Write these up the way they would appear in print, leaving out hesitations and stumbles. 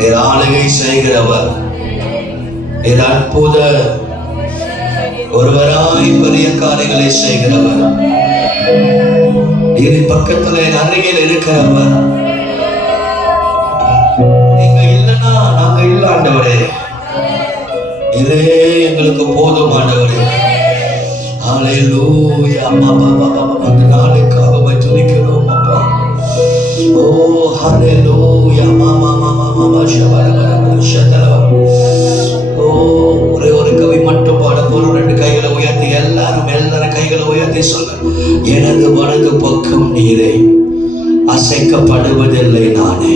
நீர் ஆளுகை செய்கிறவர், நீர் அற்புத ஒருவராய் பெரிய காரியங்களை செய்கிறவர், நீர் பக்கத்துல என் அருகில் இருக்கிறவர். நீங்க இல்லைன்னா நாங்க இல்ல ஆண்டவரே, இதே எங்களுக்கு போதும் ஆண்டவரே. ஹல்லேலூயா. அந்த நாளுக்காக துதிக்கிறோம் அப்பா. ஓ ஹல்லேலூயா. ஓ ஒரே ஒரு கவி மட்டும் பாட போறோம். 2 கைகளை உயர்த்தி எல்லாரும் கைகளை உயர்த்தி சொல்ல, எனது வலது பக்கம் நீரே, அசைக்கப்படுவதில்லை நானே.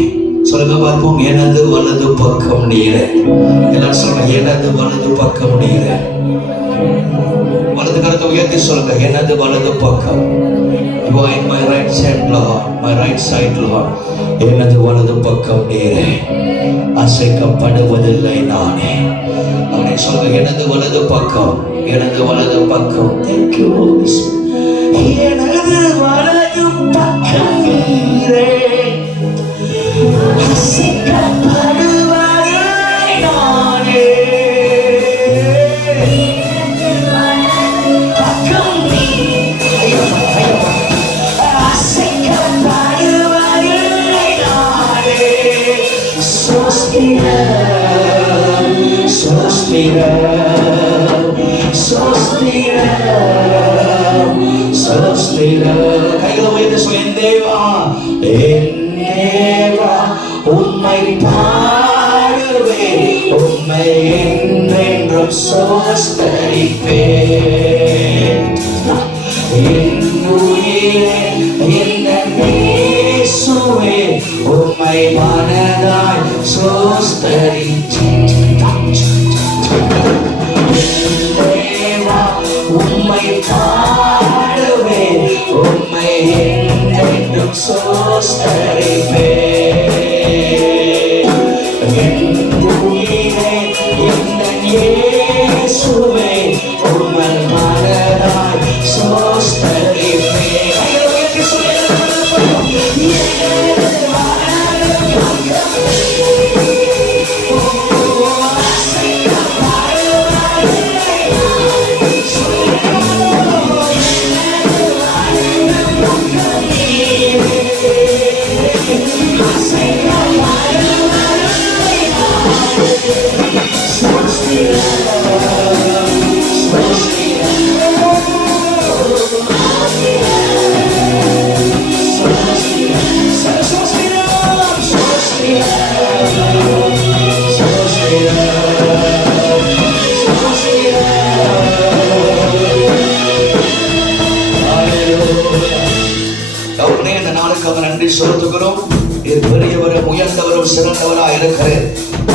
சொல்லுங்க பார்ப்போம். எனது வலது பக்கம் நீரே. எல்லாரும் சொல்லுங்க, எனது வலது பக்கம் நீரே. வலது கரத்தை உயர்த்தி சொல்லுங்க, எனது வலது பக்கம். You are in my right side, Lord, my right side, Lord. எனது வலது பக்கம் நீரே, அசைக்கப்படுவதில்லை நானே. அவனை சொல்லுங்க, எனது வலது பக்கம், எனது வலது பக்கம். Thank you, Holy Spirit. எனது வலது பக்கம் நீரே, அசைக்கப்படுவதில்லை நானே. கைகளை உயர்த்தி சொல்ல, என் தேவா, என் தேவா, உம்மை பாடுவே, உம்மை என்றென்றும் சோஸ்தரிப்பேன். என் உயிரே, என் இயேசுவே, உம்மை மனதாய் சோஸ்தரிப்பேன். தேவா, உம்மை பாடுவே, உம்மை என்றென்றும் சோஸ்தரிப்பேன். என் உயிரே, என் இயேசுவே, உம்மை மனதாய் சோஸ்தரிப்பேன். நன்றி செலுத்துகிறோம். பெரியவரும் உயர்ந்தவரும் சிறந்தவராக இருக்கிறேன்.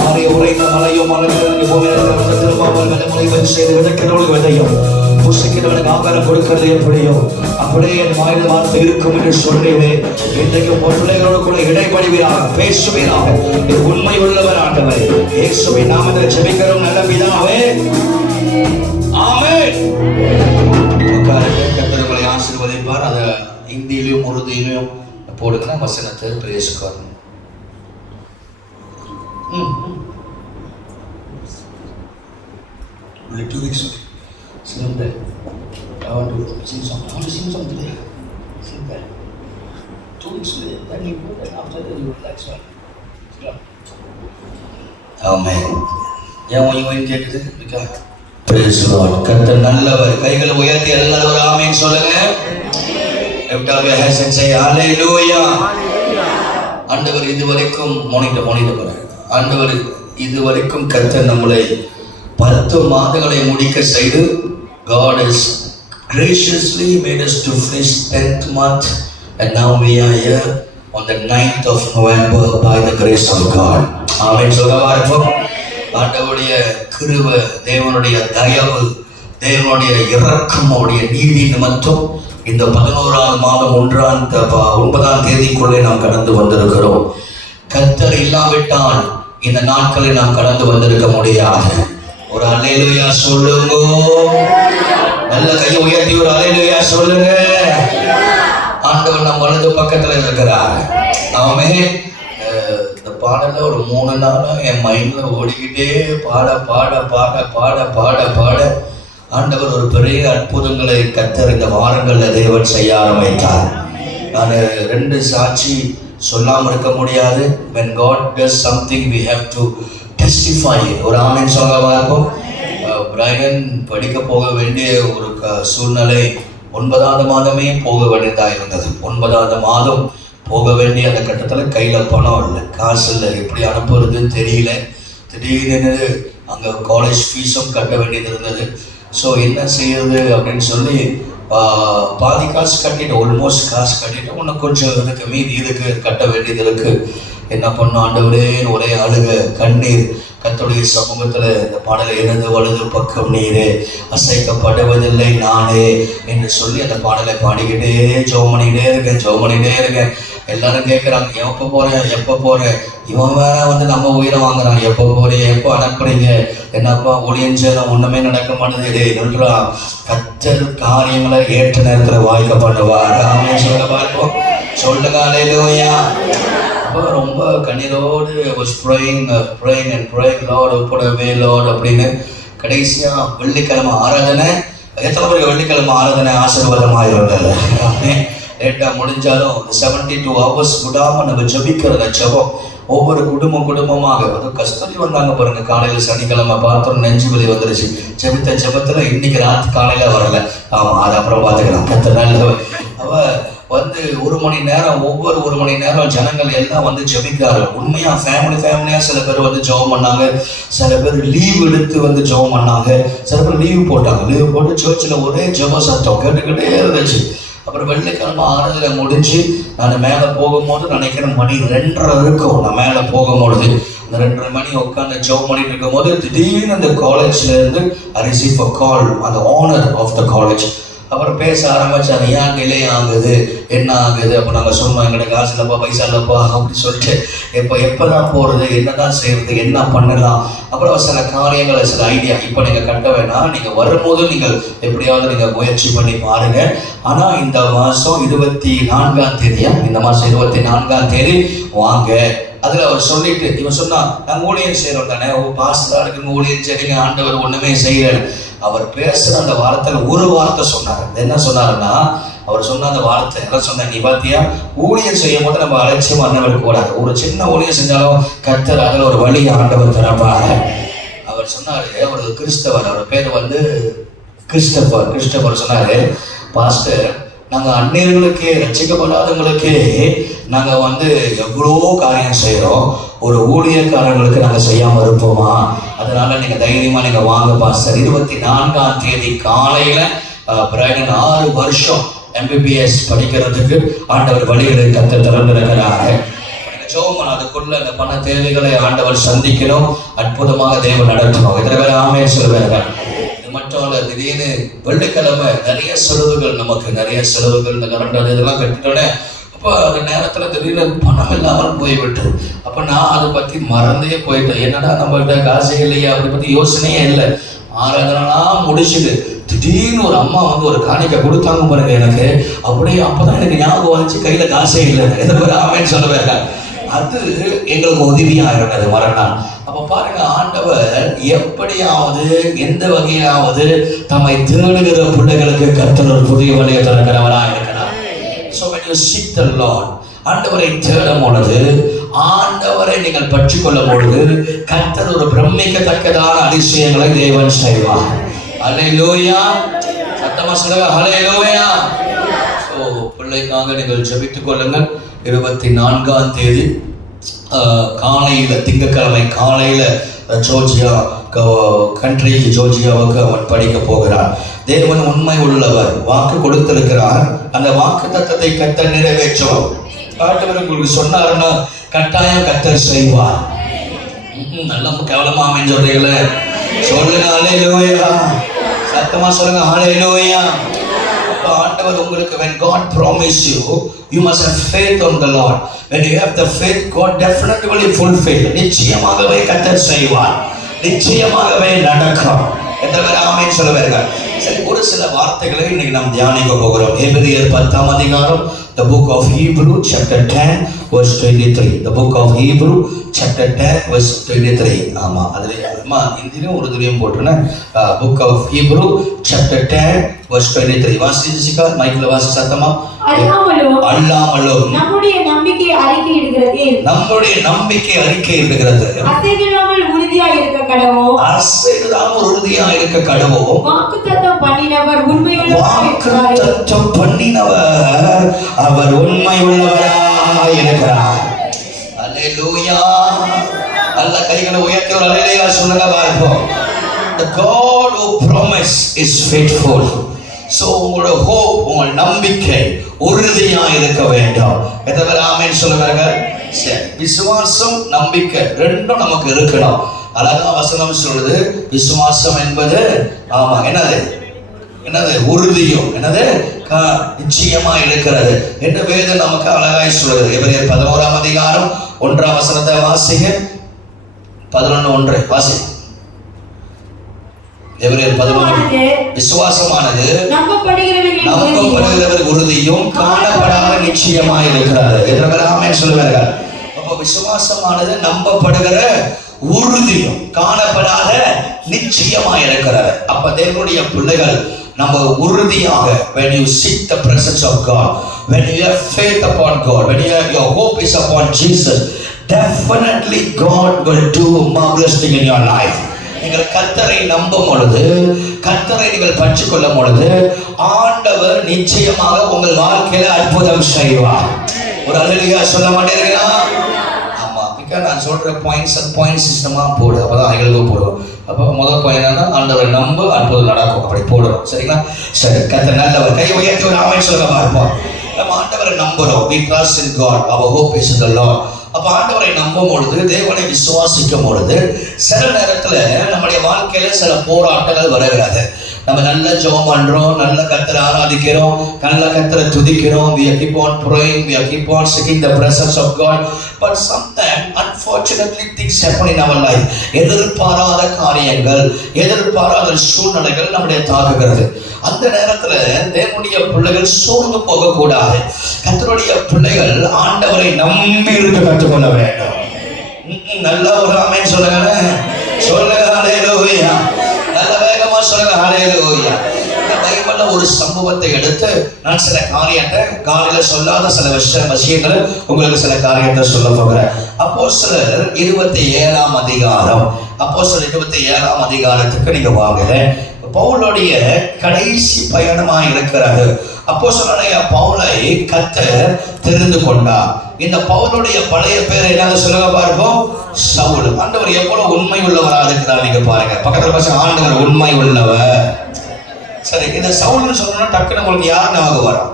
ஆரிய உரைந்த மலையும் திரும்ப செய்து விதைக்கிறவர்களுக்கு விதையும் புசிக்கிறவனுக்கு ஆகாரம் கொடுக்கிறது எப்படியோ அப்படியே என் வாயில வார்த்தை இருக்கும் என்று சொல்றீரே. இன்றைக்கு பிள்ளைகளோடு கூட இடைப்படிவீராக, பேசுவீராக. உண்மை உள்ளவர் ஆண்டவரே, இயேசுவின் நாமத்தில் ஜெபிக்கிறோம் நல்ல பிதாவே, ஆமென். கர்த்தர் உங்களை ஆசீர்வதிப்பார். அதை இந்தியிலும் உருதியிலும் போடுங்க வசனத்தை பிரேசுக்காரன். Only 2 weeks. Simple. I want to sing something. I want to sing something today. Simple. 2 weeks later, then you go, and after that you relax, right? Amen. ஏன் உயிர் கேட்குது? Praise Lord. கர்த்தர் நல்லவர். கைகளை உயர்த்தி எல்லாரும் ஆமென் சொல்லுங்க. Lift up your hands and say hallelujah. ஆண்டவர் இதுவரைக்கும் ஆண்டவர் இதுவரைக்கும் கர்த்தர் நம்மளை 10 மாதங்களை முடிக்க செய்து, God has graciously made us to finish 10th month, and now we are here on the 9th of November by the grace of God. ஆமென் சொல்லுவார்கள். ஆண்டவருடைய கிருபை, தேவனுடைய தயவு, தேவனுடைய இரக்கம், அவருடைய நீதி நிமித்தம் இந்த 11ஆம் மாதம் 9ஆம் தேதிக்குள்ளே நாம் கடந்து வந்திருக்கிறோம். கர்த்தர் இல்லாவிட்டால் இந்த நாட்களை நாம் கடந்து வந்திருக்க முடியாது. ஒரு அல்லேலூயா சொல்லுங்க. நல்ல கையை உயர்த்தி ஒரு அல்லேலூயா சொல்லுங்க. ஆண்டவர் நம் வலது பக்கத்துல இருக்கிறார். ஆமென். இந்த பாடல ஒரு 3 நாளா என் மைண்ட்ல ஓடிக்கிட்டே பாட பாட பாட பாட பாட பாட ஆண்டவர் ஒரு பெரிய அற்புதங்களை கர்த்தர் இந்த வாரங்கள்ல தேவன் செய்ய ஆரம்பித்தார். நான் 2 சாட்சி சொல்லாமல் இருக்க முடியாது. when God does something we have to testify. ஒரு ஆமென் சொல்லவா இருக்கும். பிரையன் படிக்க போக வேண்டிய ஒரு சூழ்நிலை 9வது மாதமே போக வேண்டியதாக இருந்தது. 9வது மாதம் போக வேண்டிய அந்த கட்டத்தில் கையில் பணம் இல்லை, காசு இல்லை, எப்படி அனுப்புறதுன்னு தெரியல. திடீர்னு அங்கே காலேஜ் ஃபீஸும் கட்ட வேண்டியது இருந்தது. ஸோ என்ன செய்யறது அப்படின்னு சொல்லி பாதி காசு கட்டிட்டு, ஆல்மோஸ்ட் காசு கட்டிட்டு, இன்னும் கொஞ்சம் இதுக்கு மீதி இதுக்கு கட்ட வேண்டியது இருக்கு. என்ன பண்ணோம், ஆண்டவரே ஒரே அழுக கண்ணீர். கர்த்தருடைய சமூகத்தில் இந்த பாடலை இடது வலது பக்கம் நீரே அசைக்கப்படுவதில்லை நானே என்று சொல்லி அந்த பாடலை பாடிக்கிட்டே ஜெபம் பண்ணிக்கிட்டே இருக்கேன். எல்லாரும் கேட்குறாங்க, எப்போ போகிறேன் இவன் வேற நம்ம உயிரை வாங்குறான், எப்போ போறீங்க, எப்போ அனுப்புறீங்க, என்னப்பா ஒளியஞ்செல்லாம் ஒன்றுமே நடக்க மாட்டேது என்றா. கர்த்தர் காரியங்களை ஏற்ற நேரத்தில் வாய்க்க பண்ணுவார். அவன் சொல்ல பார்ப்போம், சொல்லுங்க அல்லேலூயா. அப்போ ரொம்ப கண்ணீரோடு was praying Lord put away Lord அப்படின்னு. கடைசியாக வெள்ளிக்கிழமை ஆராதனை. எத்தனை பேருக்கு வெள்ளிக்கிழமை ஆராதனை ஆசீர்வாதமாக இருந்தது? லேட்டாக முடிஞ்சாலும் 72 hours விடாமல் நம்ம ஜபிக்கிறத ஜபம் ஒவ்வொரு குடும்பமாக. அதுவும் கஸ்தூரி வந்தாங்க பாருங்க, காலையில் சனிக்கிழமை பார்த்தோம் நெஞ்சு வலி வந்துருச்சு. ஜபத்தில் இன்னைக்கு ராத்து காலையில் வரல. ஆமாம், அது அப்புறம் பார்த்துக்கலாம். கர்த்தர் நல்லவர். அவ 1 மணி நேரம், ஒவ்வொரு 1 மணி நேரம் ஜனங்கள் எல்லாம் ஜபிக்கிறார்கள். உண்மையா ஃபேமிலியா சில பேர் ஜெபம் பண்ணாங்க, சில பேர் லீவ் எடுத்து ஜெபம் பண்ணாங்க, சில பேர் லீவ் போட்டு சர்ச்சில் ஒரே ஜெப சத்தம் கேட்டுக்கிட்டே இருந்துச்சு. அப்புறம் வெள்ளிக்கிழமை ஆராதனை முடிஞ்சு நான் மேலே போகும்போது நினைக்கிறேன் மணி 2:30 இருக்கும். நான் மேலே போகும்பொழுது அந்த 2:30 மணி உட்காந்து ஜெபம் பண்ணிட்டு இருக்கும் போது திடீர்னு அந்த காலேஜ்ல இருந்து I receive a call, அந்த ஓனர் ஆஃப் த காலேஜ். அப்புறம் பேச ஆரம்பிச்சாங்க, ஏன் டிலே ஆகுது, என்ன ஆகுது. அப்போ நாங்கள் சொன்னோம், எங்களுக்கு காசு இல்லைப்பா, பைசா இல்லைப்பா அப்படின்னு சொல்லிட்டு எப்போ தான் போகிறது, என்ன தான் செய்கிறது, என்ன பண்ணலாம். அப்புறம் சில காரியங்களை, சில ஐடியா, இப்போ நீங்கள் கட்ட வேணாம், நீங்கள் வரும்போது நீங்கள் எப்படியாவது நீங்கள் முயற்சி பண்ணி பாருங்கள். ஆனால் இந்த மாதம் 24ஆம் தேதியா, இந்த மாதம் 24ஆம் தேதி வாங்க. அதில் அவர் சொல்லிட்டு இவன் சொன்னா, நாங்கள் ஊழியம் செய்கிறோம் தானே, பாஸ்டராக இருக்குங்க, ஊழியம் செய்றீங்க, ஆண்டவர் ஒன்றுமே செய்யறேன். அவர் பேசுகிற அந்த வார்த்தையில் ஒரு வார்த்தை சொன்னார். என்ன சொன்னாருன்னா, அவர் சொன்ன அந்த வார்த்தை என்ன சொன்னார், நீ பார்த்தியா, ஊழியம் செய்யும் போது நம்ம அலட்சியம் அண்ணவருக்கு கூடாது. ஒரு சின்ன ஊழியம் செஞ்சாலும் கர்த்தர் அதில் ஒரு வழி ஆண்டவர் தரப்பாரு. அவர் சொன்னார், ஒரு கிறிஸ்தவர், அவர் பேர் கிறிஸ்டபர் சொன்னார், பாஸ்டர் நாங்கள் அந்நியர்களுக்கே, ரட்சிக்கப்படாதவங்களுக்கே நாங்கள் எவ்வளோ காரியம் செய்கிறோம், ஒரு ஊழியக்காரர்களுக்கு நாங்கள் செய்யாமல் இருப்போமா? அதனால நீங்கள் தைரியமாக நீங்கள் வாங்க பாஸ்டர். 24ஆம் தேதி காலையில் பிரைடன் 6 வருஷம் MBBS படிக்கிறதுக்கு ஆண்டவர் வழிகளை கர்த்தர் திறந்திருக்கிறார். ஜெபம் அதுக்குள்ள அந்த பண தேவைகளை ஆண்டவர் சந்திக்கணும், அற்புதமாக தேவன் நடத்தணும். எத்தனை பேர் ஆமென் சொல்லுவார்கள்? இது மட்டும் இல்லை, திடீர்னு வெள்ளிக்கிழமை நிறைய செலவுகள், நமக்கு நிறைய செலவுகள், இந்த கரண்ட் இதெல்லாம் கட்டிட்டோன்னே அப்போ அந்த நேரத்தில் திடீர்னு பணம் இல்லாமல் போய்விட்டு, அப்போ நான் அதை பற்றி மறந்தே போயிட்டேன். என்னடா நம்மகிட்ட காசே இல்லையா, அதை பற்றி யோசனையே இல்லை. ஆராதனைலாம் முடிச்சுது திடீர்னு ஒரு அம்மா ஒரு காணிக்கை கொடுத்தாங்க பாருங்க எனக்கு. அப்படியே அப்போதான் எனக்கு ஞாபகம் வந்துச்சு, கையில் காசே இல்லை. எதை பேர் ஆமென் சொல்லுவாங்க. அது எங்களுக்கு உதவியாக இருந்தது மறுநாள். அப்போ பாருங்க, ஆண்டவர் எப்படியாவது எந்த வகையாவது தம்மை தேடுகிற பிள்ளைகளுக்கு கர்த்தர் ஒரு புதிய வழியை திறக்கிறவராக இருக்கிறார். So when you seek the Lord, ஆண்டவரை தேடும் பொழுது, ஆண்டவரை நீங்கள் பற்றிக்கொள்ளும் பொழுது கர்த்தர் ஒரு பிரமிக்கத்தக்கதான அதிசயங்களை தேவன் செய்வார். அல்லேலூயா. சத்தமா சொல்லுங்க அல்லேலூயா. ஸோ பிள்ளைக்காக நீங்கள் ஜெபித்துக் கொள்ளுங்கள். 24ஆம் தேதி காலையில், திங்கட்கிழமை காலையில் ஜோர்ஜியாவுக்கு அவன் படிக்க போகிறான். தேவன் உண்மை உள்ளவர், வாக்கு கொடுத்திருக்கிறார். அந்த வாக்கு தத்தத்தை கர்த்தர் நிறைவேற்றுவார். ஆண்டவர் உங்களுக்கு சொன்னாருன்னா கட்டாயம் கர்த்தர் செய்வார். நல்லா கேவலமா ஆமென் சொல்றீங்களே, சொல்லுங்க அல்லேலூயா. சத்தமா சொல்லுங்க அல்லேலூயா. அப்ப ஆண்டவர் உங்களுக்கு, when God promise you, you must have faith on the Lord. When you have the faith, God definitely will fulfill. நிச்சயமாகவே கர்த்தர் செய்வார், நிச்சயமாகவே நடக்கும். எத்தனை பேர் ஆமென் சொல்லுவார்கள்? சரி, ஒரு சில வார்த்தைகளை இன்னைக்கு நாம் தியானிக்க போகிறோம். எபிரேயர் 10ஆம் அதிகாரம் The book of Hebrew chapter 10 verse 23. The book of Hebrew chapter 10 verse 23. ஆமா அதுல அம்மா இந்தியிலும் உருதுலயும் போட்டுருனா book of Hebrew chapter 10 verse 23. வாசி ஜெசிகா மைக்ல வாசி சத்தமா. அல்லாமலோ நம்முடைய நம்பிக்கை அறிக்கையிடுகிறது. நம்முடைய நம்பிக்கை அறிக்கையிடுகிறது. அசைவில்லாமல் உறுதியாய் இருக்க கடவோம். அசைவில்லாமல் உறுதியாய் இருக்க கடவோம். வாக்குத்தத்தம் பண்ணினவர் உண்மையுள்ளவராய் இருக்கிறார். வாக்குத்தத்தம் பண்ணினவர் அவர் உண்மையுள்ளவராய் இருக்கிறார். அல்லேலூயா. நல்ல கைகளை உயர்த்தி ஒரு அல்லேலூயா சொல்லுங்க பார்ப்போம். The God who promised is faithful. So உங்களோட hope, உங்கள் நம்பிக்கை உறுதியா இருக்க வேண்டும். எத்தனை பேர் ஆமென் சொல்லுவாங்க? சரி, விசுவாசம் நம்பிக்கை ரெண்டும் நமக்கு இருக்கணும். அழகா வசனம் சொல்லுது, விசுவாசம் என்பது ஆமா என்னது உறுதியும் என்னது நிச்சயமா இருக்கிறது என்று வேதம் நமக்கு அழகாய் சொல்லுது. எபிரேயர் 11ஆம் அதிகாரம் 1ஆம் வசனத்தை வாசிங்க. 11:1 வாசிங்க. எபிரேயர் 11 விசுவாசமானது நம்பப்படுகிறவர் உறுதியும் காணப்படாத நிச்சயமாய் இருக்கிறது. எத்தனை பேர் ஆமென் சொல்லுவார்கள்? அப்ப விசுவாசமானது நம்பப்படுகிற உறுதியும் காணப்படாத நிச்சயமாய் இருக்கிறது. அப்ப தேவனுடைய பிள்ளைகள் நம்ம உறுதியாக, when you seek the presence of God, when you have faith upon God, when your hope is upon Jesus, definitely God will do marvelous thing in your life. நீங்கள் கர்த்தரை நம்பும் பொழுது, கர்த்தரை நீங்கள் பற்றிக் கொள்ளும் பொழுது, ஆண்டவர் நிச்சயமாக உங்கள் வாழ்க்கையில அற்புதம் செய்வார். ஒரு அல்லேலூயா சொல்ல மாட்டீங்களா? ஆமா, பிகாஸ் நான் சொல்ற பாயிண்ட்ஸ் சிஸ்டமா போடு, அப்பதான் எங்களுக்கு போடுவோம். அப்போ முதல் பாயிண்ட் என்னன்னா, ஆண்டவரை நம்பு அற்புதம் நடக்கும், அப்படி போடுறோம். சரிங்களா? சரி, கர்த்தர் நல்லவர். கை உயர்த்தி ஒரு ஆமென் சொல்லுங்க பார்ப்போம். நம்ம ஆண்டவரை நம்புறோம். We trust in God. Our hope is in the Lord. அப்ப ஆண்டவரை நம்பும் பொழுது, தேவனை விசுவாசிக்கும் பொழுது, சில நேரத்துல நம்முடைய வாழ்க்கையில சில போராட்டங்கள் வருகிறது. நம்ம நல்ல ஜெபம் பண்றோம், நல்ல கர்த்தரை ஆராதிக்கிறோம், நல்ல கர்த்தரை துதிக்கிறோம். We keep on praying, we keep on seeking the presence of God. But sometimes unfortunately things happen in our life. எதிர்பாராத காரியங்கள், எதிர்பாராத சூழ்நிலைகள் நம்முடைய தாக்குகிறது. அந்த நேரத்துல தேவனுடைய பிள்ளைகள் சோர்ந்து போக கூடாது. கர்த்தருடைய பிள்ளைகள் ஆண்டவரை நம்பி இருக்க கற்றுக்கொள்ள வேண்டும். நல்ல ஒரு ஆமென் சொல்லுங்க. ஹல்லேலூயா. நல்ல வேகமா சொல்லுங்க. ஹல்லேலூயா. பைபிள்ல ஒரு சம்பவத்தை எடுத்து நான் சில காரியத்தை காலையில சொல்லாத சில விஷயங்களை உங்களுக்கு சில காரியத்தை சொல்ல போகிறேன். அப்போஸ்தலர் 27ஆம் அதிகாரம், அப்போஸ்தலர் 27ஆம் அதிகாரத்துக்கு நீங்க வாங்க. பவுலுடைய கடைசி பயணமாக இருக்கிறது. அப்போஸ்தலனாகிய பவுலை கர்த்தர் தெரிந்து கொண்டார். இந்த பவுலுடைய பழைய பேர் என்னன்னு சொல்லுங்க பார்ப்போம். சவுல். ஆண்டவர் எவ்வளவு உண்மை உள்ளவரா இருக்கிறார் நீங்க பாருங்க. பக்கத்துல பசங்க, ஆண்டவர் உண்மை உள்ளவர். சரி, இந்த சவுல்னு சொல்லணும்னா டக்குன்னு உங்களுக்கு யார் ஞாபகம் வரும்?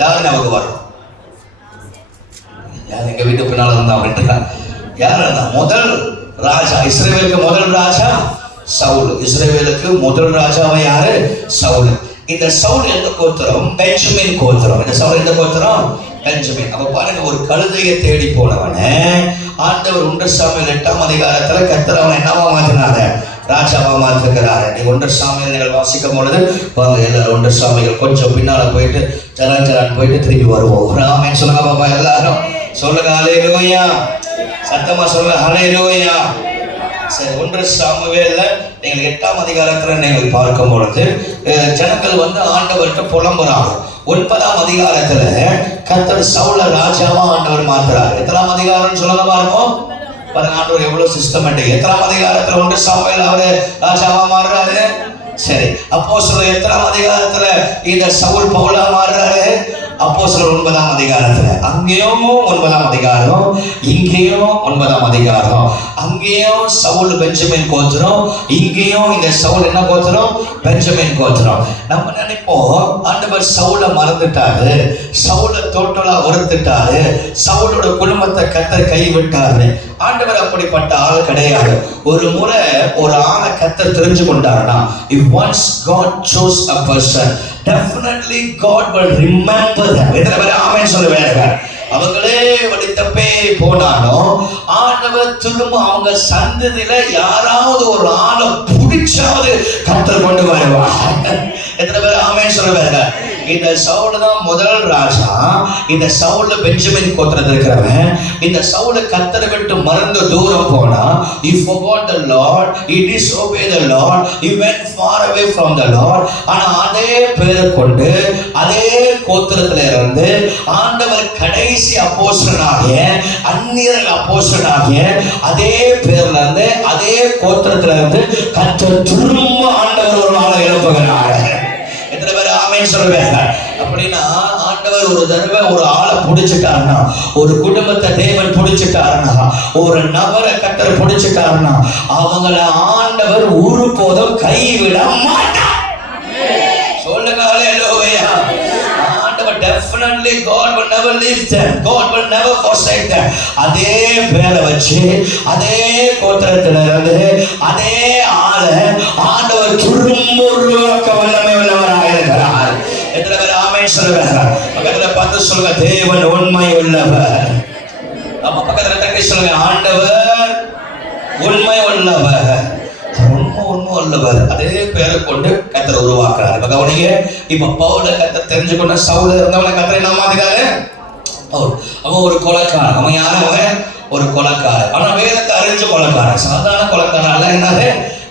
யார் ஞாபகம் வரும்? யார் எங்க வீட்டு பின்னால இருந்தா அப்படின்ட்டு யார் இருந்தா? முதல் ராஜா, இஸ்ரவேலுக்கு முதல் ராஜா சவுல். இஸ்ரவேலுக்கு முதல் ராஜாவை யாரு? சவுல். இந்த சவுல் எந்த கோத்திரம்? பெஞ்சமின் கோத்திரம். இந்த சவுல் எந்த கோத்திரம்? பெஞ்சமின். அப்ப பாருங்க, ஒரு கழுதையை தேடி போனவனே ஆண்டவர் 1 சாமுவேல் 8ஆம் அதிகாரத்துல கர்த்தர் அவனை என்னவா மாத்தினாரு? ராஜாவா மாற்றுகிறாரு. நீங்க 1 சாமுவேல் நீங்கள் வாசிக்கும் பொழுது வாங்க எல்லாரும் 1 சாமுவேல் கொஞ்சம் பின்னால போயிட்டு ஜரான் போயிட்டு திரும்பி வருவோம். ஆமென் சொல்லுங்க பாப்பா, எல்லாரும் சொல்லுங்க ஹல்லேலூயா. சத்தமா சொல்லுங்க ஹல்லேலூயா. சரி, 1 சாமுவேல்ல நீங்கள் 8ஆம் அதிகாரத்துல நீங்கள் பார்க்கும் பொழுது ஜனங்கள் வந்து ஆண்டவர்கிட்ட புலம்புறாங்க. 9ஆம் அதிகாரத்துல கர்த்தர் சவுல ராஜாவா ஆண்டவர் மாத்துறாரு. எத்தனாம் அதிகாரம் சொல்லுங்க பாருங்க. பாருங்க, ஆண்டவர் எவ்வளவு சிஸ்டமேட்டிக். எத்தனாம் அதிகாரத்துல 1 சாமுவேல் அவரு ராஜாவா மாறுறாரு. சரி, அப்போஸ்தலர் எத்தனாம் அதிகாரத்துல இந்த சவுல் பவுலா மாறுறாரு? அப்போஸ்தலர் 9ஆம் அதிகாரத்துல. அங்கேயும் 9ஆம் அதிகாரம், இங்கேயும் 9ஆம் அதிகாரம். அங்கேயும் சவுல் பெஞ்சமின் கோத்திரம், இங்கேயும் இந்த சவுல் என்ன கோத்திரம்? பெஞ்சமின் கோத்திரம். நம்ம நினைப்போம் ஆண்டவர் சவுலை மறந்துட்டாரு, சவுலை டோட்டலா வெறுத்துட்டாரு, சவுலோட குடும்பத்தை கர்த்தர் கைவிட்டாரு. ஆண்டவர் அப்படிப்பட்ட ஆள் கிடையாது. ஒரு முறை ஒரு ஆளை கர்த்தர் தெரிஞ்சு கொண்டாருன்னா, if once God chose a person, definitely God will remember them. எத்தனை பேர் ஆமென் சொல்லுவாங்க? அவங்களே வடித்தப்பே போனாலும் ஆண்டவர் திரும்ப அவங்க சந்ததியில யாராவது ஒரு ஆளை பிடிச்சாவது கர்த்தர் கொண்டு வருவார். எத்தனை பேர் ஆமென் சொல்லுவாங்க? இந்த சவுல் தான் முதல் ராஜா. இந்த சவுல்ல பெஞ்சமின் கோத்திரத்தில் இருக்கிறவன். இந்த சவுல் கர்த்தரை விட்டு மறந்து தூரம் போனா, he forgot the Lord, he disobeyed the Lord, he went far away from the Lord. ஆனா அதே பேரை கொண்டு அதே கோத்திரத்துல இருந்து ஆண்டவர் கடைசி அப்போஸ்தலனாகிய அந்நியர்கள் அப்போஸ்தலனாகிய அதே பேர்ல இருந்து அதே கோத்திரத்துல இருந்து கர்த்தர் திரும்ப ஆண்டவர் ஒரு ஆளை எழுப்புகிறார். எத்தனை பேர் ஆமென் சொல்லுவாங்க? அப்படின்னா ஆண்டவர் ஒரு தடவை ஒரு ஆளை பிடிச்சிட்டாருன்னா, ஒரு குடும்பத்தை தேவன் பிடிச்சிட்டாருன்னா, ஒரு நபரை கர்த்தர் பிடிச்சிட்டாருன்னா, அவங்கள ஆண்டவர் ஒருபோதும் கைவிட மாட்டார். சொல்லுங்க ஹல்லேலூயா. Definitely God will never leave them. God will never forsake them. அதே பேரை வச்சு அதே கோத்திரத்துல இருந்து அதே ஆளை ஆண்டவர் திரும்ப உருவாக்க வல்லமை உள்ளவராக இருக்கிறார். எத்தனை பேர் ஆமென் சொல்லுவாங்க? பக்கத்துல பார்த்து சொல்லுங்க, தேவன் உண்மை உள்ளவர். நம்ம பக்கத்துல தட்டி சொல்லுங்க, ஆண்டவர் உண்மை உள்ளவர். உண்மை உள்ளவர். அதே பேரை கொண்டு கர்த்தர் உருவாக்குறாரு. இப்ப கவனிங்க, இப்ப பவுல கர்த்தர் தெரிஞ்சுக்கொண்ட சவுல இருந்தவனை கர்த்தர் என்ன மாத்திட்டாரு? அவன் ஒரு கொலைக்காரன். அவன் யாரு? அவன் ஒரு கொலைக்காரன். ஆனா வேதத்தை அறிஞ்ச கொலைக்காரன். சாதாரண கொலைக்காரன் அல்ல. என்னது?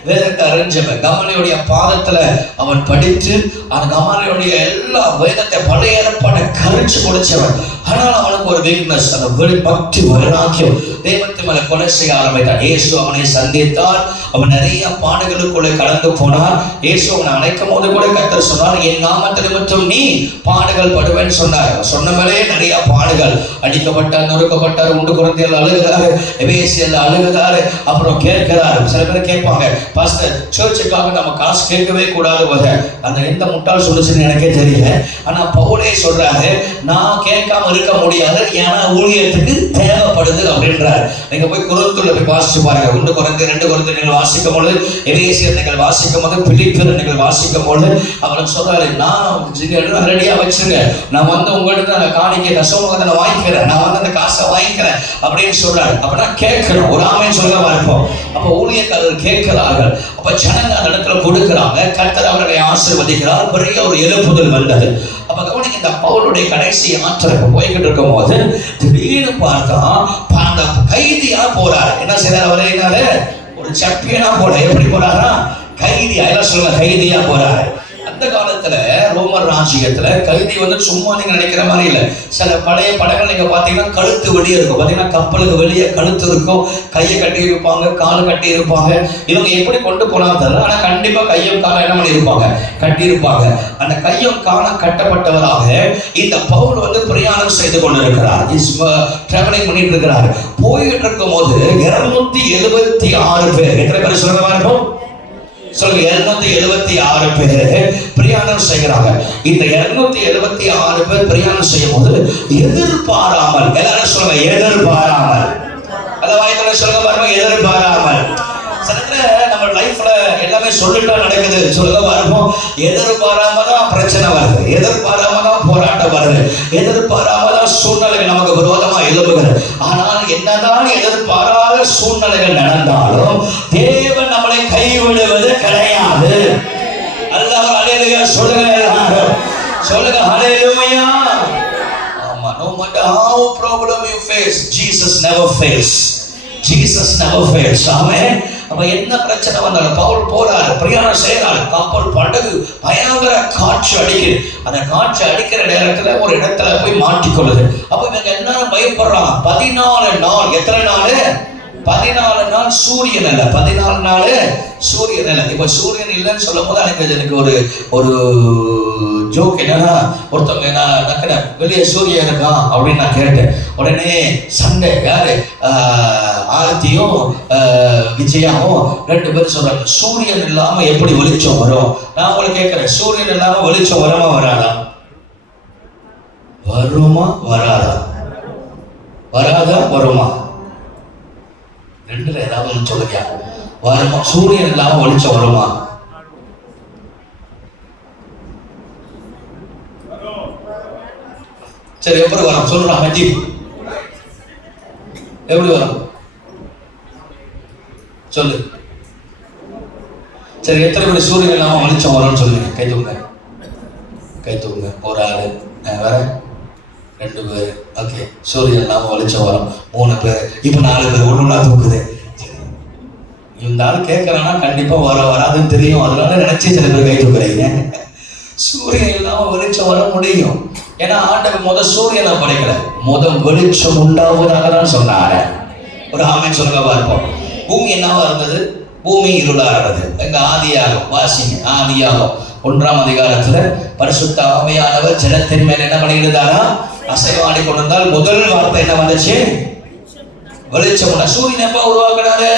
வேதத்தை அறிஞ்சவன். கமலியுடைய பாதத்துல அவன் படித்து அந்த கமலியுடைய எல்லா வேதத்தை பழைய ஏற்பாட்டை கரிச்சு குடிச்சவன். ஆனால் அவனுக்கு ஒரு வீக்னஸ், அந்த பக்தி வைராக்கியம், தெய்வத்தை மேல கொலை செய்ய ஆரம்பித்தான். இயேசு அவனை சந்தித்தார். அவன் நிறைய பாடுகளுக்குள்ளே கடந்து போனார். இயேசு அவனை அழைக்கும் போது கூட கர்த்தர் சொன்னார், என் நாமத்தை நிமித்தம் நீ பாடுகள் படுவேன்னு சொன்னார். சொன்ன மேலே நிறைய பாடுகள். அடிக்கப்பட்டார், நொறுக்கப்பட்டார், உண்டு குழந்தைகள் அழுகிறாரு, எபேசியல்ல அழுகிறாரு. அப்புறம் கேட்கிறாரு. சில பேர் கேட்பாங்க, பாஸ்டர் சர்ச்சுக்காக நம்ம காசு கேட்கவே கூடாது போத. அந்த எந்த முட்டாள் சொல்லுச்சுன்னு எனக்கே தெரியல. ஆனா பவுலே சொல்றாரு, நான் கேட்காம இருக்க முடியாது, ஏன்னா ஊழியத்துக்கு தேவைப்படுது அப்படின்றார். நீங்க போய் கொரிந்தியர்ல போய் வாசிச்சு பாருங்க. 1 கொரிந்தியர் 2 கொரிந்தியர் நீங்கள் வாசிக்கும் பொழுது, எபேசியர் நீங்கள் வாசிக்கும் போது, பிலிப்பியர் நீங்கள் வாசிக்கும் பொழுது அவர் சொல்றாரு, நான் ரெடியா வச்சிருங்க, நான் வந்து உங்கள்கிட்ட அந்த காணிக்கை தசமபாகத்தை வாங்கிக்கிறேன், நான் வந்து அந்த காசை வாங்கிக்கிறேன் அப்படின்னு சொல்றாரு. அப்படின்னா கேட்கணும். ஒரு ஆமென் சொல்ல இருப்போம். அப்ப ஊழியக்காரர்கள் கேட்கிறார்கள். அப்ப ஜனங்க அந்த இடத்துல கொடுக்கிறாங்க. கர்த்தர் அவர்களை ஆசீர்வதிக்கிறார். பெரிய ஒரு எழுப்புதல் வந்தது. அப்ப கவனிங்க, இந்த பவுலுடைய கடைசி யாத்திரை போய்கிட்டு இருக்கும் போது திடீர்னு பார்த்தா அந்த கைதியா போறாரு. என்ன செய்யறாரு? அவரே என்னாரு? ஒரு சாம்பியனா போல. எப்படி போறாரா? கைதியா. எல்லாம் சொல்லுங்க, கைதியா போறாரு. அந்த காலத்துல ரோமர் ராஜ்யத்துல கைதி வந்து சும்மா நீங்க நினைக்கிற மாதிரி இல்லை. சில பழைய படங்கள் நீங்க பாத்தீங்கன்னா கழுத்து வெளியே இருக்கும். பாத்தீங்கன்னா கப்பலுக்கு வெளியே கழுத்து இருக்கும், கையை கட்டி இருப்பாங்க, கால் கட்டி இருப்பாங்க. இவங்க எப்படி கொண்டு போனாலும் தெரியல, ஆனா கண்டிப்பா கையும் காலம் என்ன பண்ணி இருப்பாங்க? கட்டி இருப்பாங்க. அந்த கையும் காலம் கட்டப்பட்டவராக இந்த பவுல் வந்து பிரயாணம் செய்து கொண்டிருக்கிறார். டிராவலிங் பண்ணிட்டு இருக்கிறார். போயிட்டு இருக்கும் போது 276 பேர். எத்தனை பேர் சொல்றதா இருக்கும்? சொல்லுங்க, 276 பேர் பிரயாணம் செய்கிறாங்க. இந்த 276 பேர் பிரயாணம் செய்யும் போது எதிர்பாராமல், எல்லாரும் சொல்லுங்க, எதிர்பாராமல். அதான் வாய்ப்புல சொல்லுங்க பாருங்க, எதிர்பாராமல். நம்ம லைஃப்ல எல்லாமே சொல்லிட்டா நடக்குது. சொல்லுங்க பாருங்க, எதிர்பாராம தான் பிரச்சனை வருது, எதிர்பாராம தான் போராட்டம் வருது, எதிர்பாராம தான் சூழ்நிலைகள் நமக்கு விரோதமா எழுப்புகிறது. ஆனால் என்னதான் எதிர்பாராத சூழ்நிலைகள் நடந்தாலும் தேவன் நம்மளை கைவிடுவது கிடையாது. அல்லாஹ் ஹல்லேலூயா சொல்லுங்க, எல்லாரும் சொல்லுங்க ஹல்லேலூயா. ஆமா, no matter how problem you face, Jesus never fails. Jesus never fails. ஆமென். அப்ப என்ன பிரச்சனை வந்தாலும் பவுல் போறாரு, பிரயாணம் செய்யறாரு. கப்பல் படகு பயங்கர காற்று அடிக்குது. அந்த காற்று அடிக்கிற நேரத்துல ஒரு இடத்துல போய் மாட்டிக்கொள்ளுது. அப்ப இவங்க எல்லாரும் பயப்படுறாங்க. 14 நாள். எத்தனை நாள்? 14 நாள் சூரியன் இல்லை. 14 நாள் சூரியன் இல்லை. இப்ப சூரியன் இல்லைன்னு சொல்லும் போது எனக்கு ஒரு ஒரு ஜோக் என்னன்னா, ஒருத்தவங்க என்ன வெளியே சூரியன் இருக்கான் அப்படின்னு நான் கேட்டேன். உடனே சண்டை யாரு? ஆரத்தியும் விஜயாவும் 2 பேரும் சொல்றாங்க, சூரியன் இல்லாம எப்படி வெளிச்சம் வரும்? நான் உங்களை கேட்கிறேன், சூரியன் இல்லாம வெளிச்சம் வருமா வராதா? வருமா வராதா? வராதா வருமா? ரெண்டுல ஏதாவது ஒன்று சொல்லுங்க. வருமா? சூரியன் இல்லாம வெளிச்சம் வருமா? சரி, எப்படி வரும் சொல்றான் மஜி? எப்படி வரும் சொல்லு. சரி, எத்தனை மணி சூரியன் இல்லாம வெளிச்சம் வரும்னு சொல்லுங்க, கை தூங்க. கை தூக்குங்க. ஒரு ஆள், வேற 2 பேர். ஓகே, சூரியன் இல்லாமல் வெளிச்சம் வரும். 3 பேர். இப்போ 4 பேர். ஒன்று தூக்குது. இந்த ஆள் கேட்கறான்னா கண்டிப்பா வராதுன்னு தெரியும். அதனால நினைச்சு சில பேர் கை தூக்குறீங்க. சூரியன் இல்லாமல் வெளிச்சம் வர முடியும். ஏன்னா ஆண்டவர் சூரியனை படைக்கல, வெளிச்சம் உண்டாவதாக தான் சொன்னாரு. ஒரு ஆமென் சொல்லுங்க பார்ப்போம். பூமி என்னவா இருந்தது? பூமி இருளா இருந்தது. எங்க ஆதியாகும் வாசிங்க. ஆதியாகும் 1ஆம் அதிகாரத்துல பரிசுத்த ஆவியானவர் ஜலத்தின் மேல என்ன பண்ணியிருந்தாரா? அசைவாடி கொண்டிருந்தால் முதல் வார்த்தை என்ன வந்துச்சு? வெளிச்சம். சூரியன் எப்ப உருவாக்குனாரு?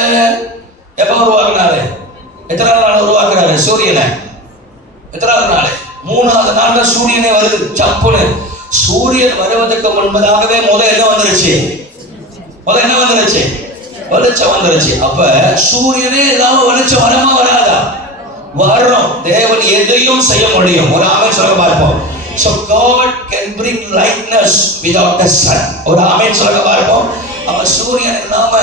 எத்தனாவது நாள் உருவாக்குறாரு சூரியனை? எத்தனாவது நாள்? 3ஆவது நாள்ல சூரியனே வருது. சப்புன்னு சூரியன் வருவதற்கு முன்பதாகவே என்ன வந்துருச்சு? வெளிச்சம் வந்துருச்சு. அப்ப சூரியனே இல்லாம வெளிச்சம் வரமா வராதா? வரும். தேவன் எதையும் செய்ய முடியும். ஒரு ஆமென் சொல்ல பார்ப்போம். So God can bring lightness without the sun. ஒரு ஆமென் சொல்ல பார்ப்போம். அப்ப சூரியன் இல்லாம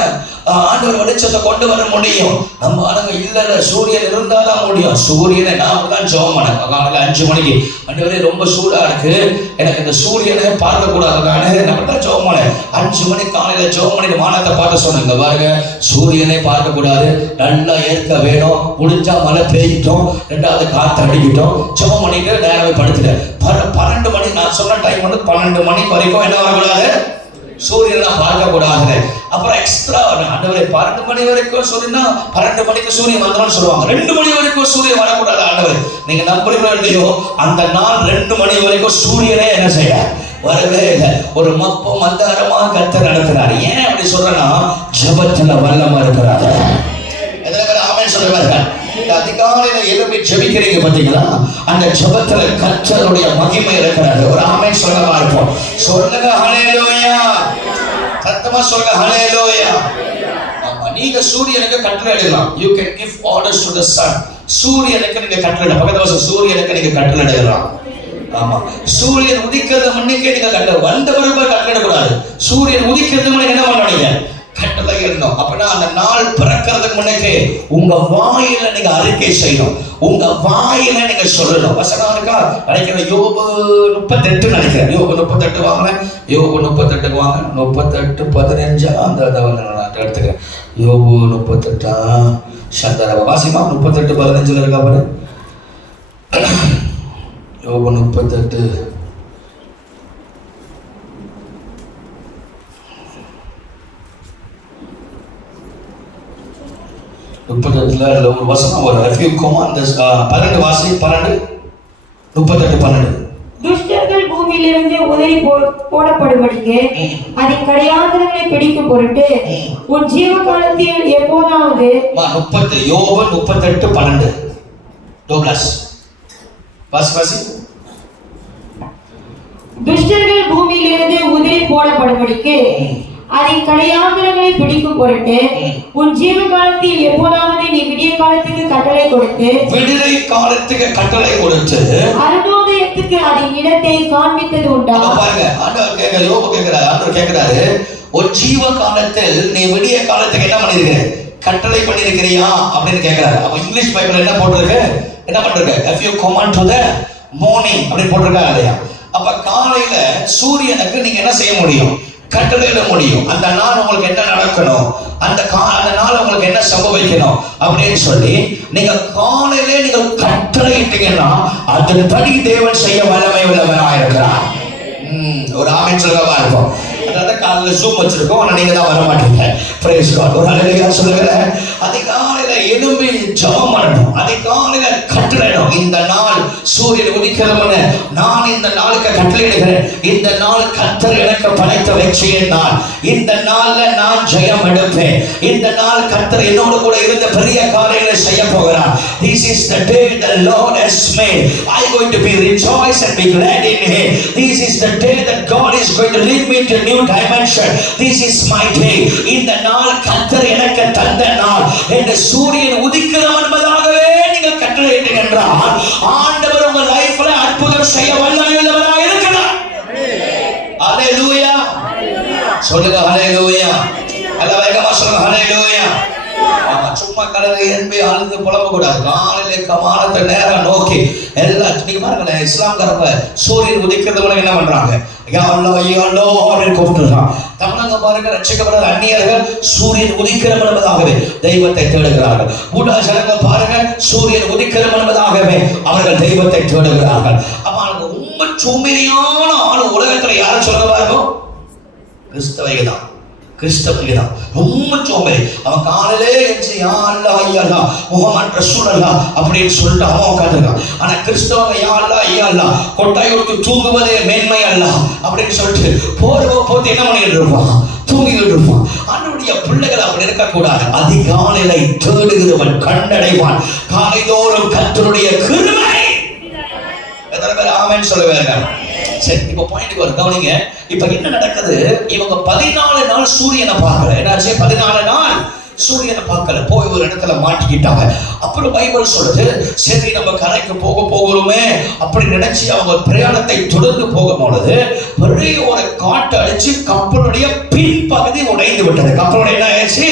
ஆண்டவர் வெளிச்சத்தை கொண்டு வர முடியும். நம்ம ஆளுங்க இல்ல சூரியன் இருந்தாதான் முடியும். சூரியனை நான் தான் ஜெபம் பண்ணேன் காலையில 5 மணிக்கு. ஆண்டவரே ரொம்ப சூடா இருக்கு, எனக்கு இந்த சூரியனை பார்க்க கூடாதுனால நம்ம தான் ஜெபம் பண்ணேன். 5 மணிக்கு காலையில ஜெபம் பண்ணிட்டு வானத்தை பார்த்து சொன்னேங்க, பாருங்க சூரியனை பார்க்க கூடாது, நல்லா ஏற்க வேணும், முடிஞ்சா மழை பெய்யிட்டோம், 2வது காற்று அடிக்கிட்டோம். ஜெபம் பண்ணிட்டு நேரமே படுத்துட்டேன். 12 மணி நான் சொன்ன டைம் 12 மணி வரைக்கும் என்ன வரக்கூடாது? சூரியனை பார்க்க கூடாது. அப்புறம் எக்ஸ்ட்ரா ஆண்டவரே 12 மணி வரைக்கும் சூரியனா 12 மணிக்கு சூரியன் வந்துடும் சொல்லுவாங்க. 2 மணி வரைக்கும் சூரியன் வரக்கூடாது. ஆண்டவர் நீங்க நம்புறீங்களோ இல்லையோ, அந்த நாள் 2 மணி வரைக்கும் சூரியனே என்ன செய்ய வரவே இல்லை. ஒரு மப்பம் மந்தாரமா கர்த்தர் நடத்துறாரு. ஏன் அப்படி சொல்றேன்னா, ஜெபத்துல வல்லமா இருக்கிறாரு. ஆமென் சொல்லுவாங்க. அதிகாலையில எழுப்பி ஜெபிக்கிறீங்க பாத்தீங்களா, அந்த ஜெபத்துல கர்த்தருடைய மகிமை இருக்கிறாரு. ஒரு ஆமென் சொல்ல இருப்போம். சொல்லுங்க ஹல்லேலூயா. சத்தமா சொல்லுங்க ஹல்லேலூயா. ஆமா, நீங்க சூரியனுக்கு கட்டளை இடலாம். You can give orders to the sun. சூரியனுக்கு நீங்க கட்டளை, பக்கத்துல சூரியனுக்கு நீங்க கட்டளை இடலாம். ஆமா, சூரியன் உதிக்கிறது முன்னுக்கே நீங்க கட்டளை, வந்த பிறகு கட்டளை இடக்கூடாது. சூரியன் உதிக்கிறது முன்னே என்ன பண்ணீங்க? கட்டளை இடணும். அப்படின்னா அந்த நாள் பிறக்கிறதுக்கு முன்னே உங்க வாயில நீங்க அறிக்கை செய்யணும். உங்க வாயில நீங்க சொல்லணும். வசனம் இருக்கா? நினைக்கிறேன் யோபு 38 நினைக்கிறேன். யோபு 38 வாங்க. யோபு 38 வாங்க. 38:15 அந்த எடுத்துக்கிறேன். யோபு 38 சந்தர வாசிமா 38:15 இருக்கா பாரு. யோபு 38 38 ஒரு வசனம் வரும். If you command this 12 வாசி 12 38:12. துஷ்டர்கள் பூமியிலிருந்து உதறி போடப்படும்படிக்கு அதன் கடையாந்தரங்களை பிடிக்கும் பொருட்டு உன் ஜீவ காலத்தில் எப்போதாவது யோபு 38:12 டோக்ளாஸ் வாசி. துஷ்டர்கள் பூமியிலிருந்து உதறி போடப்படும்படிக்கு அதன் கடையாந்தரங்களை பிடிக்கும் பொருட்டு உன் ஜீவ காலத்தில் எப்போதாவது நீ விடிய காலத்துக்கு கட்டளை கொடுத்து அருணோதயத்துக்கு அதன் இடத்தை காண்பித்தது உண்டா? பாருங்க, ஆண்டவர் கேட்க, யோபு கேட்கிறாரு. ஆண்டவர் கேட்கிறாரு, ஒரு ஜீவ காலத்தில் நீ விடிய காலத்துக்கு என்ன பண்ணிருக்க? கட்டளை பண்ணிருக்கிறியா அப்படின்னு கேட்கிறாரு. அப்ப இங்கிலீஷ் பைபிள் என்ன போட்டிருக்கு? என்ன பண்றது? If you command to the morning அப்படின்னு போட்டிருக்காங்க இல்லையா? அப்ப காலையில சூரியனுக்கு நீங்க என்ன செய்ய முடியும்? கட்டளையிட முடியும். அந்த நாள் உங்களுக்கு என்ன நடக்கணும், அந்த நாள் உங்களுக்கு என்ன சம்பவிக்கணும் அப்படின்னு சொல்லி நீங்க காலையிலே நீங்க கட்டளையிட்டீங்கன்னா அதன்படி தேவன் செய்ய வல்லமை உள்ளவராக இருக்கிறார். ஒரு ஆமென் சொல்லுங்க பார்ப்போம். அதாவது காலையில ஜூம் வச்சிருக்கோம், ஆனா நீங்க தான் வர மாட்டீங்க. Praise God. ஒரு ஹல்லேலூயா சொல்லுங்க. அதிகாலையில எழும்பி ஜெபம் பண்ணணும். அதிகாலையில கட்டளையிடணும். இந்த நாள் சூரியன் உதிக்கிறவன நான் இந்த நாளுக்கு கட்டளையிடுகிறேன். இந்த நாள் கர்த்தர் எனக்கு படைத்த வெற்றியின் நாள். இந்த நாள்ல நான் ஜெயம் எடுப்பேன். இந்த நாள் கர்த்தர் என்னோடு கூட இருந்த பெரிய காரியங்களை செய்ய போகிறார். This is the day the Lord has made. I am going to be rejoice and be glad in Him. This is the day that God is going to lead me to a new dimension. This is my day. இந்த நாள் கர்த்தர் எனக்கு தந்த நாள் என்று சூரியன் உதிக்கிறவன் என்பதாகவே நீங்கள் கட்டளையிட்டீர்கள் என்றால் ஆண்டவர் உங்க லைஃப்ல அற்புதம் செய்ய வல்லமையுள்ளவராக இருக்கிறார். ஹல்லேலூயா சொல்லுங்க. ஹல்லேலூயா. அல்ல வேகமா சொல்லுங்க. ஹல்லேலூயா. சும்மா சும்மா கடலை என்பி ஆழ்ந்து புலம்ப கூடாது. காலையில கமானத்தை நேரம் நோக்கி எல்லாம் நீங்க பாருங்களேன், இஸ்லாம்காரங்க சூரியன் உதிக்கிறதுல என்ன பண்றாங்க? யா அல்லாஹ் யா அல்லாஹ் அப்படின்னு கூப்பிட்டுறான். தமிழங்க பாருங்க, ரட்சிக்கப்படாத அந்நியர்கள் சூரியன் உதிக்கிறோம் என்பதாகவே தெய்வத்தை தேடுகிறார்கள். ஊடாசனங்கள் பாருங்க, சூரியன் உதிக்கிறோம் என்பதாகவே அவர்கள் தெய்வத்தை தேடுகிறார்கள். அப்ப உண்மை சோம்பேறியான ஆளு உலகத்துல யாரும் சொல்ல பாருங்க, கிறிஸ்தவைகள் தான். கிறிஸ்தவர்கள் தான் ரொம்ப சோம்பேறி. அவன் காலையிலே எஞ்சி யா அல்லாஹ் யா அல்லாஹ் முஹம்மது ரசூலுல்லாஹ் அப்படின்னு சொல்லிட்டு அவன் உட்காந்துருக்கான். ஆனா கிறிஸ்தவங்க யா அல்லாஹ் யா அல்லாஹ் கொட்டாய் கொடுத்து தூங்குவதே மேன்மை அல்லாஹ் அப்படின்னு சொல்லிட்டு போட்டு என்ன பண்ணிட்டு இருப்பான்? தூங்கிட்டு இருப்பான். அவனுடைய பிள்ளைகள் அப்படி இருக்கக்கூடாது. அதிகாலையில தேடுகிறவன் கண்டடைவான். காலைதோறும் கர்த்தருடைய கிருபை. எத்தனை பேர் ஆமென் சொல்லுவாங்க? சரி, இப்ப பாயிண்ட்க்கு வர கவனிங்க. இப்ப என்ன நடக்குது? இவங்க 14 நாள் சூரியனை பார்க்கல. என்னாச்சு? 14 நாள் சூரியனை பார்க்கல. போய் ஒரு இடத்துல மாட்டிக்கிட்டாங்க. அப்புறம் பைபிள் சொல்லுது, சரி நம்ம கரைக்கு போகிறோமே அப்படி நினைச்சு அவங்க பிரயாணத்தை தொடர்ந்து போகும் பொழுது பெரிய ஒரு காட்டு அடிச்சு கப்பலுடைய பின்பகுதி உடைந்து விட்டது. கப்பலுடைய என்ன ஆயிடுச்சு?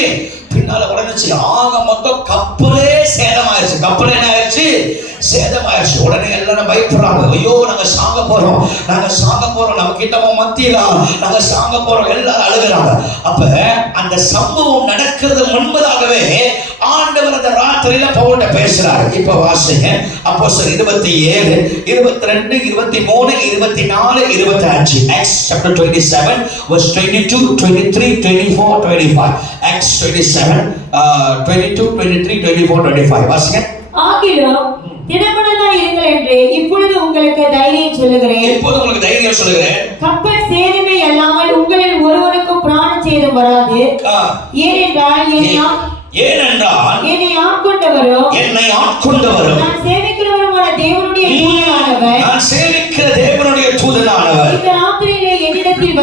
பின்னால உடனே ஆக மொத்தம் கப்பலே சேதமாயிருச்சு. கப்பல் என்ன ஆயிடுச்சு? சேதமாயிருச்சு. உடனே எல்லாரும் பயப்படுறாங்க. ஐயோ நாங்க சாக போறோம், நாங்க சாக போறோம், நம்ம கிட்ட மத்தியலாம், நாங்க சாக போறோம், எல்லாரும் அழுகுறாங்க. அப்ப அந்த சம்பவம் நடக்கிறது முன்பதாகவே ஆண்டவர் அந்த ராத்திரியில பவுல்கிட்ட பேசுறாரு. இப்ப வாசிங்க அப்போஸ்தலர் 27, 22, 23, 24, 25. Acts chapter 27 verse 22, 23, 24, 25. Acts 27 22, 23, 24, 25. வாசிங்க. ஆகிலும் திடமனதாய் இருங்கள் என்று இப்பொழுது உங்களுக்கு தைரியம் சொல்லுகிறேன். கப்பல் சேதமே அல்லாமல் உங்களில் ஒருவனுக்கும் பிராண சேதம் வராது. ஏனென்றால் என்னை ஆட்கொண்டவரும் நான் சேவிக்கிறவருமான தேவனுடைய தூதனானவர் இந்த ராத்திரியிலே என்னிடத்தில்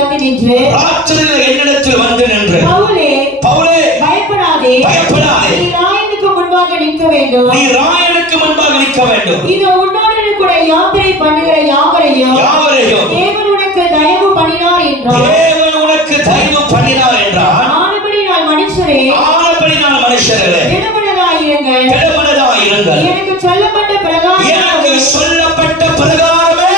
வந்து நின்று பவுலே பயப்படாதே, நீ ராயனுக்கு முன்பாக நிற்க வேண்டும். இது உன்னோடு கூட யாத்திரை பண்ணுகிற யாவரையும் தேவன் உனக்கு தயவு பண்ணினார் என்றார். ஆனபடி நான் மனுஷரே திடமனதாயிருங்கள். எனக்கு சொல்லப்பட்ட பிரகாரமே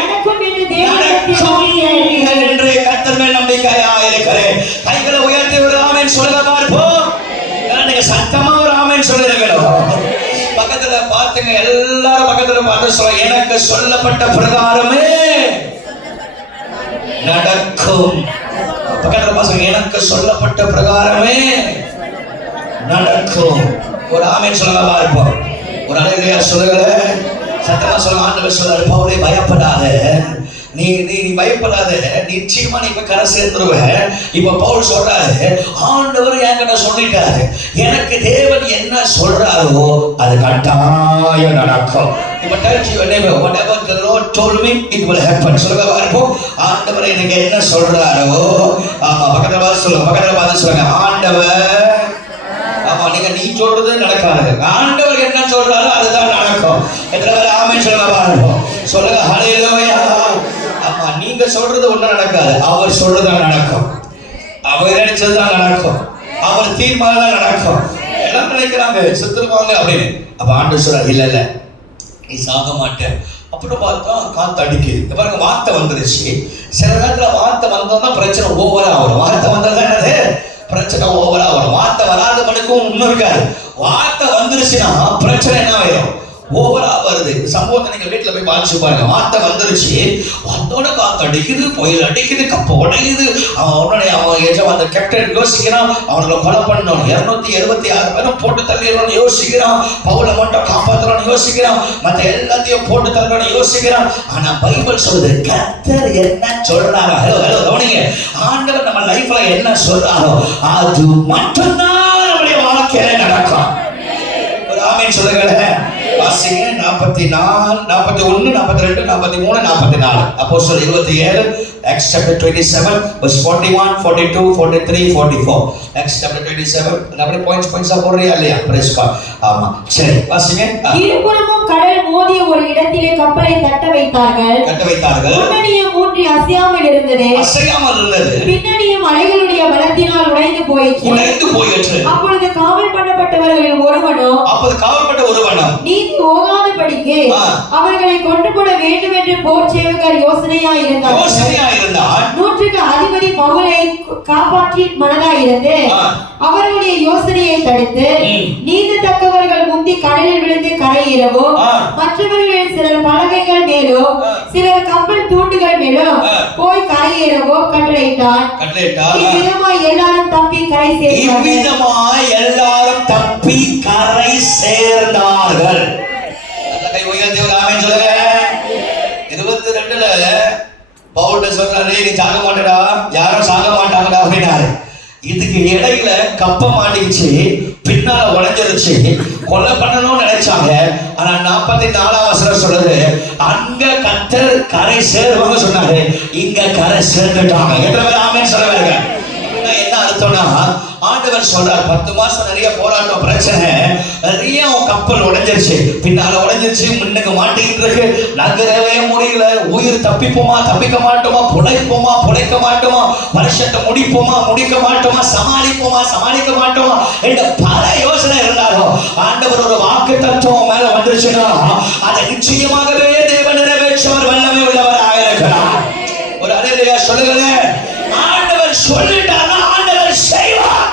எனக்கும் என்று தேவனிடத்தில் என்று கர்த்தர் மேல் நம்பிக்கையாக இருக்கிறேன். கைகளை உயர்த்தி ஒரு ஆமென் சொல்லுங்க பார்ப்போம். நீங்க சத்தமா ஒரு ஆமென் சொல்லிருக்கணும். பக்கத்துல பாத்துங்க, எல்லாரும் பக்கத்துல பார்த்து சொல்ல, எனக்கு சொல்லப்பட்ட பிரகாரமே நடக்கும். பக்கத்துல பாருங்க, எனக்கு சொல்லப்பட்ட பிரகாரமே நடக்கும். ஒரு ஆமென் சொல்லுங்க பார்ப்போம். ஒரு அல்லேலூயா சொல்லுங்க. சத்தமா சொல்லுங்க. ஆண்டவர் சொல்றாரு, பவுலே பயப்படாத, நீ பயப்படாத, நிச்சயமா நீ இப்ப கரை சேர்ந்துருவ. இப்ப பவுல் சொல்றாரு, ஆண்டவர் என்கிட்ட சொல்லிட்டாரு, எனக்கு தேவன் என்ன சொல்றாரோ அது கட்டாயம் நடக்கும். இப்ப touch your neighbor, whatever the Lord told me it will happen. சொல்லுங்க பார்ப்போம். ஆண்டவர் எனக்கு என்ன சொல்றாரோ, ஆமா பக்கத்துல பார்த்து சொல்லுங்க, ஆண்டவர், ஆமா நீ சொல்றது நடக்காது, ஆண்டவர் என்ன சொல்றாரோ அதுதான் நடக்கும். எத்தனை பேர் ஆமென் சொல்லுங்க பார்ப்போம். சொல்லுங்க ஹல்லேலூயா. ஆமா நீங்க சொல்றது ஒண்ணும் நடக்காது, அவர் சொல்றதுதான் நடக்கும். அவர் நினைச்சதுதான் நடக்கும், அவர் தீர்மானம் தான் நடக்கும். எல்லாம் நினைக்கிறாங்க செத்துருவாங்க அப்படின்னு. அப்ப ஆண்டவர் சொல்றாரு, இல்ல நீ சாக மாட்டேன். அப்புறம் பார்த்தா காத்து அடிக்குது. பாருங்க, வார்த்தை வந்துருச்சு. சில நேரத்துல வார்த்தை வந்தோம்னா பிரச்சனை ஓவரா வரும். வார்த்தை வந்ததுதான் என்னது? பிரச்சனை ஓவரா வரும். வார்த்தை வராத மனுக்கும் ஒண்ணும் இருக்காது. வார்த்தை வந்துருச்சுன்னா பிரச்சனை என்ன ஆயிரும்? ஓவரா வருது. சம்பவத்தை நீங்க வீட்டுல போய் பாதிச்சு பாருங்க. வார்த்தை வந்துருச்சு, வந்தோட காத்து அடிக்குது, புயல் அடிக்குது, கப்ப உடையுது. அவன் அந்த கேப்டன் யோசிக்கிறான், அவங்களை கொலை பண்ணணும், 276 பேரும் போட்டு தள்ளிடணும்னு யோசிக்கிறான். பவுலை மட்டும் காப்பாற்றணும்னு யோசிக்கிறான், மற்ற எல்லாத்தையும் போட்டு தள்ளணும்னு யோசிக்கிறான். ஆனா பைபிள் சொல்லுது, கர்த்தர் என்ன சொல்றாரோ, ஹலோ கவனிங்க, ஆண்டவர் நம்ம லைஃப்ல என்ன சொல்றாரோ அது மட்டும்தான் நம்முடைய வாழ்க்கையில நடக்கும். ஒரு ஆமென் சொல்லுங்க. வாசிங்க 44, 41, 42, 43, 44. அப்போஸ்தலர் 27, Acts chapter 27 verse 41, 42, 43, 44. Acts chapter 27. அப்படியே பாயிண்ட்ஸ் போடுறியா இல்லையா? Praise God. ஆமா சரி வாசிங்க. இருபுறமும் கடல் மோதிய ஒரு இடத்திலே கப்பலை கட்ட வைத்தார்கள். முன்னணியும் ஊன்றி அசையாமல் இருந்தது. பின்னணியும் அலைகளுடைய பலத்தினால் உடைந்து போயிற்று. அப்பொழுது காவல் பண்ணப்பட்டவர்களில் ஒருவனும் நீதி ஓகாதபடிக்கு அவர்களை கொண்டு போட வேண்டும் என்று போர் சேவகர் யோசனையாய் இருந்தார். 100க்கு அதிபதி பவுலை காப்பாற்றி மனதாயிருந்து அவர்களுடைய யோசனையை தடுத்து நீந்தத்தக்கவர்கள் முந்தி கடலில் விழுந்து கரையேறவும் மற்றவர்களில் சிலர் பலகைகள் மேலும் சிலர் கப்பல் தூண்டுகள் மேலும் போய் கரையேறவோ கட்டளையிட்டான். இவ்விதமாய் எல்லாரும் தப்பி கரை சேர்ந்தார்கள். 22ல பவுல் சொல்றாரு, நீ சாக மாட்டடா, யாரும் சாக மாட்டாங்கடா அப்படின்னாரு. இதுக்கு இடையில கப்ப மாட்டிச்சு, பின்னால உடைஞ்சிருச்சு, கொலை பண்ணணும்னு நினைச்சாங்க. ஆனா 44ஆம் வசனம் சொல்றது, அங்க கர்த்தர் கரை சேருவாங்க சொன்னாரு, இங்க கரை சேர்ந்துட்டாங்க. எத்தனை பேர் ஆமென் சொல்லுவாங்க? என்ன அர்த்தம்னா, ஆண்டவர் சொல்றார் 10 மாசம் நிறைய போராட்டம் பிரச்சனை, நிறைய கப்பல் உடைஞ்சிருச்சு, பின்னால உடைஞ்சிருச்சு, முன்னுக்கு மாட்டிக்கிட்டு இருக்கு, நகரவே முடியல, உயிர் தப்பிப்போமா தப்பிக்க மாட்டோமா, புழைப்போமா புழைக்க மாட்டோமா, வருஷத்தை முடிப்போமா முடிக்க மாட்டோமா, சமாளிப்போமா சமாளிக்க மாட்டோமா என்ற பல யோசனை இருந்தாலும் ஆண்டவர் ஒரு வாக்கு தத்துவம் மேல வந்துருச்சுன்னா அதை நிச்சயமாகவே தேவன் நிறைவேற்றவர் வல்லமை உள்ளவராக இருக்கிறார். ஒரு அல்லேலூயா சொல்லுங்களேன். ஆண்டவர் சொல்லிட்டார்னா ஆண்டவர் செய்வார்.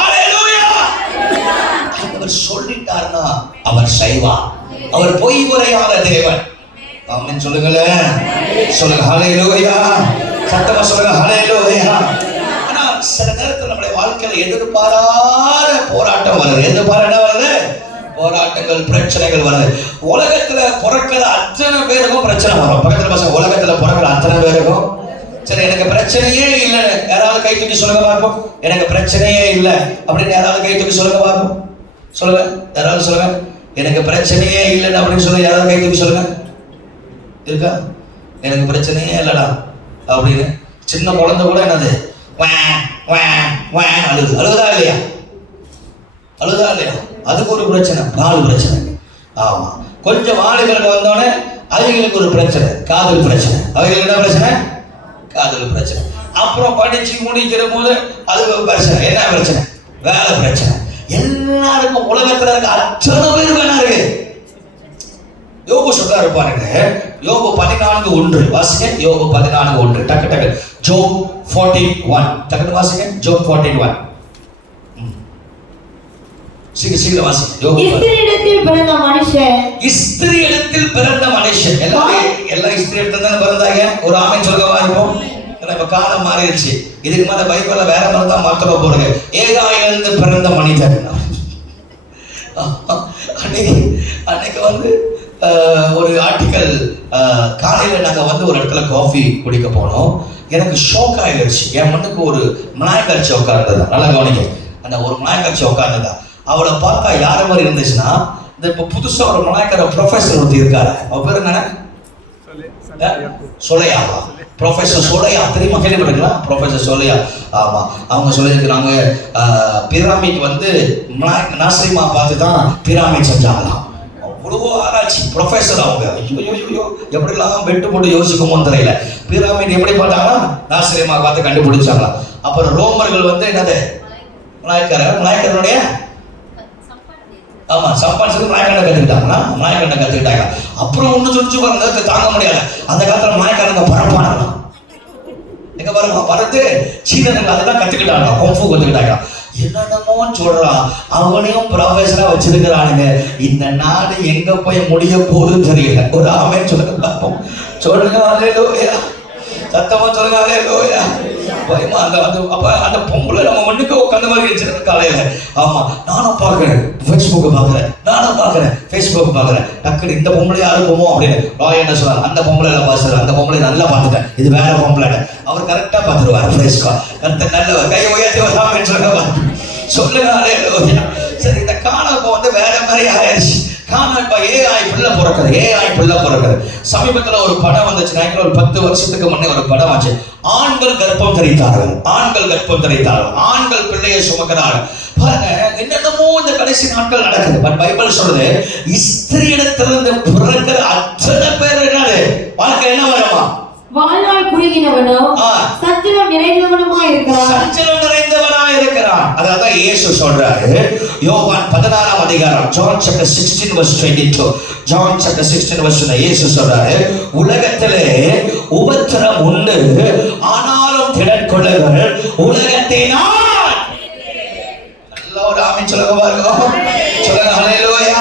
அல்லேலூயா. ஆண்டவர் சொல்லிட்டார்னா அவர் செய்வார். அவர் பொய் உரையாத தேவன். ஆமென் சொல்லுங்களேன். சொல்லுங்க ஹல்லேலூயா. சத்தமா சொல்லுங்க ஹல்லேலூயா. ஆனா சில நேரத்துல நம்முடைய வாழ்க்கையில எதிர்பாராத போராட்டம் வருது. எதிர்பாராத வருது போராட்டங்கள், பிரச்சனைகள் வருது. உலகத்துல பிறக்கிற அத்தனை பேருக்கும் பிரச்சனை வரும். பக்கத்துல பசங்க, உலகத்துல பிறக்கிற அத்தனை பேருக்கும் சரி எனக்கு பிரச்சனையே இல்லை, யாராவது கை தூக்கி சொல்லுங்க பார்ப்போம். எனக்கு பிரச்சனையே இல்லை அப்படின்னு யாராவது கை தூக்கி சொல்லுங்க பார்ப்போம். சொல்லுங்க, யாராவது சொல்லுங்க. எனக்கு பிரச்சனையே இல்லைன்னு அப்படின்னு சொல்லுங்க. யாராவது கை தூக்கி சொல்லுங்க. இருக்கா? எனக்கு பிரச்சனையே இல்லடா அப்படின்னு. சின்ன குழந்தை கூட என்னது அழுகுதா இல்லையா? அழுதா இல்லையா? அதுக்கு ஒரு பிரச்சனை, 4 பிரச்சனை. ஆமா, கொஞ்சம் வாலிபர்கள் வந்தோடனே அவைகளுக்கு ஒரு பிரச்சனை, காதல் பிரச்சனை. அவைகளுக்கு என்ன பிரச்சனை? காதல் பிரச்சனை. அப்புறம் படிச்சு முடிக்கிற போது அது பிரச்சனை. என்ன பிரச்சனை? வேலை பிரச்சனை. எல்லாருக்கும் உலகத்துல இருக்க அத்தனை பேர் வேணா இருக்கு. யோபு சொல்றாரு பாருங்க, யோபு 14:1 வாசிங்க. யோபு 14:1 டக்கு டக்கு. ஜோப் 14:1 டக்கு வாசிங்க. ஜோப் 14:1 சீக்கிரம் வாசிங்க. யோபு இஸ்திரியிடத்தில் பிறந்த மனுஷன். இஸ்திரியிடத்தில் பிறந்த மனுஷன். எல்லாம் இஸ்திரி இடத்துல தானே பிறந்தாங்க. ஒரு ஆமென் சொல்லுங்க இருப்போம். இப்ப காலம் மாறிடுச்சு. இதுக்கு மேல பைபிள்ல வேற மாதிரி தான் மாத்தமா போடுங்க. ஏகாயிலிருந்து பிறந்த மனிதன். அன்னைக்கு வந்து ஒரு ஆர்டிக்கல், காலையில் நாங்கள் வந்து ஒரு இடத்துல காஃபி குடிக்க போனோம். எனக்கு ஷோக் ஆகிடுச்சு. என் மண்ணுக்கு ஒரு மலாய்க்காட்சி உட்கார்ந்ததா, நல்லா கவனிக்க. அந்த ஒரு மலாய்க்காட்சி உட்கார்ந்ததா, அவளை பார்த்தா யார் மாதிரி இருந்துச்சுன்னா, இந்த இப்போ புதுசாக ஒரு மலாய்க்கார ப்ரொஃபஸர் ஒருத்தி இருக்காரு. அவ பேர் என்ன? சோலையாவா? ப்ரொஃபஸர் சோலையா தெரியுமா? கேள்விப்பட்டீங்களா? ப்ரொஃபஸர் சோலையா. ஆமாம், அவங்க சொல்லியிருக்கிறாங்க, பிரமிட் வந்து நாசிரிமா பார்த்து தான் பிரமிட் செஞ்சாங்களாம். அவ்வளவோ ஆராய்ச்சி. ப்ரொஃபஸர் அவங்க. ஐயோ எப்படிலாம் பெட்டு போட்டு யோசிக்குமோன்னு தெரியல. பிரமிட் எப்படி பார்த்தாங்கன்னா நாசிரிமா பார்த்து கண்டுபிடிச்சாங்களா. அப்புறம் ரோமர்கள் வந்து என்னது மலாய்க்காரனுடைய ஆமா சம்பாதிச்சு மலாய்க்காரனை கற்றுக்கிட்டாங்க. அப்புறம் ஒன்று சொல்லிச்சு பாருங்க, தாங்க முடியாது. அந்த காலத்துல மலாய்க்காரங்க பரப்பானாங்க. எங்க பாருங்க, பறந்து சீனர்கள் அதெல்லாம் கத்துக்கிட்டாங்க, கொம்பு கத்துக்கிட்டாங்க. என்னென்னமோ சொல்றான். அவனையும் ப்ரொஃபஸரா வச்சிருக்கிறானுங்க. இந்த நாடு எங்க போய் முடிய போகுதுன்னு தெரியல. ஒரு ஆமென் சொல்லுங்க பார்ப்போம். சொல்லுங்க அல்லேலூயா. சத்தமா சொல்லுங்க அல்லேலூயா. பயமா அந்த பொம்பளை நம்ம மண்ணுக்கு உட்காந்த மாதிரி வச்சிருக்க காலையில. ஆமா, நானும் பார்க்கிறேன் ஃபேஸ்புக்கை பார்க்கிறேன், ஃபேஸ்புக் பார்க்கிறேன். டக்குனு இந்த பொம்பளையா இருக்குமோ அப்படின்னு ராய் என்ன சொல்றாரு, அந்த பொம்பளையில பாசுறாரு, அந்த பொம்பளை நல்லா பார்த்துட்டேன், இது வேற பொம்பளை. அவர் கரெக்டா பார்த்துருவாரு. ஃபேஸ்புக் கரெக்டா நல்லவர், கை உயர்த்தி வராமன்னு சொல்லுங்க அல்லேலூயா. சரி, இந்த காலம் இப்போ வந்து வேற மாதிரி ஆயிடுச்சு. காலம் இப்போ ஏஐ பிள்ளை பிறக்கிறது. சமீபத்தில் ஒரு படம் வந்துச்சு. ஒரு 10 வருஷத்துக்கு முன்னே ஒரு படம் ஆச்சு. ஆண்கள் கர்ப்பம் தரித்தார்கள். ஆண்கள் பிள்ளையை சுமக்கிறார்கள். பாருங்க, என்னென்னமோ இந்த கடைசி நாட்கள் நடக்குது. பட் பைபிள் சொல்றது ஸ்திரீயிடத்திலிருந்து பிறக்கிற அத்தனை பேர் என்னது வாழ்க்கை என்ன வருமா? வாழ்நாள் குறுகினவனோ சஞ்சலம் நிறைந்தவனுமா இருக்கிறான். சஞ்சலம் நிறைந்தவனா இருக்கிறான். அதான் இயேசு சொல்றாரு யோவான் 16ஆம் அதிகாரம் John chapter 16 verse 22. John chapter 16 verse 22 இயேசு சொல்றாரு உலகத்திலே உபத்திரம் உண்டு, ஆனாலும் திடன் கொள்ளுங்கள், உலகத்தை நான் நல்ல ஒரு ஆமென் சொல்லுங்க பாருங்க. சொல்லுங்க ஹல்லேலூயா.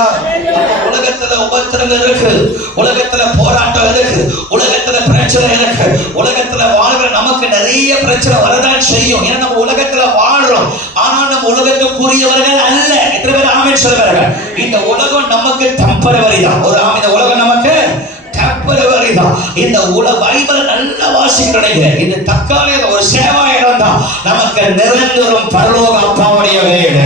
உலகத்துல உபத்திரம் இருக்கு, உலகத்துல போராட்டம் இருக்கு, உலகத்துல பிரச்சனை இருக்கு, உலகத்துல வாழ்கிற நமக்கு நிறைய பிரச்சனை வரதான் செய்யும். ஏன்னா நம்ம உலகத்துல வாழ்றோம், ஆனால் நம்ம உலகத்துக்குரியவர்கள் அல்ல. எத்தனை பேர் ஆமென் சொல்லுவார்கள்? இந்த உலகம் நமக்கு டெம்பரவரி தான். ஒரு இந்த உலகம் நமக்கு டெம்பரவரி தான். இந்த பைபிளை நல்லா வாசிக்கிறீங்க. இது தற்காலிக ஒரு சேவா இடம் தான். நமக்கு நிரந்தரம் பரலோக அப்பாவுடைய வீடு.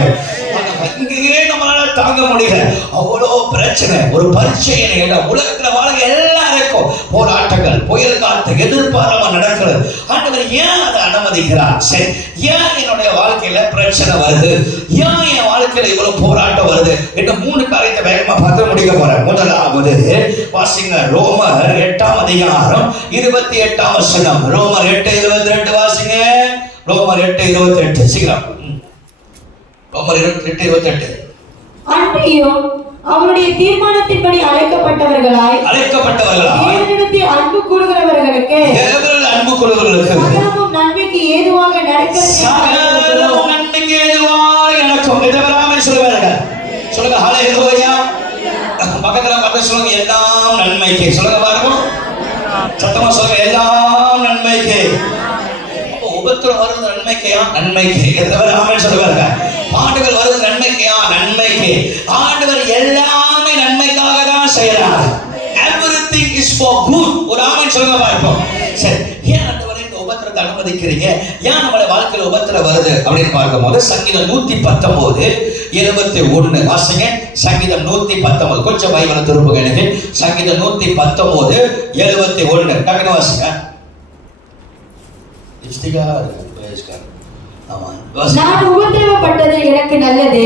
இங்கேயே நம்மளால தாங்க முடியல, அவ்வளோ பிரச்சனை. ஒரு பரீட்சை இடம். உலகத்துல வாழ எல்லாருக்கும் போராட்டங்கள், புயல் காற்று எதிர்பாராம நடக்கிறது. ஆண்டவர் ஏன் அதை அனுமதிக்கிறார்? சரி, ஏன் என்னுடைய வாழ்க்கையில பிரச்சனை வருது, ஏன் என் வாழ்க்கையில இவ்வளவு போராட்டம் வருது என்று 3 காரியத்தை வேகமா பார்த்து முடிக்க போறேன். முதலாவது வாசிங்க ரோமர் 8ஆம் அதிகாரம் 28ஆம் வசனம். ரோமர் 8:22 வாசிங்க. ரோமர் 8:28 சீக்கிரம். ரோமர் 8:28. அன்றியும் அவருடைய தீர்மானத்தின்படி அழைக்கப்பட்டவர்களாய் தேவனிடத்தில் அன்பு கூறுகிறவர்களுக்கு சகலமும் நன்மைக்கு ஏதுவாக நடக்கும். சொல்லுங்க ஹல்லேலூயா. பக்கத்துல பார்த்து சொல்லுங்க எல்லாம் நன்மைக்கு. சொல்லுங்க பாருங்க, சத்தமா சொல்லுங்க எல்லாம் நன்மைக்கு. உபத்திரம் வருது நன்மைக்கையா? நன்மைக்கு. ஆமென் சொல்லுவாங்க. பாடுகள் வருது நன்மைக்கையா? நன்மைக்கு. ஆண்டவர் எல்லாமே நன்மைக்காக தான் செய்யறார். Everything is for good. ஒரு ஆமென் சொல்லுங்க பாப்போம். சரி, ஏன் ஆண்டவரே இந்த உபத்திரத்தை அனுமதிக்கிறீங்க? ஏன் நம்ம வாழ்க்கையில உபத்திரம் வருது அப்படின்னு பார்க்கும்போது சங்கீதம் 119:71 வாசிங்க. சங்கீதம் 119. கொஞ்சம் பைபிளை திருப்புங்க எனக்கு. சங்கீதம் 119:71 டக்குனு வாசிங்க. நான் உபத்திரவப்பட்டது எனக்கு நல்லது,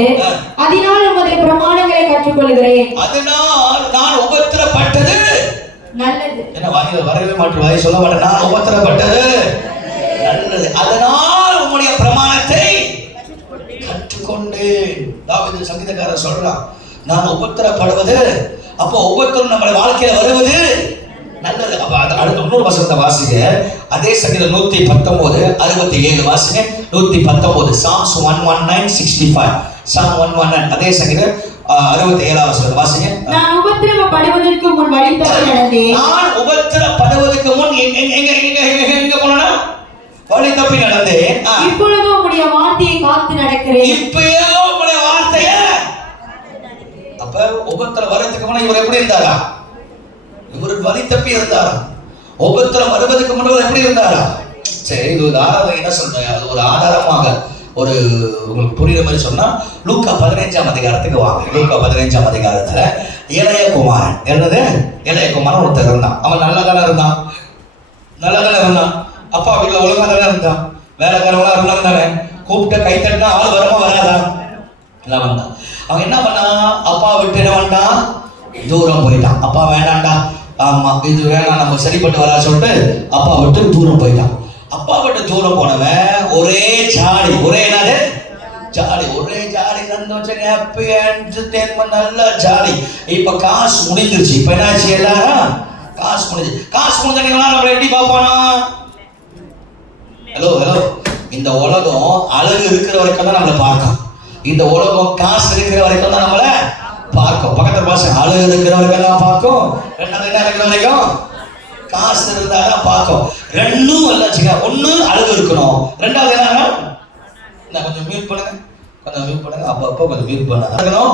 அதனால் உமது பிரமாணங்களை கற்றுக்கொள்கிறேன். அதனால் நான் உபத்திரப்பட்டது நல்லது. என்ன வாயில வரவே மாட்டேன், வாய் சொல்ல மாட்டேன். நான் உபத்திரப்பட்டது நல்லது, அதனால் உம்முடைய பிரமாணத்தை கற்றுக்கொண்டேன். தாவீது சங்கீதக்காரர் சொல்றான், நான் உபத்திரப்படுவது, அப்போ உபத்திரம் நம்ம வாழ்க்கையில வருவது நல்லது. அப்ப அடுத்த இன்னொரு வசனத்தை வாசிங்க. அதே சங்கீதம் 119:67 வாசிங்க. 119 Psalms 119:65. Psalm 119 அதே சங்கீதம் 67ஆம் வசனம் வாசிங்க. நான் உபத்திரவப்படுவதற்கு முன் வழி தப்பி நடந்தேன். நான் உபத்திரப்படுவதற்கு முன் எங்க போனா வழி தப்பி நடந்தேன். இப்பொழுது உம்முடைய வார்த்தையை காத்து நடக்கிறேன். இப்பயே உம்முடைய வார்த்தையை. அப்ப உபத்திரம் வரதுக்கு முன்ன இவர் எப்படி இருந்தாரா? இவர் வழி தப்பி இருந்தாரா? உபத்திரம் வருவதற்கு முன்னாடி எப்படி இருந்தாரா? சரி, இது ஒரு ஆதாரம். என்ன சொல்றேன், அது ஒரு ஆதாரமாக ஒரு உங்களுக்கு புரியுற மாதிரி சொன்னா லூக்கா 15ஆம் அதிகாரத்துக்கு வாங்க. லூக்கா 15ஆம் அதிகாரத்துல இளைய குமாரன் ஒருத்தர் இருந்தான். அவன் நல்லா தானே இருந்தான். அப்பா வீட்டுல ஒழுங்கா தானே இருந்தான். வேலைக்காரவங்களா இருந்தாங்க தானே. கூப்பிட்ட கை தட்டினா ஆள் வரமா வராதா? எல்லாம் வந்தான். அவன் என்ன பண்ணா, அப்பா விட்டு என்ன பண்ணான், தூரம் போயிட்டான். அப்பா வேண்டாண்டா, ஆமா இது வேணாம், நம்ம சரிப்பட்டு வரா சொல்லிட்டு அப்பா விட்டு தூரம் போயிட்டான். அப்பா விட்டு தூரம் போனவன் ஒரே ஜாலி, ஒரே சந்தோஷம், ஹாப்பி என்டர்டெயின்மெண்ட், நல்ல ஜாலி. இப்ப காசு முடிஞ்சிருச்சு. இப்ப என்னாச்சு, எல்லாரும் காசு முடிஞ்சா நம்மள எப்படி பார்ப்பானா? ஹலோ, இந்த உலகம் அழகு இருக்கிற வரைக்கும் தான் நம்மளை பார்க்கும். இந்த உலகம் காசு இருக்கிற வரைக்கும் தான் நம்மள பார்க்கும். பக்கத்துல பாச அழகு இருக்கிற வரைக்கும் தான் பார்க்கும். ரெண்டாவது என்ன இருக்கிற வரைக்கும் காசு இருந்தாதான் பார்க்கும். ரெண்டும் வந்தாச்சுங்க. ஒண்ணு அழகு இருக்கணும், ரெண்டாவது என்ன கொஞ்சம் மியூட் பண்ணுங்க, அப்பப்போ கொஞ்சம் மியூட் பண்ணணும்.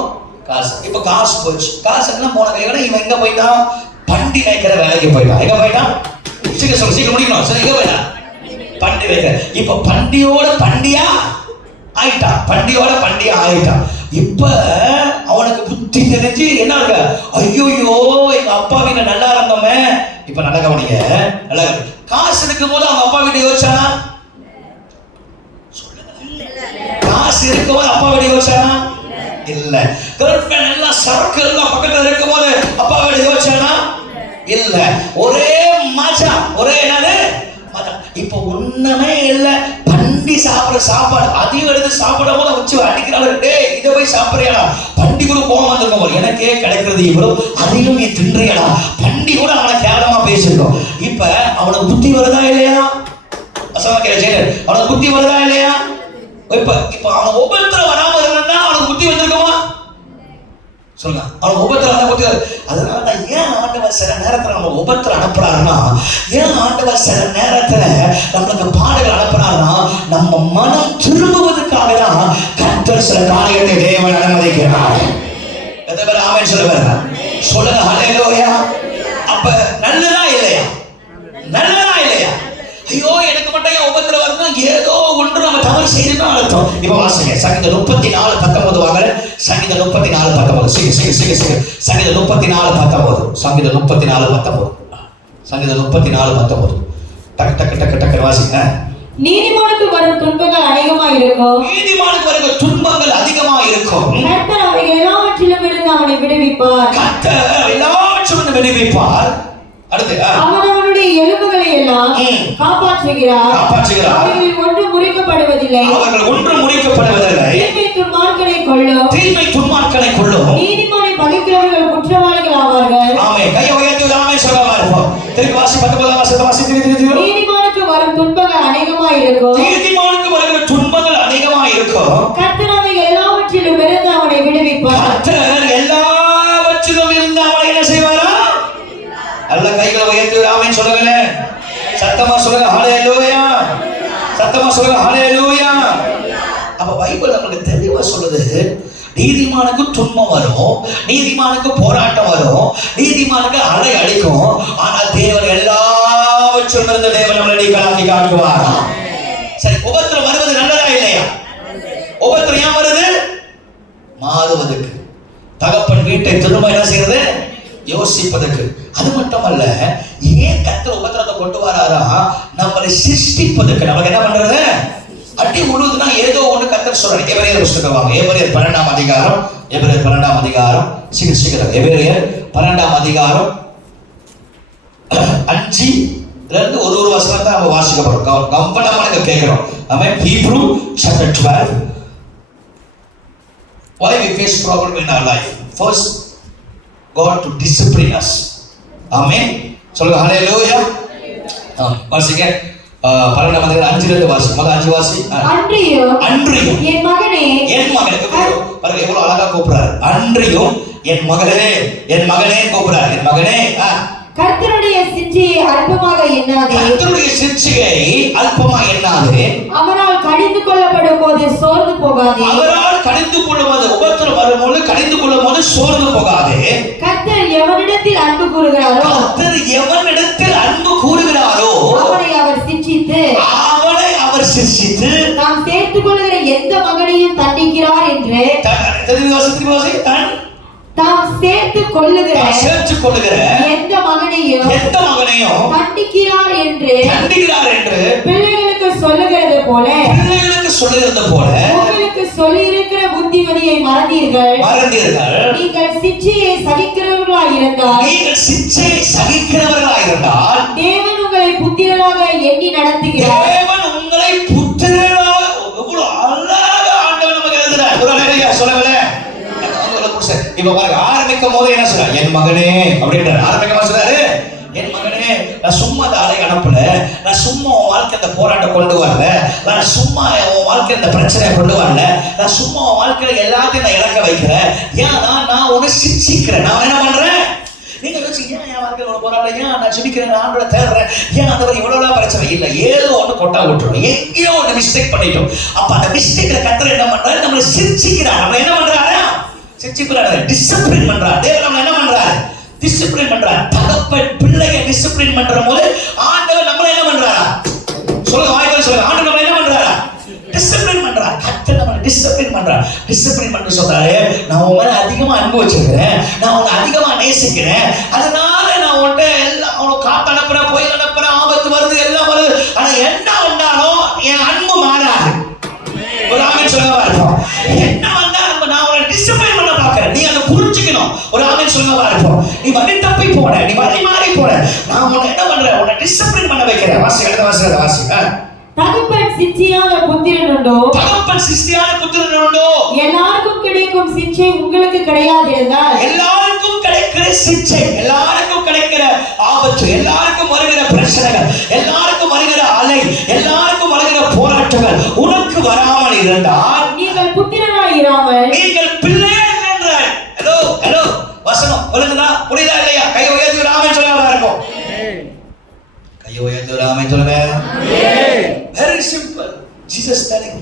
காசு. இப்ப காசு போச்சு. காசு என்ன போன கையோட இவன் எங்க போயிட்டான், பண்டி வைக்கிற வேலைக்கு போயிட்டான். எங்க போயிட்டான், சீக்கிரம் முடிக்கணும். சரி, எங்க போயிட்டான், பண்டி வைக்கிற. இப்ப பண்டியோட பண்டியா ஆயிட்டான். இப்ப அவனுக்கு புத்தி தெரிஞ்சு என்ன இருக்கு, ஐயோ எங்க அப்பா வீட்டுல நல்லா இருந்தோமே, இப்ப நடக்க முடிய நல்லா காசு இருக்கும் போது அவங்க அப்பா வீட்டை யோசிச்சானா? காசு இருக்கும் போது அப்பா வீட்டை யோசிச்சானா? இல்ல. கேர்ள் ஃப்ரெண்ட் எல்லாம் சரக்கு எல்லாம் பக்கத்துல இருக்கும் போது அப்பா வேலை யோசிச்சானா இல்ல. ஒரே மஜா, ஒரே என்னது மஜா. இப்போ ஒண்ணுமே இல்ல. பண்டி சாப்பிடுற சாப்பாடு அதையும் எடுத்து சாப்பிடும் போது வச்சு அடிக்கிறாங்க. டேய் இதை போய் சாப்பிடுறியாடா, பண்டி கூட கோவம் வந்திருக்கோம், எனக்கே கிடைக்கிறது இவ்வளோ அதையும் நீ தின்றியடா, பண்டி கூட அவனை கேவலமா பேசிருக்கோம். இப்ப அவனுக்கு புத்தி வருதா இல்லையா? அவனுக்கு புத்தி வருதா இல்லையா? இப்ப அவன் உபத்திரம் வராம இருந்தா அவனுக்கு புத்தி வந்திருக்குமா? சொல்லுங்க. அவன் உபத்திரம் வந்தா புத்தி. அதனால தான் ஏன் ஆண்டவர் சில நேரத்துல நம்ம உபத்திரம் அனுப்புறாருன்னா, ஏன் ஆண்டவர் சில நேரத்துல நம்மளுக்கு பாடுகள் அனுப்புறாருன்னா, நம்ம மனம் திரும்புவதற்காக தான் கர்த்தர் சில காரியத்தை தேவன் அனுமதிக்கிறார். எத்தனை பேர் ஆமென் சொல்லுவாங்க? சொல்லுங்க ஹல்லேலூயா. அப்ப நல்லதா இல்லையா? நல்லதா இல்லையா? ஐயோ எனக்கு மட்டும் ஏன் உபத்திரம் வருதுன்னா ஏதோ ஒன்று நம்ம தவறு செய்யணும்னு அர்த்தம். இப்ப வாசிங்க சங்கீதம் 34:19 வாங்க. சங்கீதம் 34:19. சங்கீதம் 34:19. சங்கீதம் 34:19. சங்கீதம் 34:19. டக்கு டக்கு டக்கு டக்கு வாசிங்க. நீதிமானுக்கு வரும் துன்பங்கள் அதிகமாக இருக்கும். நீதிமானுக்கு வரும் துன்பங்கள் அதிகமாக இருக்கும். கர்த்தர் அவைகள் எல்லாவற்றிலும் இருந்து அவனை விடுவிப்பார். கர்த்தர் எல்லாவற்றிலும் விடுவிப்பார். அடுத்து அவனுடைய எலும்புகளை எல்லாம் காப்பாற்றுகிறார். அவர்கள் ஒன்று முறிக்கப்படுவதில்லை. தீமை துன்மார்க்கனை கொல்லும். நீதிமானை பகைக்கிறவர்கள் குற்றவாளிகள் ஆவார்கள். நீதிமானுக்கு வரும் துன்பங்கள் அநேகமாய் இருக்கும். நீதிமானுக்கு வருகிற துன்பங்கள் அநேகமாய் இருக்கும். கர்த்தர் அவைகள் எல்லாவற்றிலும் இருந்து அவனை விடுவிப்பார். கர்த்தர் எல்லாவற்றிலும் இருந்து அவனை என்ன செய்வாரா? அல்ல கைகளை உயர்த்தி ஆமென் சொல்லுங்க. சத்தமா சொல்லுங்க ஹல்லேலூயா. சத்தமா சொல்லுங்க ஹல்லேலூயா. அப்ப பைபிள் நமக்கு தெளிவா சொல்லுது, நீதிமானுக்கு துன்பம் வரும், நீதிமானுக்கு போராட்டம் வரும், நீதிமானுக்கு அலை அடிக்கும். ஆனால் தேவன் எல்லாவற்றிலும் இருந்து தேவன் நம்மளை நீங்களாக்கி காட்டுவார். சரி, உபத்திரம் வருவது நல்லதா இல்லையா? உபத்திரம் ஏன் வருது? மாறுவதற்கு. தகப்பன் வீட்டை திரும்ப என்ன செய்யறது? யோசிப்பதற்கு. அது மட்டுமல்ல, ஏன் கர்த்தர் உபத்திரத்தை கொண்டு வராரா? நம்மளை சிருஷ்டிப்பதற்கு. நமக்கு என்ன பண்றது? அடி முழுவதுனா ஏதோ ஒண்ணு கர்த்தர் சொல்றாரு. எபிரேயர் புத்தகம் வாங்க. எபிரேயர் 12ஆம் அதிகாரம். எபிரேயர் 12ஆம் அதிகாரம். சீக்கிரம் எபிரேயர் 12ஆம் அதிகாரம் 5ல இருந்து ஒரு வசனத்தை நம்ம வாசிக்க போறோம். கவனமா நீங்க கேட்கிறோம். ஆமென். Hebrew chapter 12. Why we face problem in our life? First, God to discipline us. Amen. சொல்லுங்க ஹல்லேலூயா. வாசிங்க. 12ஆம் அதிகாரம் 5ல இருந்து வாசி. முதல்ல 5 வாசி. அன்றியும் என் மகனே, என் மகனே. பாருங்க எவ்வளவு அழகா கூப்பிடுறாரு. அன்றியும் என் மகனே, என் மகனே கூப்பிடுறாரு. என் மகனே. கர்த்தருடைய சிட்சையை அல்பமாக எண்ணாதே. கர்த்தருடைய சிட்சையை அல்பமாக எண்ணாதே. அவரால் கடிந்து கொள்ளப்படும் போது சோர்ந்து போகாதே. அவரால் கடிந்து கொள்ளும்போது, உபத்திரம் வரும்போது கடிந்து கொள்ளும்போது சோர்ந்து போகாதே. கர்த்தர் எவனிடத்தில் அன்பு கூறுகிறாரோ, கர்த்தர் எவனிடத்தில் அன்பு கூறுகிறாரோ அவனை அவர் சிட்சித்து தாம் சேர்த்துக் கொள்ளுகிற எந்த மகனையும் தண்டிக்கிறார் என்று. தாம் சேர்த்துக் கொள்ளுகிற எந்த மகனையும் தண்டிக்கிறார் என்று பிள்ளைகளுக்கு சொல்லுகிறது போல உங்களுக்கு சொல்லி இருக்கிற புத்திமதியை மறந்தீர்கள். நீங்கள் சிட்சையை சகிக்கிறவர்களாய் இருந்தால் தேவன் உங்களை புத்திரராக எண்ணி நடத்துகிறார். தேவன் உங்களை புத்திரராக எவ்வளவு அழகாக ஆண்டவர் நமக்கு எழுதுறார். சொல்லல. இப்ப பாருங்க, ஆரம்பிக்கும் போது என்ன சொல்றாரு? என் மகனே அப்படின்றாரு. ஆரம்பிக்கும் சொல்றாரு, என் மகனே, நான் சும்மா தாளை அனுப்பல, நான் சும்மா உன் வாழ்க்கை இந்த போராட்டம் கொண்டு வரல, நான் சும்மா உன் வாழ்க்கை இந்த பிரச்சனையை கொண்டு வரல, நான் சும்மா உன் வாழ்க்கையில எல்லாத்தையும் நான் இழக்க வைக்கிறேன். ஏன்னா நான் உன்னை சிக்ஷிக்கிறேன். நான் என்ன பண்றேன்? நீங்க யோசிச்சு, ஏன் என் வாழ்க்கையில உன போராட்டம், ஏன் நான் ஜெபிக்கிறேன், நான் ஆண்டவரை தேடுறேன், ஏன் அந்த இவ்வளவு பிரச்சனை இல்லை, ஏதோ ஒண்ணு கொட்டா விட்டுரும், எங்கேயோ ஒண்ணு மிஸ்டேக் பண்ணிட்டோம். அப்ப அந்த மிஸ்டேக்ல கர்த்தர் என்ன பண்றாரு? நம்மளை சிரிச்சிக்கிறார். நம்ம என்ன பண்றாரு? டிசிப்ளின் பண்றார். தேவன் நம்ம என்ன பண்றாரு? டிசிப்ளின் பண்றார். தகப்பன் பிள்ளையை டிசிப்ளின் பண்ற போது ஆண்டவர் நம்மள என்ன பண்றாரா? சொல்லுங்க, வாய்க்கால சொல்லுங்க. ஆண்டவர் நம்ம என்ன பண்றாரா? டிசிப்ளின் பண்றார். கர்த்தர் நம்ம டிசிப்ளின் பண்றார். டிசிப்ளின் பண்ணி சொல்றாரு, நான் உன் மேல அதிகமா அன்பு வச்சிருக்கிறேன், நான் உன்னை அதிகமா நேசிக்கிறேன், அதனால நான் உன்கிட்ட எல்லாம் உனக்கு காத்து அனுப்புறேன், புயல் அனுப்புறேன், ஆபத்து வருது, எல்லாம் வருது, ஆனா என்ன வந்தாலும் என் அன்பு மாறாது. ஒரு ஆமென் சொல்லுங்க. என்ன வந்தா நான் உன்னை டிசிப்ளின் நிச்சயம் ஒரு ஆமென் சொல்லுங்க பார்ப்போம். நீ வழி தப்பி போன, நீ வழி மாறி போன, நான் உன்னை என்ன பண்றேன், உன்னை டிசிப்ளின் பண்ண வைக்கிறேன். வாசி அடுத்த வாசி. தகப்பன் சிற்றியான புத்திரன் உண்டோ? தகப்பன் சிற்றியான புத்திரன் உண்டோ? எல்லாருக்கும் கிடைக்கும் சிச்சை உங்களுக்கு கிடையாது என்றால், எல்லாருக்கும் கிடைக்கிற சிச்சை, எல்லாருக்கும் கிடைக்கிற ஆபத்து, எல்லாருக்கும் வருகிற பிரச்சனைகள், எல்லாருக்கும் வருகிற அலை, எல்லாருக்கும் வருகிற போராட்டங்கள் உனக்கு வராமல் இருந்தால் நீங்கள் புத்திரனாய் இராமல் நீங்கள் பிள்ளை என்ற ஹலோ வசனம் புரியுதா இல்லையா? கை உயர்த்தி ஒரு ஆமென் சொல்லுங்க இருக்கும். கையை உயர்த்தி ஒரு ஆமென் சொல்லுங்க. Very simple. ஜீசஸ் telling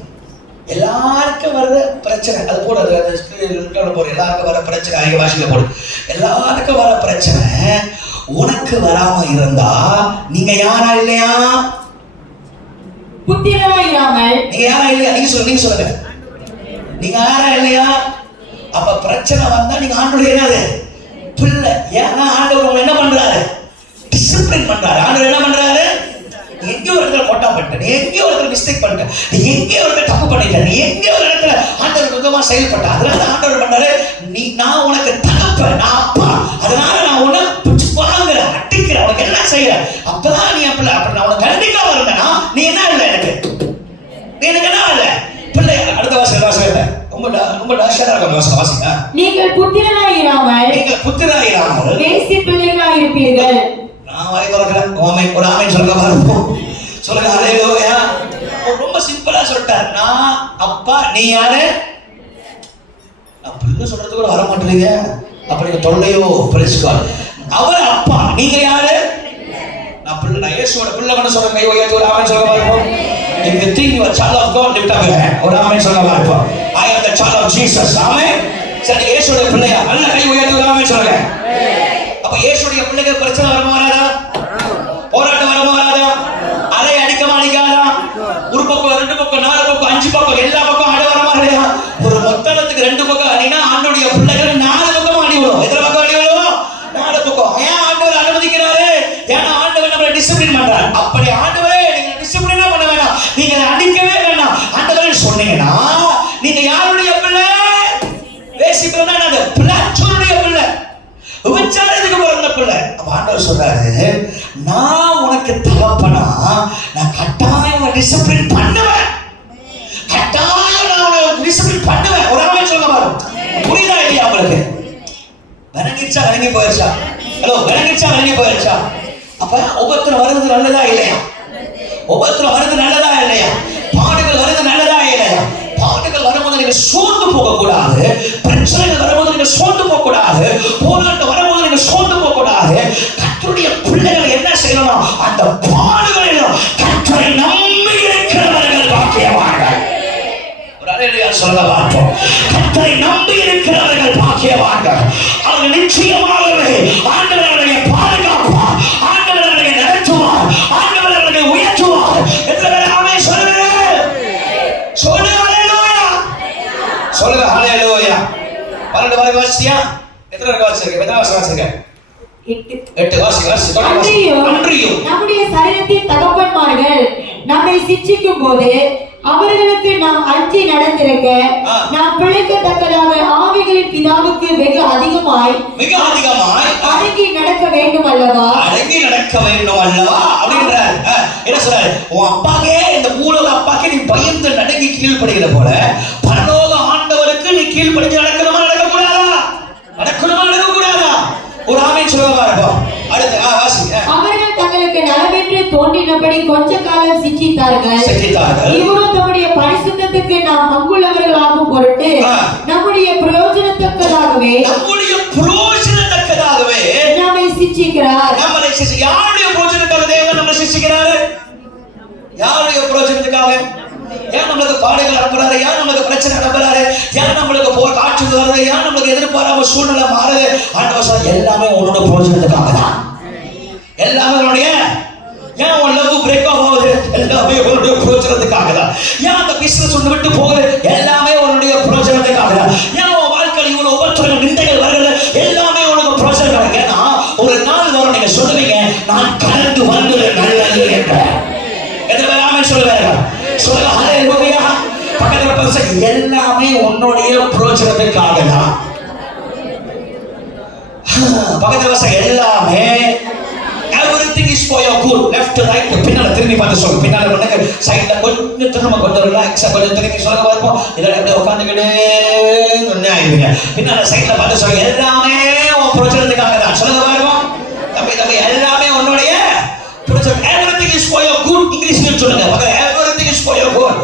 எல்லாருக்கும் வர பிரச்சனை அது போட போற எல்லாருக்கும் வர பிரச்சனை ஐய பாஷையில போடு. எல்லாருக்கும் வர பிரச்சனை உனக்கு வராம இருந்தா நீங்க யாரா இல்லையா? புத்திரனாய் இராமல். நீங்க யாரா இல்லையா? நீங்க சொல்லுங்க. நீங்க யாரா இல்லையா? அப்ப பிரச்சனை வந்தா நீங்க ஆண்டவருடைய என்னது பிள்ளை. ஏன்னா ஆண்டவர் உங்களை என்ன பண்றாரு? டிசிப்ளின் பண்றாரு. ஆண்டவர் என்ன பண்றாரு? எங்கேயோ ஒரு இடத்துல கொட்டா பண்ணிட்ட, நீ எங்கேயோ ஒரு இடத்துல மிஸ்டேக் பண்ணிட்ட, நீ எங்கேயோ ஒரு இடத்துல தப்பு பண்ணிட்ட, நீ எங்கேயோ ஒரு இடத்துல ஆண்டவர் விதமா செயல்பட்ட, அதனால ஆண்டவர் பண்ணாரு நான் உனக்கு தகப்பன், நான் அப்பா, அதனால நான் உன்னை பிடிச்சு வாங்குறேன், அட்டிக்கிறேன், உனக்கு என்ன செய்யறேன், அப்பதான் நீ பிள்ளை. அப்படி நான் உனக்கு கண்டிக்காம இருந்தேன்னா நீ என்ன இல்லை, நீ எனக்கு என்ன இல்லை பிள்ளை. அடுத்த வாசல் ரொம்ப டாஷரா இருக்க வாசிங்க. நீங்கள் புத்திரனாய் இராமல் வேசி பிள்ளைகளாய் இருப்பீர்கள். நான் வாய் திறக்கிறேன். ஒரு ஆமென் சொல்லுங்க பாருங்க. சொல்லுங்க ஹல்லேலூயா. ரொம்ப சிம்பிளா சொல்லிட்டார். நான் அப்பா, நீ யாரு? நான் பிள்ளை சொல்றதுக்கு கூட வர மாட்டேங்க. அப்படி தொல்லையோ பிரிஸ்கால். அவர் அப்பா, நீங்க யாரு? நான் பிள்ளை, நான் இயேசுவோட பிள்ளை பண்ண சொல்றேன். கை உயர்த்தி ஒரு ஆமென் சொல்லுங்க பாருங்க. If you think you are child of God, lift up your hand. ஒரு ஆமென் சொல்லுங்க பாருங்க. I am the child of Jesus. ஆமென். சரி, இயேசுவோட பிள்ளையா? நல்ல கை உயர்த்தி ஒரு ஆமென் சொல்லுங்க. அப்ப இயேசுடைய பிள்ளைக்கு பிரச்சனை வரமா வராதா? போராட்டம் வரமா வராதா? அலை அடிக்காதா? ஒரு பக்கம், ரெண்டு பக்கம், 4 பக்கம், 5 பக்கம், எல்லா பக்கம் அடி வரமா இல்லையா? ஒரு மொத்தத்துக்கு 2 பக்கம் அடினா ஆண்டவருடைய பிள்ளைகள் 4 பக்கம் அடி விடும். எத்தனை பக்கம் அடி விடும்? 4 பக்கம். ஏன் ஆண்டவர் அனுமதிக்கிறாரு? ஏன்னா ஆண்டவர் நம்மளை டிசிப்ளின் பண்றாரு. அப்படி ஆண்டவரே நீங்க டிசிப்ளினா பண்ண வேண்டாம், நீங்க அடிக்கவே வேண்டாம் ஆண்டவரே சொன்னீங்கன்னா நீங்க யாருடைய பிள்ளை? வேசி பிள்ளை, அது பிளாச்சுடைய பிள்ளை, விபச்சாரத்துக்கு பிறந்த பிள்ளை. அப்ப ஆண்டவர் சொல்றாரு, நான் உனக்கு தகப்பனா, நான் கட்டாயம் உன்னை டிசிப்ளின் பண்ணுவேன், கட்டாயம் நான் உன்னை டிசிப்ளின் பண்ணுவேன். ஒரு ஆமென் சொல்லுங்க பாருங்க. புரியுதா இல்லையா உங்களுக்கு? விளங்கிச்சா? விளங்கி போயிருச்சா? ஹலோ, விளங்கி போயிருச்சா? அப்ப உபத்திரம் வருது நல்லதா இல்லையா? உபத்திரம் வருது நல்லதா இல்லையா? பாடுகள் வருது நல்லதா இல்லையா? பாடுகள் வரும்போது நீங்க சோர்ந்து போக கூடாது, பிரச்சனைகள் வரும்போது நீங்க சோர்ந்து போக கூடாது, போராட்டம் வரும்போது நீங்க சோர்ந்து போக கூடாது. கர்த்தருடைய பிள்ளைகள் என்ன செய்யணும்? அந்த பாடுகளிலும் கர்த்தரை நம்பி இருக்கிறவர்கள் பாக்கியவான்கள். ஒரு அல்லேலூயா சொல்ல பார்ப்போம். கர்த்தரை நம்பி இருக்கிறவர்கள் பாக்கியவான்கள். அவர்கள் நிச்சயமாகவே ஆண்டவர் அவர்களை பாதுகாப்பார், ஆண்டவர் அவர்களை நடத்துவார், ஆண்டவர் அவர்களை உயர்த்துவார். எத்தனை ஆமென் சொல்லுங்க. சொல்லுங்க ஹல்லேலூயா. 12 வரைக்கும் வாசியா? எத்தனை வரைக்கும் வாசிங்க? எத்தனை வாசிங்க? 8 வாசி. அன்றியும் நம்முடைய சரீரத்தின் தகப்பன்மார்கள் நம்மை சிட்சிக்கும் போது அவர்களுக்கு நாம் அஞ்சி நடந்திருக்க நாம் பிழைக்கத்தக்கதாக ஆவிகளின் பிதாவுக்கு வெகு அதிகமாய் அடங்கி நடக்க வேண்டும் அல்லவா? அப்படின்றார். என்ன சொல்றாரு? உன் அப்பாக்கே, இந்த பூலோக அப்பாக்கே நீ பயந்து நடங்கி கீழ்ப்படுகிற போல பரலோக ஆண்டவருக்கு நீ கீழ்ப்படிஞ்சு நடக்கணுமா நடக்கக்கூடாதா? ஒரு ஆமென் சொல்லுங்க பாருங்க. அடுத்து வாசி. அவர்கள் தங்களுக்கு நலமென்று தோன்றினபடி கொஞ்ச காலம் சிட்சித்தார்கள். இவரோ தம்முடைய பரிசுத்தத்துக்கு நாம் பங்குள்ளவர்களாகும் பொருட்டு நம்முடைய பிரயோஜனத்தக்கதாகவே நம்மை சிட்சிக்கிறார். யாருடைய பிரயோஜனத்துக்காக தேவன் நம்மை சிட்சிக்கிறாரு? யாருடைய பிரயோஜனத்துக்காக? ஏன் நம்மளுக்கு பாடுகள் அனுப்புறாரு? ஏன் நம்மளுக்கு பிரச்சனை அனுப்புறாரு? ஏன் நம்மளுக்கு காற்று வருது? ஏன் நம்மளுக்கு எதிர்பாராம சூழ்நிலை மாறுது? ஆண்டவர் சொல்றார், எல்லாமே உன்னோட பிரயோஜனத்துக்காக தான். எல்லாமே உன்னுடைய, ஏன் உன் லவ் பிரேக் ஆஃப் ஆகுது? எல்லாமே உன்னுடைய பிரயோஜனத்துக்காக தான். ஏன் அந்த பிசினஸ் ஒன்று விட்டு போகுது? எல்லாமே உன்னுடைய பிரயோஜனத்துக்காக தான். ஏன் உன் வாழ்க்கையில் இவ்வளவு உபத்திரங்கள் நிந்தைகள் வருகிறது? எல்லாமே உனக்கு பிரயோஜனத்துக்காக. ஏன்னா ஒரு நாள் வரும் நீங்க சொல்லுவீங்க, நான் கடந்து வந்தது நல்லது என்ற. எத்தனை பேர் ஆமென் சொல்லுவாங்க? சொல்லுங்க ஹல்லேலூயா. பக்கத்துல எல்லாமே உன்னுடைய பிரயோஜனத்துக்காக தான். பக்கத்துல வச எல்லாமே everything is for your good. left right பின்னால திரும்பி பார்த்து சொல்லு. பின்னால பண்ணுங்க, சைடுல கொஞ்சம் திரும்ப கொஞ்சம் ரிலாக்ஸா கொஞ்சம் திரும்பி சொல்லுங்க பார்ப்போம். இல்ல அப்படியே உட்கார்ந்துக்கிட்டே ஒண்ணே ஆயிடுங்க. பின்னால சைடுல பார்த்து சொல்லுங்க, எல்லாமே உன் பிரயோஜனத்துக்காக தான். சொல்லுங்க பார்ப்போம். தம்பி எல்லாமே உன்னுடைய பிரயோஜனம். everything is for your good. இங்கிலீஷ்ல சொல்லுங்க. everything is for your good.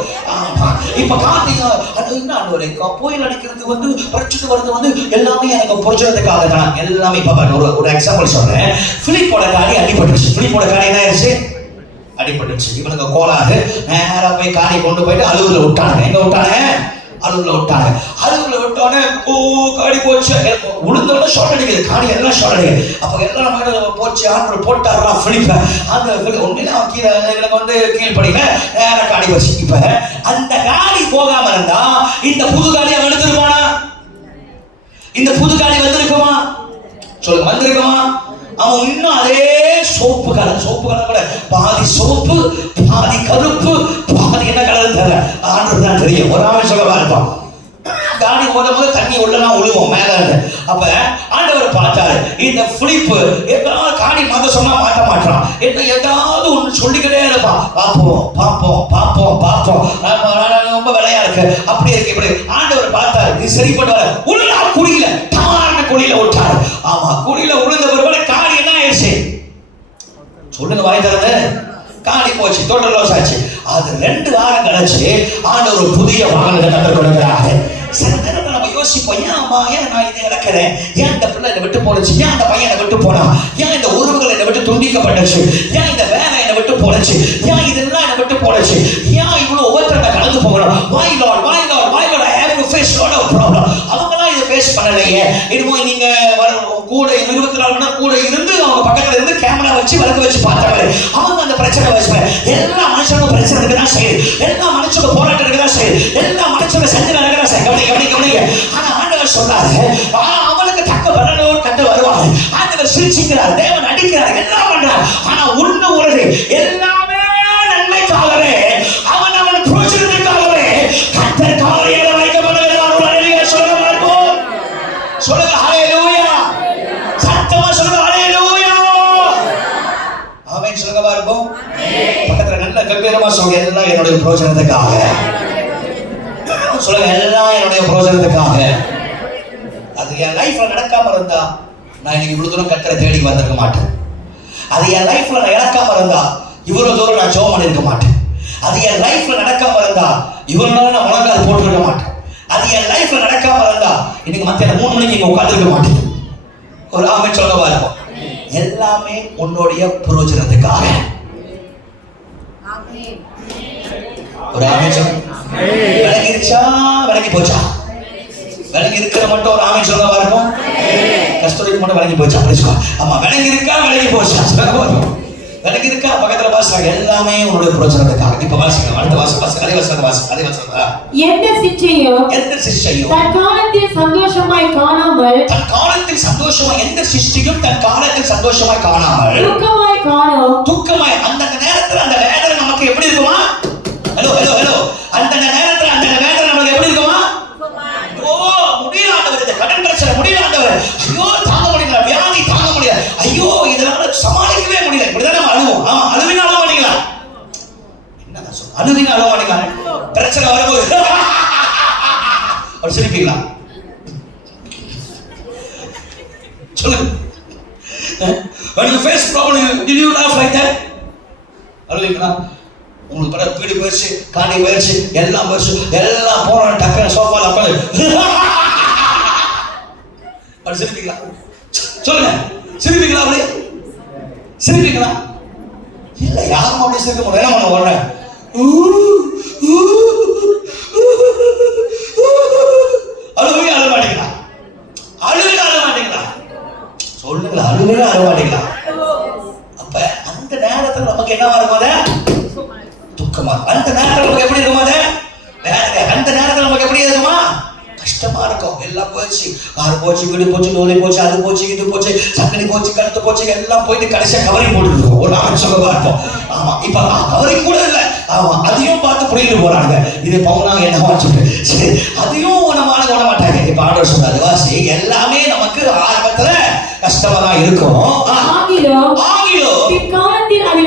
இப்ப கார்த்திகா அது என்ன ஒரு புயல் அடிக்கிறது வந்து பிரச்சனை வருது வந்து எல்லாமே எனக்கு பிரயோஜனத்துக்காக தான். எல்லாமே இப்ப ஒரு எக்ஸாம்பிள் சொல்றேன். பிலிப்போட காடி அடிபட்டுச்சு. பிலிப்போட காடி என்ன ஆயிடுச்சு? அடிபட்டுச்சு. இவனுக்கு கோளாறு நேரா போய் காடி கொண்டு போயிட்டு அலுவல விட்டாங்க. எங்க விட்டாங்க? அலுவல விட்டாங்க. அலுவல விட்டோடனே காடி போச்சு. உளுந்தோட ஷார்ட் அடிக்குது. காடி எல்லாம் ஷார்ட் அடிக்குது. அப்ப எல்லாம் போச்சு. ஆண்டு போட்டாரா பிலிப்ப அந்த ஒன்னுல கீழே எனக்கு வந்து கீழ்படியில நேரம் காடி வச்சு. இப்ப அந்த காடி போகாம இருந்தா இந்த புது காடி அவன் எடுத்துருப்பானா? இந்த புது காடி வந்திருக்குமா? சொல்லுங்க, வந்திருக்குமா? அவன் இன்னும் அதே சோப்பு கலர் கூட பாதி சோப்பு பாதி கருப்பு பாதி என்ன கலர் தெரியல. ஆண்டு தான் தெரியும். ஒரு ஆள் சொல்ல இருப்பான். காடி ஓடும் போது தண்ணி உள்ளலாம் உழுவோம் மேல. அப்ப ஆண்டவர் பார்த்தாரு, இந்த பிலிப்பு ஏதாவது காடி மாத்த சொன்னா மாட்ட மாட்டான். என்ன ஏதாவது ஒன்று சொல்லிக்கிட்டே இருப்பான். பார்ப்போம் ரொம்ப விலையா இருக்கு, அப்படி இருக்கு, இப்படி. ஆண்டவர் பார்த்தாரு, இது சரிப்பட்டு வர உள்ள குடியில தான குடியில விட்டாரு. ஆமா, குடியில உளுந்த பிறகு காடி என்ன ஆயிடுச்சு? சொல்லுங்க வாய் தரது. காடி போச்சு, டோட்டல் லாஸ் ஆச்சு. அது 2 வாரம் கழிச்சு ஆண்டவர் ஒரு புதிய வாகனத்தை கற்றுக் கொடுக்கிறாரு. சில நேரத்தில் நம்ம யோசிப்போம், ஏன் நான் இதை இழக்கிறேன்? ஏன் இந்த பிள்ளை என்னை விட்டு போனுச்சு? ஏன் அந்த பையன் என்னை விட்டு போனா? ஏன் இந்த உறவுகள் என்னை விட்டு துண்டிக்கப்பட்டுச்சு? ஏன் இந்த வேலை என்னை விட்டு போனுச்சு? ஏன் இதெல்லாம் என்னை விட்டு போனுச்சு? ஏன் இவ்வளவு ஒவ்வொருத்தரை கடந்து போகணும்? Why Lord I have to face lot of problem. அவங்களாம் இதை ஃபேஸ் பண்ணலையே. இதுமோ நீங்க கூட 24 மணி நேரம் கூட இருந்து அவங்க பக்கத்துல இருந்து கேமரா வச்சு விளக்கு வச்சு பார்த்தாங்க. அவங்க அந்த பிரச்சனை வச்சு எல்லா மனுஷனுக்கும் பிரச்சனை இருக்குதான் செய்யுது. எல்லா மனுஷனுக்கும் போராட்டம் இருக்குதான் செய்யுது. எல்லா மனுஷனுக்கும் சஞ்சலம் இருக்குதான் செய்யுது. கவனிக்க. ஆனா ஆண்டவர் சொல்றாரு, அவனுக்கு தக்க பலனோர் கண்டு வருவாங்க. ஆண்டவர் சிரிச்சுக்கிறார், தேவன் அடிக்கிறார், எல்லாம் பண்றார். ஆனா ஒண்ணு உலகு எல்லாமே நன்மைக்காகவே, அவன் புரோஜனத்துக்காகவே கர்த்தர் காரியங்களை வைக்கப்படுகிறார். சொல்லுங்க பார்ப்போம். சொல்லுங்க ஹல்லேலூயா. சத்தமா சொல்லுங்க ஹல்லேலூயா. ஆமென் சொல்லுங்க பார்ப்போம். பக்கத்துல நல்ல கம்பீரமா சொல்லுங்க, எல்லாம் என்னுடைய பிரயோஜனத்துக்காக. சொல்லுங்க, எல்லாம் என்னுடைய பிரயோஜனத்துக்காக. அது என் லைஃப்ல நடக்காம இருந்தா நான் இன்னைக்கு இவ்வளவு தூரம் கர்த்தரை தேடி வந்திருக்க மாட்டேன். அது என் லைஃப்ல நடக்காம இருந்தா இவ்வளவு தூரம் நான் ஜெபம் பண்ணிருக்க மாட்டேன். அது என் லைஃப்ல நடக்காம இருந்தா இவ்வளவு நேரம் நான் முழங்கால் போட்டுருக்க மாட்டேன். அது என் லைஃப்ல நடக்காம இருந்தா இன்னைக்கு மத்தியான 3 மணிக்கு இங்க உட்கார்ந்துருக்க மாட்டேன். ஒரு ஆமென் சொல்லுங்க பார்ப்போம். எல்லாமே உன்னுடைய பிரயோஜனத்துக்காக. ஒரு ஆமென் சொல்லுங்க. விலகிருச்சா விலகி போச்சா? விலகி இருக்கிற மட்டும் ஒரு ஆமென் சொல்லுங்க பார்ப்போம். கஸ்தூரிக்கு மட்டும் விலகி போச்சா? ஆமா, விலகி இருக்கா விலகி போச்சா? விலகி இருக்கா? பக்கத்துல வாசிங்க, எல்லாமே உன்னுடைய பிரயோஜனத்துக்காக. இப்ப வாசிங்க, அடுத்த வாசிங்க, அதே வாசிங்க. எந்த சிஷ்டையும் தன் காலத்தில் சந்தோஷமாய் காணாமல், எந்த சிஷ்டையும் தன் காலத்தில் சந்தோஷமாய் காணாமல் துக்கமாய் அந்த நேரத்துல அந்த வேதனை நமக்கு எப்படி இருக்குமா? ஹலோ அந்த நேரத்துல அந்த வேதனை நமக்கு எப்படி இருக்குமா? முடியல ஆண்டவர், இந்த கடன் பிரச்சனை முடியல ஆண்டவர், ஐயோ தாங்க முடியல, வியாதி தாங்க முடியல, ஐயோ இதனால சமாளிக்கவே முடியல. இப்படிதான் நம்ம அழுவோம். ஆமா, அழுவினா அழுவ மாட்டீங்களா? என்னதான் சொல்ல, அழுவினா அழுவ மாட்டீங்களா? பிரச்சனை வரும்போது ஒரு சிரிப்பீங்களா? சொல்லுங்க. When you face problem, did you laugh like that? அழுவீங்களா? உங்களுக்கு பட பீடி போயிடுச்சு, காடி போயிடுச்சு, எல்லாம் போயிடுச்சு, எல்லாம் போன டக்குனு சோஃபால உட்காந்து அப்படி சிரிப்பீங்களா? சொல்லுங்க, சிரிப்பீங்களா? அப்படி சிரிப்பீங்களா? இல்ல, யாரும் அப்படி சிரிக்க முடியும். என்ன பண்ண உடனே அழுவே அழ மாட்டீங்களா? சொல்லுங்களா, அழுவே அழ மாட்டீங்களா? அப்ப அந்த நேரத்துல நமக்கு என்னவா இருக்கும்? துக்கமா. அந்த நேரத்துல நமக்கு எப்படி இருக்குமா? அந்த நேரத்துல நமக்கு எப்படி இருக்குமா? கஷ்டமா இருக்கும். எல்லாம் போச்சு, ஆறு போச்சு, வீடு போச்சு, நூலை போச்சு, அது போச்சு, இது போச்சு, சக்கரை போச்சு, கழுத்து போச்சு, எல்லாம் போயிட்டு கடைசியா கவரிங் போட்டு இருக்கோம். ஒரு நாள் சொல்ல பார்ப்போம். ஆமா, இப்ப கவரிங் கூட இல்லை. ஆமா, அதையும் பார்த்து புரியிட்டு போறாங்க. இது பவுனா என்னவா சொல்லிட்டு சரி, அதையும் நம்ம விட மாட்டாங்க. இப்ப ஆண்டவர் சொல்றாரு, வாசி எல்லாமே நமக்கு ஆரம்பத்துல கஷ்டமா தான் இருக்கும். ஆகிலும் பிற்காலத்தில் அதை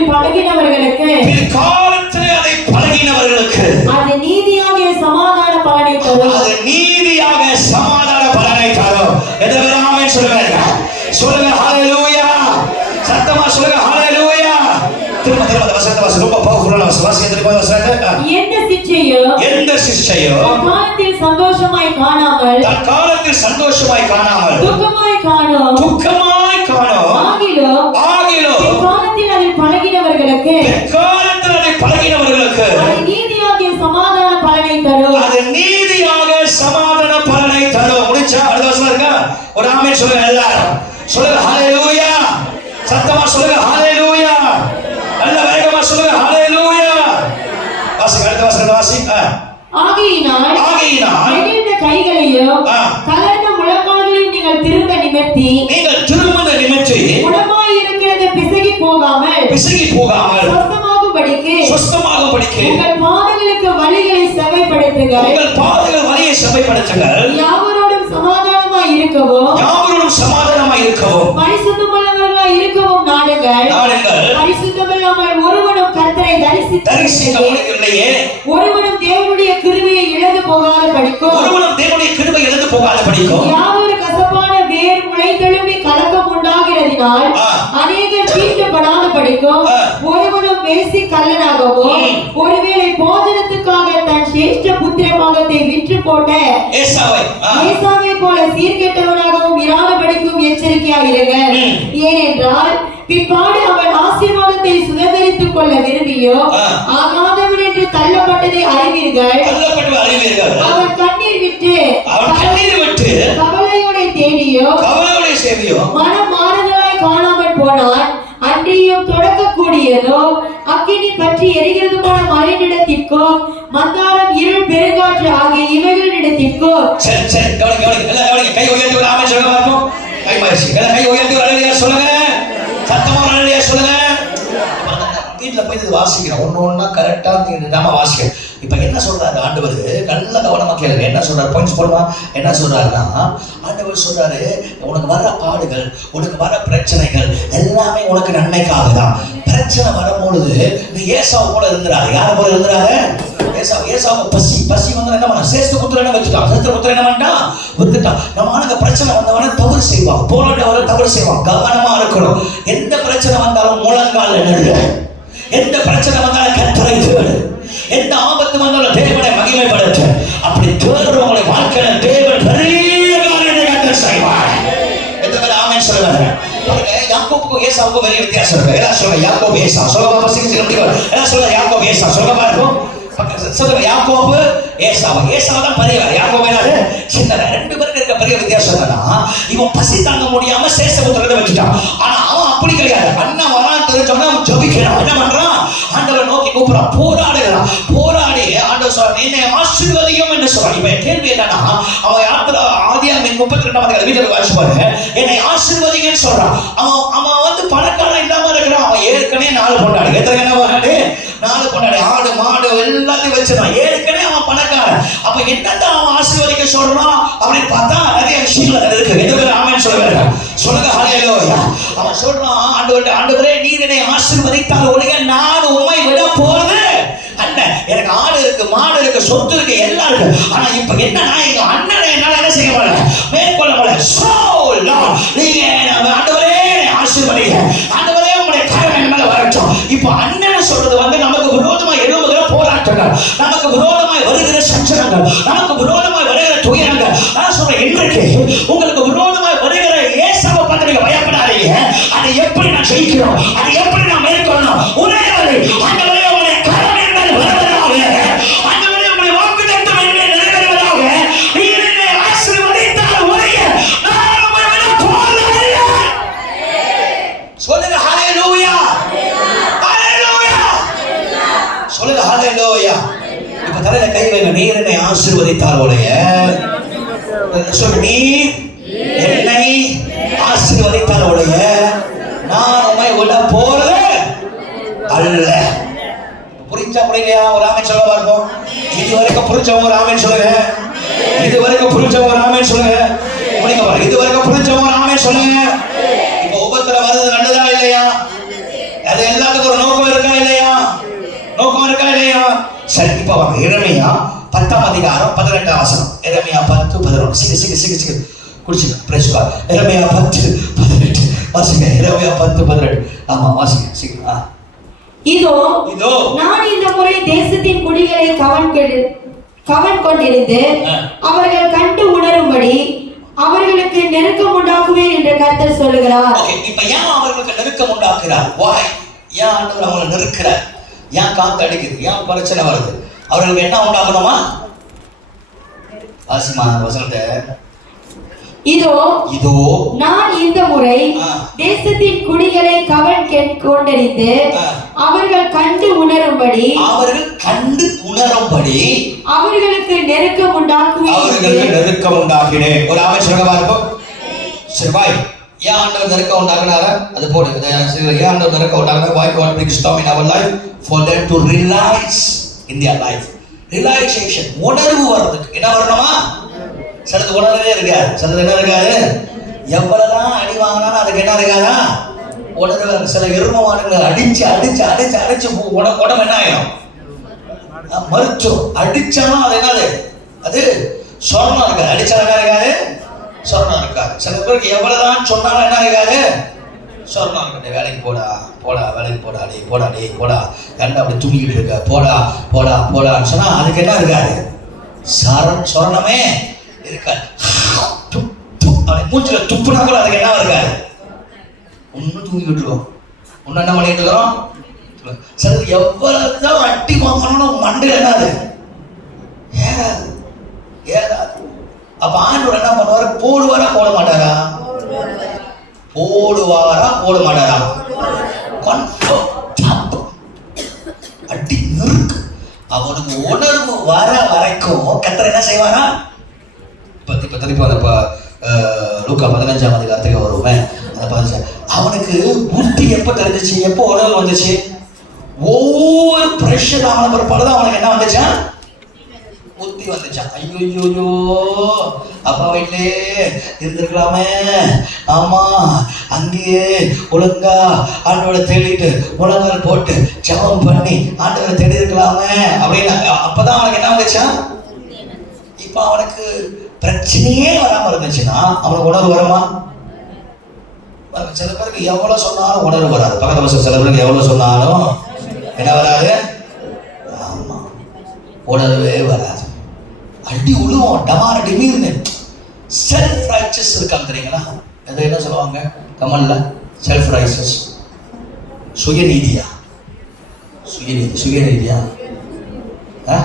பழகினவர்களுக்கு அது நீதியாகிய சமாதான பலனை தரும். அது நீதியாக சமாதான பலனை தரும். எத்தனை ஆமென் சொல்லுங்க. சொல்லுங்க ஹalleluya. சத்தமா சொல்லுங்க ஹalleluya. திரும்ப வசனத்தை வாசி. ரொம்ப பவர்ஃபுல்லான வசனம். திரும்ப வசனத்தை. எந்த சிஷ்யையோ தற்காலத்தில் சந்தோஷமாய் காணாமல் துக்கமாய் காணோம். ஆகிலும் பிற்காலத்தில் அதை பழகினவர்களுக்கு அது நீதியாகிய சமாதான பலனை தரும். முடிச்சா அடுத்த வசனம் இருக்கா? ஒரு ஆமென் சொல்லுங்க எல்லாரும். சொல்லுங்க ஹalleluya. சத்தமா சொல்லுங்க ஹalleluya. நல்ல வேகமா சொல்லுங்க ஹalleluya. வாசிங்க அடுத்த வசனத்தை வாசிங்க. ஆகையினால் நெகிழ்ந்த கைகளையும் தளர்ந்த முழங்கால்களையும் நீங்கள் திரும்ப நிமிர்த்தி உடமாய் இருக்கிறது பிசகி போகாமல் சொஸ்தமாகும்படிக்கு உங்கள் பாதங்களுக்கு வழிகளை செவைப்படுத்துங்கள். யாவரோடும் சமாதானமாய் இருக்கவும் பரிசுத்தமுள்ளவர்களாய் இருக்கவும் நாடுங்கள். பரிசுத்தமில்லாமல் ஒருவனும் கர்த்தரை தரிசிக்கவில்லையே, ஒருவனும் தேவனுடைய கிருபையை இழந்து போகாத படிக்கும். யாவரும் கசப்பான வேர் முளைத்தெழும்பி கலக்கம் உண்டாகிறதினால் அநேகர் தீட்டுப்படாத படிக்கும். ஒருவனும் வேசி கள்ளனாகவும் ஒருவேளை போஜனத்துக்காக தன் சிரேஷ்ட புத்திரபாகத்தை விற்று போட்ட ஏசாவை போல சீர்கெட்டவனாகவும் இராத படிக்கும் எச்சரிக்கையாயிருங்க. ஏனென்றால் பிற்பாடு அவன் ஆசீர்வாதத்தை சுதந்திரித்துக் கொள்ள விரும்பியோ ஆகாதவன் என்று தள்ளப்பட்டதை அறிவீர்கள். அவன் கண்ணீர் விட்டு கவலையோட தேடியோ மனம் மாறுதலாய் காணாமல் போனான். அன்றியும் தொடக்கக்கூடியதோ அக்கினி பற்றி எரிகிறதுமான மலையிடத்திற்கோ மந்தாரம் இருள் பெருங்காற்று ஆகிய இவைகளிடத்திற்கோ சொல்லுங்க. சத்தமா நல்ல சொல்லுங்க. வீட்டுல போய் இது வாசிக்கிறோம். ஒண்ணு கரெக்டா நாம வாசிக்கிறோம். இப்ப என்ன சொல்றாரு ஆண்டவர்? நல்ல கவனமா கேளுங்க. என்ன சொல்றாரு? பாயிண்ட்ஸ் போடுமா? என்ன சொல்றாருன்னா, ஆண்டவர் சொல்றாரு, உனக்கு வர பாடுகள், உனக்கு வர பிரச்சனைகள் எல்லாமே உனக்கு நன்மைக்காக தான். பிரச்சனை வரும்பொழுது நீ ஏசாவு போல இருந்தாரு. யார போல இருந்தாரு? ஏசாவு பசி வந்து என்ன பண்ண? சேஸ்து புத்திரனை வச்சுட்டான். சேஸ்து புத்திரன் என்ன பண்ணிட்டான்? வித்துட்டான். நம்ம ஆளுங்க பிரச்சனை வந்தவன தவறு செய்வான். போராட்டவரை தவறு செய்வான். கவனமா இருக்கணும். எந்த பிரச்சனை வந்தாலும் முழங்கால் நடுங்க. எந்த பிரச்சனை வந்தாலும் கர்த்தரை தேடு. எந்த ஆபத்து வந்தாலும் தேவனை மகிமைப்படுத்த. அப்படி தேடுறவங்களை வாழ்க்கையில தேவன் பெரிய காரியத்தை செய்வார். எத்தனை ஆமென் சொல்லுங்க. யாக்கோபுக்கும் ஏசாவுக்கும் பெரிய வித்தியாசம் இருக்கு. எல்லாம் சொல்லுங்க. யாக்கோபு ஏசா சொல்லுங்க. எல்லாம் சொல்லுங்க. யாக்கோபு ஏசா சொல்லுங்க. பாருங்க சொல்லுங்க. யாக்கோபு ஏசாவை தான் பெரியவர். யாக்கோபு என்னது? சின்னவர். ரெண்டு பேருக்கு இருக்க பெரிய வித்தியாசம் என்னன்னா, இவன் பசி தாங்க முடியாம சேஷபுத்திரனை வச்சுட்டான். ஆனா அவன் அப்படி கிடையாது. அண்ணன் வரான்னு தெரிஞ்சவன அவன் ஜபிக்கிறான். என்ன பண்றான்? ஆண்டவர் நோக்கி கூப்பிடுறான். போராடுகிறான். போராடி ஆண்டவர் சொல்றான், என்னை ஆசீர்வதியும் என்று சொல்றான். இப்ப கேள்வி என்னன்னா, அவன் ஆதியாகமம் 32 வீட்டுல வாசிச்சு பாருங்க. என்னை ஆசீர்வதிங்கன்னு சொல்றான். அவன் வந்து பணக்காரன் இல்லாம இருக்கிறான். அவன் ஏற்கனவே 4 பொண்டாடி. எத்தனை என்ன 4 பொண்டாடி, ஆடு மாடு எல்லாத்தையும் வச்சிருக்கான். ஏற்கனவே அவன் பணக்காரன். அப்ப என்னதான் அவன் ஆசீர்வதிக்க சொல்றான் அப்படின்னு பார்த்தா நிறைய விஷயங்கள் இருக்கு. எத்தனை ஆமென் சொல்லுங்க. சொல்லுங்க ஹல்லேலூயா. அவன் சொல்றான், ஆண்டவரே நீர் என்னை ஆசீர்வதித்தால் ஒழிய நான் உம்மை விட போறது அண்ணன். எனக்கு ஆடு இருக்கு, மாடு இருக்கு, சொத்து இருக்கு, எல்லாம் இருக்கு. ஆனா இப்ப என்னன்னா, எங்க அண்ணனை என்னால என்ன செய்ய முடியல, மேற்கொள்ள முடியல. நீங்க ஆண்டவரே ஆசீர்வதிங்க. ஆண்டவரே உங்களுடைய கரம் என் மேல வரட்டும். இப்ப அண்ணன் சொல்றது வந்து நமக்கு விரோதமா எழும்புகிற போராட்டங்கள், நமக்கு விரோதமாய் வருகிற சஞ்சலங்கள், நமக்கு விரோதமாய் வருகிற துயரங்கள். நான் சொல்றேன், இன்றைக்கு உங்களுக்கு விரோதமாய் வருகிற ஏசாவை பார்த்து நீங்க பயப்படாதீங்க. அதை எப்படி நான் ஜெயிக்கிறோம், அதை எப்படி நான் மேற்கொள்ளணும், ஒரே வழி. ஆண்டவரே உங்களுடைய கரம் என் மேல வருவதாக, ஆண்டவரே உங்களுடைய வாக்குத்தத்தம் என் மேல் நிறைவேறுவதாக. நீர் என்னை ஆசீர்வதித்தால் ஒழிய நான் உம்மை விட போவதில்லை. சொல்லுங்க ஹல்லேலூயா. ஹல்லேலூயா. சொல்லுங்க ஹல்லேலூயா. இப்ப தலையில கை வைங்க. நீர் என்னை ஆசீர்வதித்தால் ஒழிய, சொல்லு, நீர் என்னை ஆசீர்வதித்தால் ஒழிய நான் உம்மை விட போறது அல்ல. புரிஞ்சா புரியலையா? ஒரு ஆமென் சொல்ல பார்ப்போம். இதுவரைக்கும் புரிஞ்சவங்க ஒரு ஆமென் சொல்லுங்க. இதுவரைக்கும் புரிஞ்சவங்க ஒரு ஆமென் சொல்லுங்க. இது வரைக்கும் புரிஞ்சவங்க ஒரு ஆமென் சொல்லுங்க. இப்ப வாங்க எரேமியா 10ஆம் அதிகாரம் 18ஆம் வசனம். எரேமியா 10:11. சீக்கிரம் குடிச்சுங்க. Price God. எரேமியா 10:18 வாசிங்க. எரேமியா 10:18. ஆமா வாசிங்க சீக்கிரம். இதோ நான் இந்த முறை தேசத்தின் குடிகளை கவன் கொண்டிருந்து அவர்கள் கண்டு உணரும்படி அவர்களுக்கு நெருக்கம் உண்டாக்குவேன் என்று கர்த்தர் சொல்லுகிறார். ஓகே, இப்ப ஏன் அவர்களுக்கு நெருக்கம் உண்டாக்குறார்? why? ஏன் ஆண்டவர் அவங்களை நெருக்கிறார்? ஏன் காத்து அடிக்குது? ஏன் பிரச்சனை வருது? அவர்களுக்கு என்ன உண்டாக்கணுமா? வாசிமா வசனத்தை. இதோ நான் இந்த முறை தேசத்தின் குடிகளை கவன் கொண்டறிந்து அவர்கள் கண்டு உணரும்படி அவர்களுக்கு நெருக்கம் உண்டாக்குவேன். ஒரு ஆமென் சொல்லுங்க பாருங்க. சரி பாய். ஏன் ஆண்டவர் நெருக்கம் உண்டாக்குனாரா? அது போடு. ஏன் ஆண்டவர் நெருக்கம் உண்டாக்குனாரா? why God brings storm in our life? for them to realize in their life. realization, உணர்வு வர்றதுக்கு என்ன வரணுமா? சிலது உணர்வே இருக்காது. சிலது என்ன இருக்காது? எவ்வளவுதான் அடி வாங்கினாலும் அதுக்கு என்ன இருக்காதா? உணர்வு. சில எருமமானுங்களை அடிச்சு உடம்பு என்ன ஆயிடும்? மருத்துவம். அடிச்சாலும் அது என்னது? அது சொர்ணம் இருக்காது. அடிச்சாலும் என்ன இருக்காது? சொர்ணம் இருக்காது. சில பேருக்கு எவ்வளவுதான் சொன்னாலும் என்ன இருக்காது? சொர்ணம் இருக்காது. வேலைக்கு போடா வேலைக்கு போடா கண்ட அப்படி தூங்கிட்டு இருக்க போடான்னு சொன்னா அதுக்கு என்ன இருக்காது? சொர்ணமே இருக்காது. மூச்சுல துப்புனா கூட அதுக்கு என்ன இருக்காது? ஒன்னும் தூங்கிட்டு இருக்கோம். ஒன்னு என்ன பண்ணிட்டு இருக்கிறோம்? சரி, எவ்வளவுதான் அட்டி வாங்கணும் மண்டையில என்னது ஏறாது. அப்ப ஆண்டவர் என்ன பண்ணுவாரு? போடுவாரா போட மாட்டாரா? போட மாட்டாரா? அடி நிற்கு. அவனுக்கு உணர்வு வர வரைக்கும் கர்த்தர் என்ன செய்வாரா? இப்ப திருப்பி அந்த லூக்கா 15ஆம் அதிகாரத்துக்கு வருவேன். அவனுக்கு புத்தி எப்ப தெரிஞ்சிச்சு? எப்போ உணர்வு வந்துச்சு? ஒவ்வொரு பிரஷர் ஆன பிற்பாடுதான் அவனுக்கு என்ன வந்துச்சா? புத்தி வந்துச்சான். ஐயோ அப்பா வீட்டிலே இருந்திருக்கலாமே. ஆமா, அங்கேயே ஒழுங்கா ஆண்டவரை தேடிட்டு முழங்கால் போட்டு ஜெபம் பண்ணி ஆண்டவரை தேடி இருக்கலாமே அப்படின்னு. அப்பதான் அவனுக்கு என்ன வந்துச்சா? இப்ப அவனுக்கு பிரச்சனையே வராம இருந்துச்சுன்னா அவனுக்கு உணர்வு வருமா? சில பேருக்கு எவ்வளவு சொன்னாலும் உணர்வு வராது. பக்கத்து சில பேருக்கு எவ்வளவு சொன்னாலும் என்ன வராது? ஆமா, உணர்வே வராது. அடி உழுவோம், டமார டிமீர்னு. செல்ஃப் ரைச்சஸ் இருக்காங்க தெரியுங்களா? அது என்ன சொல்லுவாங்க தமிழ்ல? Self riches. சுயநீதியா? சுயநீதியா தானே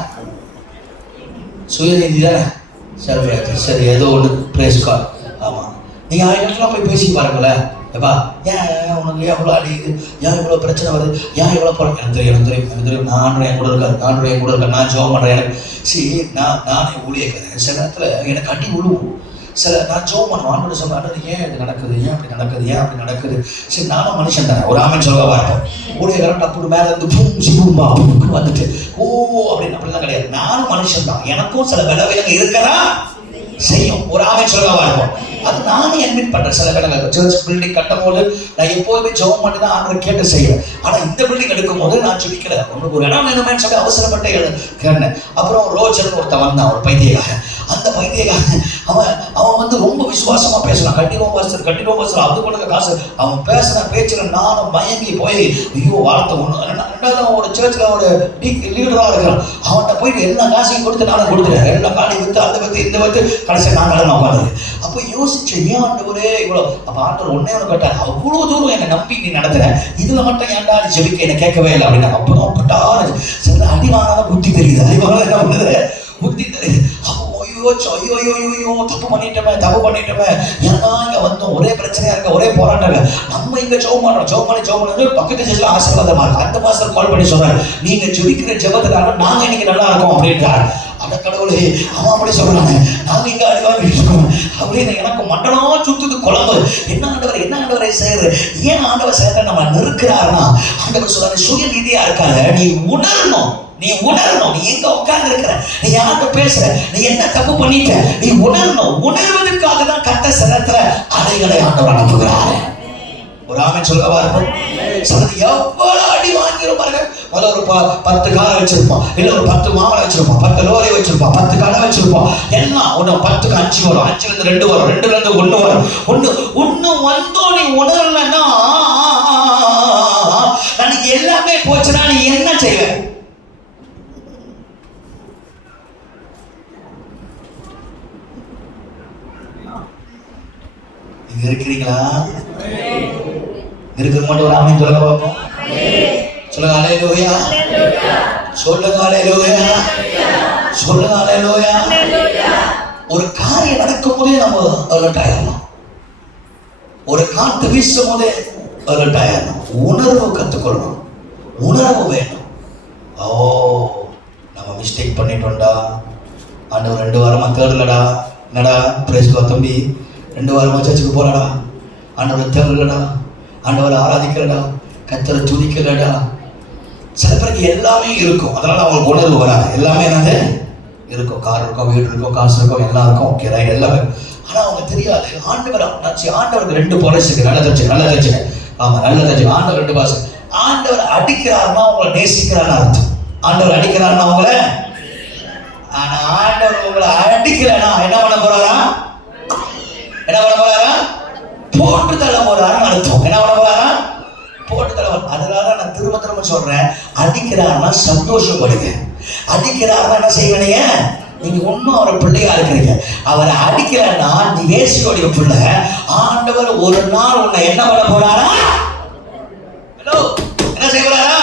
செல்ஃப் ரைச்சஸ். சரி, ஏதோ ஒன்று பிரேஸ் கால். ஆமா, நீங்க ஆயிரத்துலாம் போய் பேசி பாருங்களேன். எப்பா ஏன் உனக்கு எவ்வளோ அடிக்குது? ஏன் இவ்வளோ பிரச்சனை வருது? ஏன் இவ்வளோ போகிறேன்? எனக்கு தெரியும். நானும் என் கூட இருக்கேன். நான் ஜோம் பண்ணுறேன். எனக்கு நானே ஊழியக்கிறேன். சில நேரத்தில் எனக்கு அடி விழுவும். நான் ஜோம் பண்ணுவேன். ஆண்டோட சொல்ல ஏன் இது நடக்குது? ஏன் அப்படி நடக்குது? சரி, நானும் மனுஷன் தானே. ஒரு ஆமென் சொல்ல வரேன். ஊழியக்காரன் அப்படி மேலே இருந்து பூம்பா வந்துட்டு அப்படிலாம் கிடையாது. நானும் மனுஷன் தான். எனக்கும் சில விளைவுகள் இருக்கிறா செய்யும். ஒரு ஆமென் சொல்ல வரேன். அது நானே அட்மிட் பண்றேன். சில இடங்கள் சர்ச் பில்டிங் கட்டும் போது நான் எப்போதுமே ஜெபம் பண்ணி தான் ஆண்டவரை கேட்டு செய்வேன். ஆனா இந்த பில்டிங் எடுக்கும் போது நான் ஜெபிக்கல. உனக்கு ஒரு இடம் வேணுமேன்னு சொல்லி அவசரப்பட்டு கேட்டேன். அப்புறம் ரோஜர் ஒருத்தன் வந்தான், ஒரு பைத்தியக்காரன். அந்த பைத்தியக்காரன் அவன் வந்து ரொம்ப விசுவாசமா பேசுறான். கண்டிப்பா பாஸ்டர் அது பண்ணுங்க காசு. அவன் பேசுற பேச்சுல நானும் மயங்கி போய் ஐயோ வாழ்த்த ஒண்ணு. ரெண்டாவது அவன் ஒரு சர்ச்ல ஒரு லீடரா இருக்கிறான். அவன்கிட்ட போயிட்டு எல்லா காசையும் கொடுத்து நானும் கொடுத்துட்டேன். எல்லா காலையும் வித்து அந்த வித்து இந்த வித்து கடைசியை நான் கடனை உட்காந்து. அப்போ யோசிச்சேன், ஏன் ஆண்டவரே இவ்வளோ? அப்ப ஆண்டவர் ஒன்னே ஒன்று கேட்டார், அவ்வளவு தூரம் என்னை நம்பி நீ நடத்துற, இதுல மட்டும் ஏன்டா ஜெபிக்க என்ன கேட்கவே இல்லை அப்படின்னா. அப்பதான் பட்டாரு சில அடி வாங்காத புத்தி தெரியுது. அடி வாங்க என்ன பண்ணுது? புத்தி தெரியுது. ஐயோ தப்பு பண்ணிட்டோமே. ஏன்னா இங்க வந்தோம், ஒரே பிரச்சனையா இருக்க, ஒரே போராட்டம். நம்ம இங்க ஜெபம் பண்ணி பக்கத்து சேர்ல ஆசீர்வாதமா இருக்கு. அந்த மாசம் கால் பண்ணி சொல்றாரு, நீங்க ஜெபிக்கிற ஜெபத்துக்காக நாங்க இன்னைக்கு நல்லா இருக்கோம் அப்படின்றாரு. அந்த கடவுளே அவன் அப்படி சொல்றாங்க, நாங்க இங்க அடிவாங்க அப்படின்னு. எனக்கு மண்டலம் சுத்துது குழம்பு. என்ன ஆண்டவரை செய்யறது? ஏன் ஆண்டவர் செய்யற நம்ம நெருக்கிறாருன்னா, ஆண்டவர் சொல்றாரு சுயநீதியா இருக்காத, நீ உணரணும். நீ எங்க உட்கார்ந்து இருக்கிற, நீ யார்கிட்ட பேசுற, நீ என்ன தப்பு பண்ணிட்ட, நீ உணரணும். உணர்வதற்காக தான் கர்த்தர் சிலத்துல அலைகளை ஆண்டவர் அனுப்புகிறாரு. ஒரு ஆமென் சொல்ல பாருங்க. எவ்வளவு அடி வாங்கிரும் பாருங்க. முதல்ல ஒரு 10 காரை வச்சிருப்பான், இல்லை ஒரு 10 மாமலை வச்சிருப்பான், 10 லோரி வச்சிருப்பான், 10 கடை வச்சிருப்பான். எல்லாம் ஒன்று 10க்கு 5 வரும், 5லேருந்து 2 வரும், 2லேருந்து 1 வரும். ஒன்று வந்தோ நீ உணரலன்னா எனக்கு எல்லாமே போச்சுன்னா நீ என்ன செய்வ? இங்க இருக்கிறீங்களா? இருக்கிற மட்டும் ஒரு ஆமென் சொல்லுங்க பாப்போம். சொல்லுங்க ஹல்லேலூயா. சொல்லுங்க ஹல்லேலூயா. சொல்லுங்க ஹல்லேலூயா. ஒரு காரியம் நடக்கும் போதே நம்ம அலர்ட் ஆயிடலாம். ஒரு காத்து வீசும் போதே அலர்ட் ஆயிடலாம். உணர்வு கற்றுக்கொள்ளணும், உணர்வு வேணும். ஓ நம்ம மிஸ்டேக் பண்ணிட்டோம்டா, ஆண்டவர் 2 வாரமா தேடலடா, என்னடா பிரேஸ்கோ தம்பி 2 வாரமா சர்ச்சுக்கு போறடா, ஆண்டவர் தேடலடா, ஆண்டவர் ஆராதிக்கலடா, கர்த்தரை துதிக்கலடா. சில பேருக்கு எல்லாமே இருக்கும், அதனால அவங்களுக்கு உணர்வு வராது. எல்லாமே என்னது இருக்கும், கார் இருக்கும், வீடு இருக்கும், காசு இருக்கும், எல்லாம் இருக்கும், ஓகே ரைட் எல்லாமே. ஆனால் அவங்க தெரியாது ஆண்டவருக்கு 2 பாலிசி இருக்கு. நல்லா தெரிஞ்சுக்க. ஆமாம், நல்லா தெரிஞ்சுக்க. ஆண்டவர் 2 பாலிசி. ஆண்டவர் அடிக்கிறாருன்னா அவங்களை நேசிக்கிறான்னு அர்த்தம். ஆண்டவர் அடிக்கிறாருன்னா அவங்கள, ஆனால் ஆண்டவர் உங்களை அடிக்கலைன்னா என்ன பண்ண போறாரா? போட்டு தள்ள போறாருன்னு அர்த்தம். என்ன பண்ண போறாரா? போட்டு தள்ள. அதனால நான் திரும்ப சொல்றேன், அடிக்கிறாருன்னா சந்தோஷப்படுங்க. அடிக்கிறாருன்னா என்ன செய்வீங்க? நீங்க ஒன்னும் அவரை பிள்ளையா இருக்கிறீங்க. அவரை அடிக்கலன்னா நீ வேசியோடைய பிள்ளை. ஆண்டவர் ஒரு நாள் உன்னை என்ன பண்ண போறாரா? என்ன செய்ய போறாரா?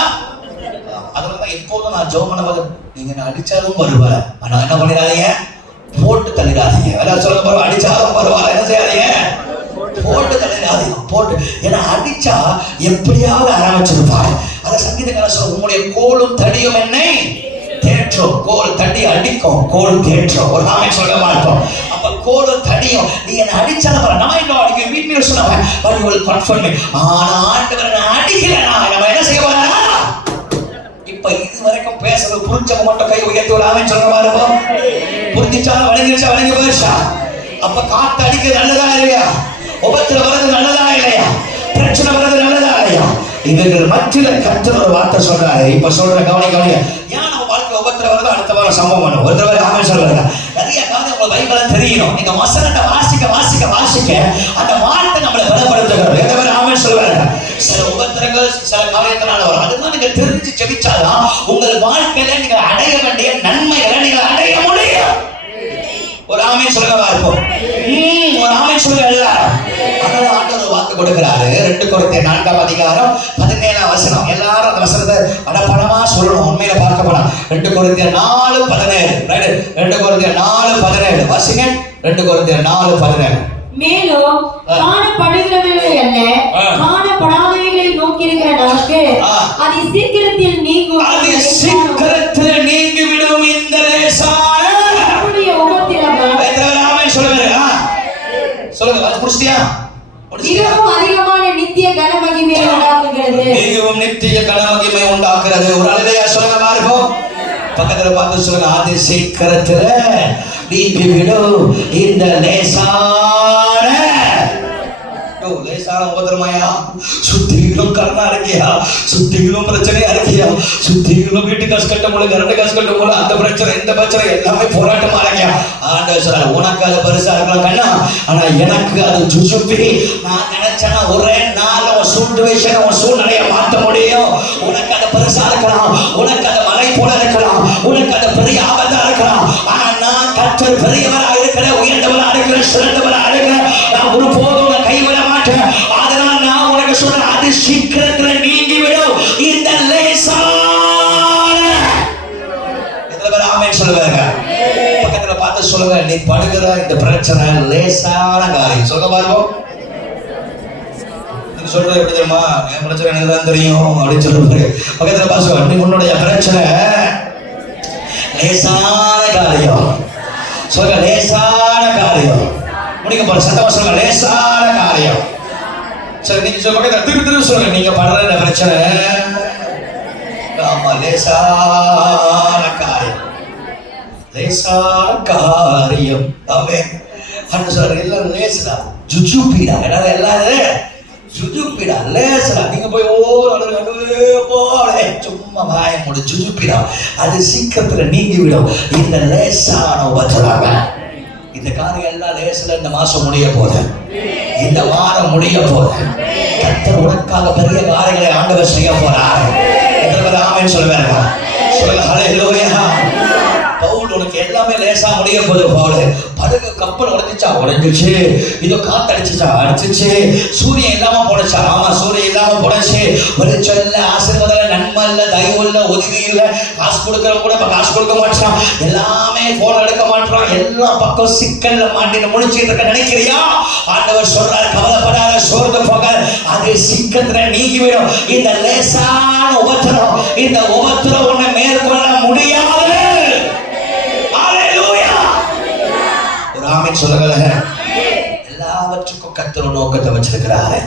அதனாலதான் எப்போதும் நான் ஜெபம் பண்ணும்போது நீங்க அடிச்சாலும் வருவார், ஆனா என்ன பண்ணிடாதீங்க, போட்டு தள்ளிடாதீங்க. வேலை சொல்ல போறோம், அடிச்சாலும் வருவார், என்ன செய்யாதீங்க, போட்டு தள்ளிடாதீங்க. போட்டு ஏன்னா அடிச்சா எப்படியாவது ஆரம்பிச்சிருப்பார். அதை சங்கீதக்காரர் சொல்ற, உங்களுடைய கோலும் தடியும் என்னை தேற்றும். கோல் தடி அடிக்கும், கோல் தேற்றும். ஒரு நாமே சொல்ல மாட்டோம். அப்ப கோலும் தடியும் நீ என்ன அடிச்சாலும் வர நான் இன்னும் அடிக்க வீட்டில் சொன்னவன் but you will confirm me. ஆனா ஆண்டவர் நான் அடிக்கலனா நம்ம என்ன செய்ய போறா? இப்ப இது வரைக்கும் பேசுறது புரிஞ்சவங்க மட்டும் கை உயர்த்தி ஒரு ஆமென் சொல்ற மாதிரி இருக்கும். புரிஞ்சிச்சாலும் வணங்கி போயிடுச்சா? அப்ப காத்து அடிக்கிறது நல்லதா இல்லையா? உபத்திரம் வர்றது நல்லதா இல்லையா? பிரச்சனை வர்றது நல்லதா இல்லையா? இவர்கள் மத்தியில் கர்த்தர் ஒரு வார்த்தை சொல்றாரு. இப்ப சொல்ற கவனிங்க. ஏன் நம்ம வாழ்க்கை உபத்திரம் வருது? அடுத்த வாரம் சம்பவம் பண்ணும். ஒரு தடவை ஆமென் சொல்றாங்க. நிறைய காரியம் உங்களுக்கு பைபிள்ல தெரியணும். நீங்க வசனத்தை வாசிக்க அந்த வார்த்தை நம்மளை பலப்படுத்துகிறது. எத்தனை ஆமென் சொல்றாங்க. சில உபத்திரங்கள் சில காரியத்தினால வரும். அதுதான் நீங்க தெரிஞ்சு ஜெபிச்சாதான் உங்கள் வாழ்க்கையில நீங்க அடைய வேண்டிய நன்மைகளை நீங்க அடைய முடியும். ஒரு ஆமென் சொல்லுங்க பார்ப்போம். ஒரு ஆமென் சொல்லுங்க எல்லாரும். அதனால ஆண்டவர் வாக்கு கொடுக்கிறாரு. 2 கொரிந்தியர் 4ஆம் அதிகாரம் 17ஆம் வசனம். எல்லாரும் அந்த வசனத்தை படமா சொல்லணும். உண்மையில பார்க்க போனா 2 கொரிந்தியர் 4:17. ரைட், 2 கொரிந்தியர் 4:17 வாசிங்க. 2 கொரிந்தியர் 4:17. மேலும் காணப்படுகிறவைகளை அல்ல, காணப்படாதவைகளை நோக்கி இருக்கிற நமக்கு அது சீக்கிரத்தில் நீங்கிவிடும் இந்த லேசான சொல்லுங்க. புரிச்சியா? மிகவும் அதிகமான நித்திய கனமகிமை உண்டாக்குகிறது. மிகவும் நித்திய கனமகிமை உண்டாக்குறது. ஒரு அல்லேலூயா சொல்லுங்க பாருங்க. பக்கத்துல பார்த்து சொல்லுங்க, அது சீக்கிரத்துல நீங்கிவிடும் இந்த லேசான உபத்திரமாயா. சுத்திகளும் கடனா இருக்கியா, சுத்திகளும் பிரச்சனையா இருக்கியா, சுத்திகளும் வீட்டு காசு கட்ட முடியல, கரண்ட் காசு கட்ட முடியல, அந்த பிரச்சனை இந்த பிரச்சனை எல்லாமே போராட்டமா இருக்கியா. ஆண்டவர் சொல்றாரு, உனக்கு அது பெருசா இருக்கலாம் கண்ணா, ஆனா எனக்கு அது சுசுப்பி. நான் நினைச்சேன்னா ஒரே நாள் உன் சிச்சுவேஷன் உன் சூழ்நிலையை மாற்ற முடியும். உனக்கு அது பெருசா இருக்கலாம், உனக்கு அது மலை போல இருக்கலாம், உனக்கு அது பெரிய ஆபத்தா இருக்கலாம், ஆனா நான் கர்த்தர் பெரியவரா இருக்கிறேன், உயர்ந்தவரா இருக்கிறேன், சிறந்தவரா இருக்கிறேன். நான் ஒரு போதும் கைவிட மாட்டேன். அதனால் நான் உனக்கு சொல்றேன், அது சீக்கிரத்தில் நீங்கிவிடும் இந்த லேசான. எத்தனை பேர் ஆமென் சொல்லுவாங்க? பக்கத்துல பார்த்து சொல்லுங்க, நீ படுகிற இந்த பிரச்சனை லேசான காரியம். சொல்ல பாருங்க. நீங்க சொல்றது எப்படி தெரியுமா? என் பிரச்சனை எனக்கு தான் தெரியும் அப்படின்னு சொல்லுவாரு. பக்கத்துல பார்த்து நீ உன்னுடைய பிரச்சனை லேசான காரியம். சொல்லுங்க, லேசான காரியம். முடிக்க போற சத்தமா சொல்லுங்க, லேசான காரியம். சரி, நீங்க சொல்லுங்க, திருப்பி சொல்லுங்க, நீங்க படுற இந்த பிரச்சனை ஆமா லேசான காரியம், லேசான காரியம். ஆமென். அண்ணா சொல்றாரு, எல்லாம் லேசா ஜுஜுபிடா. எல்லாம் சுஜுப்பிடா லேசரா நீங்க போய் சும்மா வாய மூடு சுஜுப்பிடா அது சீக்கிரத்துல நீங்கி விடும். இந்த லேசான உபத்திரவ இந்த காரியம் எல்லாம் லேசில் இந்த மாசம் முடிய போது, இந்த வாரம் முடிய போது. கர்த்தர் உனக்காக பெரிய காரியங்களை ஆண்டவர் செய்ய போறார். ஆமென் சொல்லுவாங்க. சொல்லுங்க ஹல்லேலூயா. பவுல் உனக்கு எல்லாமே லேசா முடிய போது. பவுல் படகு கப்பல் உடைஞ்சிச்சா உடைஞ்சிச்சு, இதோ காத்தடிச்சுச்சா அடிச்சிச்சு, சூரியன் இல்லாம போனச்சா ஆமா சூரியன் இல்லாம போனச்சு, வெளிச்சம் இல்ல, ஆசீர்வாதம் இல்ல, நன்மை இல்ல, தயவு இல்ல, உதவி இல்ல, காசு கொடுக்கறவங்க கூட இப்ப காசு கொடுக்க மாட்டான், எல்லாமே போன் எடுக்க மாட்டான், எல்லா பக்கம் சிக்கல்ல மாட்டிட்டு முடிச்சுட்டு இருக்க நினைக்கிறியா? ஆண்டவர் சொல்றாரு கவலைப்படாத, சோர்ந்து போகாத, அது சீக்கிரத்துல நீங்கிவிடும். இந்த லேசான உபத்திரம், இந்த உபத்திரம் உன்னை மேற்கொள்ள முடியாது. ஆமென் சொல்லுங்க. எல்லாவற்றுக்கும் கர்த்தர் ஒரு நோக்கத்தை வச்சிருக்கிறாரு.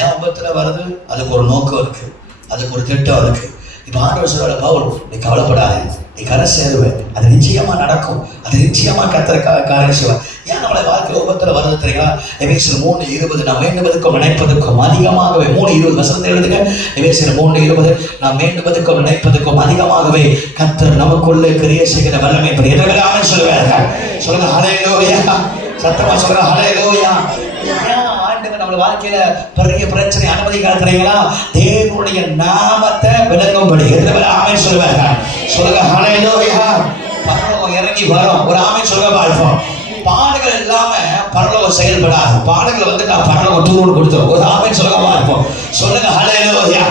ஏன் உபத்திரம் வருது? அதுக்கு ஒரு நோக்கம் இருக்கு, அதுக்கு ஒரு திட்டம் இருக்கு. இப்ப ஆண்டவர் சொல்ற பவுல், நீ கவலைப்படாத, நீ கரை சேருவ, அது நிச்சயமா நடக்கும், அது நிச்சயமா கர்த்தர் காரியம் செய்வார். ஏன் நம்மளை வாழ்க்கை உபத்திரம் வருது தெரியுங்களா? எபேசியர் 3:20 நாம் வேண்டுவதற்கும் நினைப்பதற்கும் அதிகமாகவே, 3:20 வசனத்தை எழுதுங்க. எபேசியர் 3:20 நாம் வேண்டுவதற்கும் நினைப்பதற்கும் அதிகமாகவே கர்த்தர் நமக்குள்ளே கிரியை செய்கிற வல்லமை பெரியவர். ஆமென் சொல்லுவாங்க. சொல்லுங்க ஹல்லேலூயா. சத்தமா சொல்லுங்க ஹல்லேலூயா. ஆண்டவர் நம்ம வாழ்க்கையில பெரிய பிரச்சனை அனுமதிக்கிறார் தெரியுங்களா? தேவனுடைய நாமத்தை விளங்கும்படி. ஆமென் சொல்லுவாங்க. சொல்லுங்க ஹல்லேலூயா. பரலோகம் இறங்கி வரும். ஒரு ஆமென் சொல்லுங்க பார்ப்போம். பாடுகள் இல்லாம பரலோகம் செயல்படாது. பாடுகள் வந்துட்டா பரலோகம் தூண் கொடுத்துரும். ஒரு ஆமென் சொல்லுங்க பார்ப்போம். சொல்லுங்க ஹல்லேலூயா.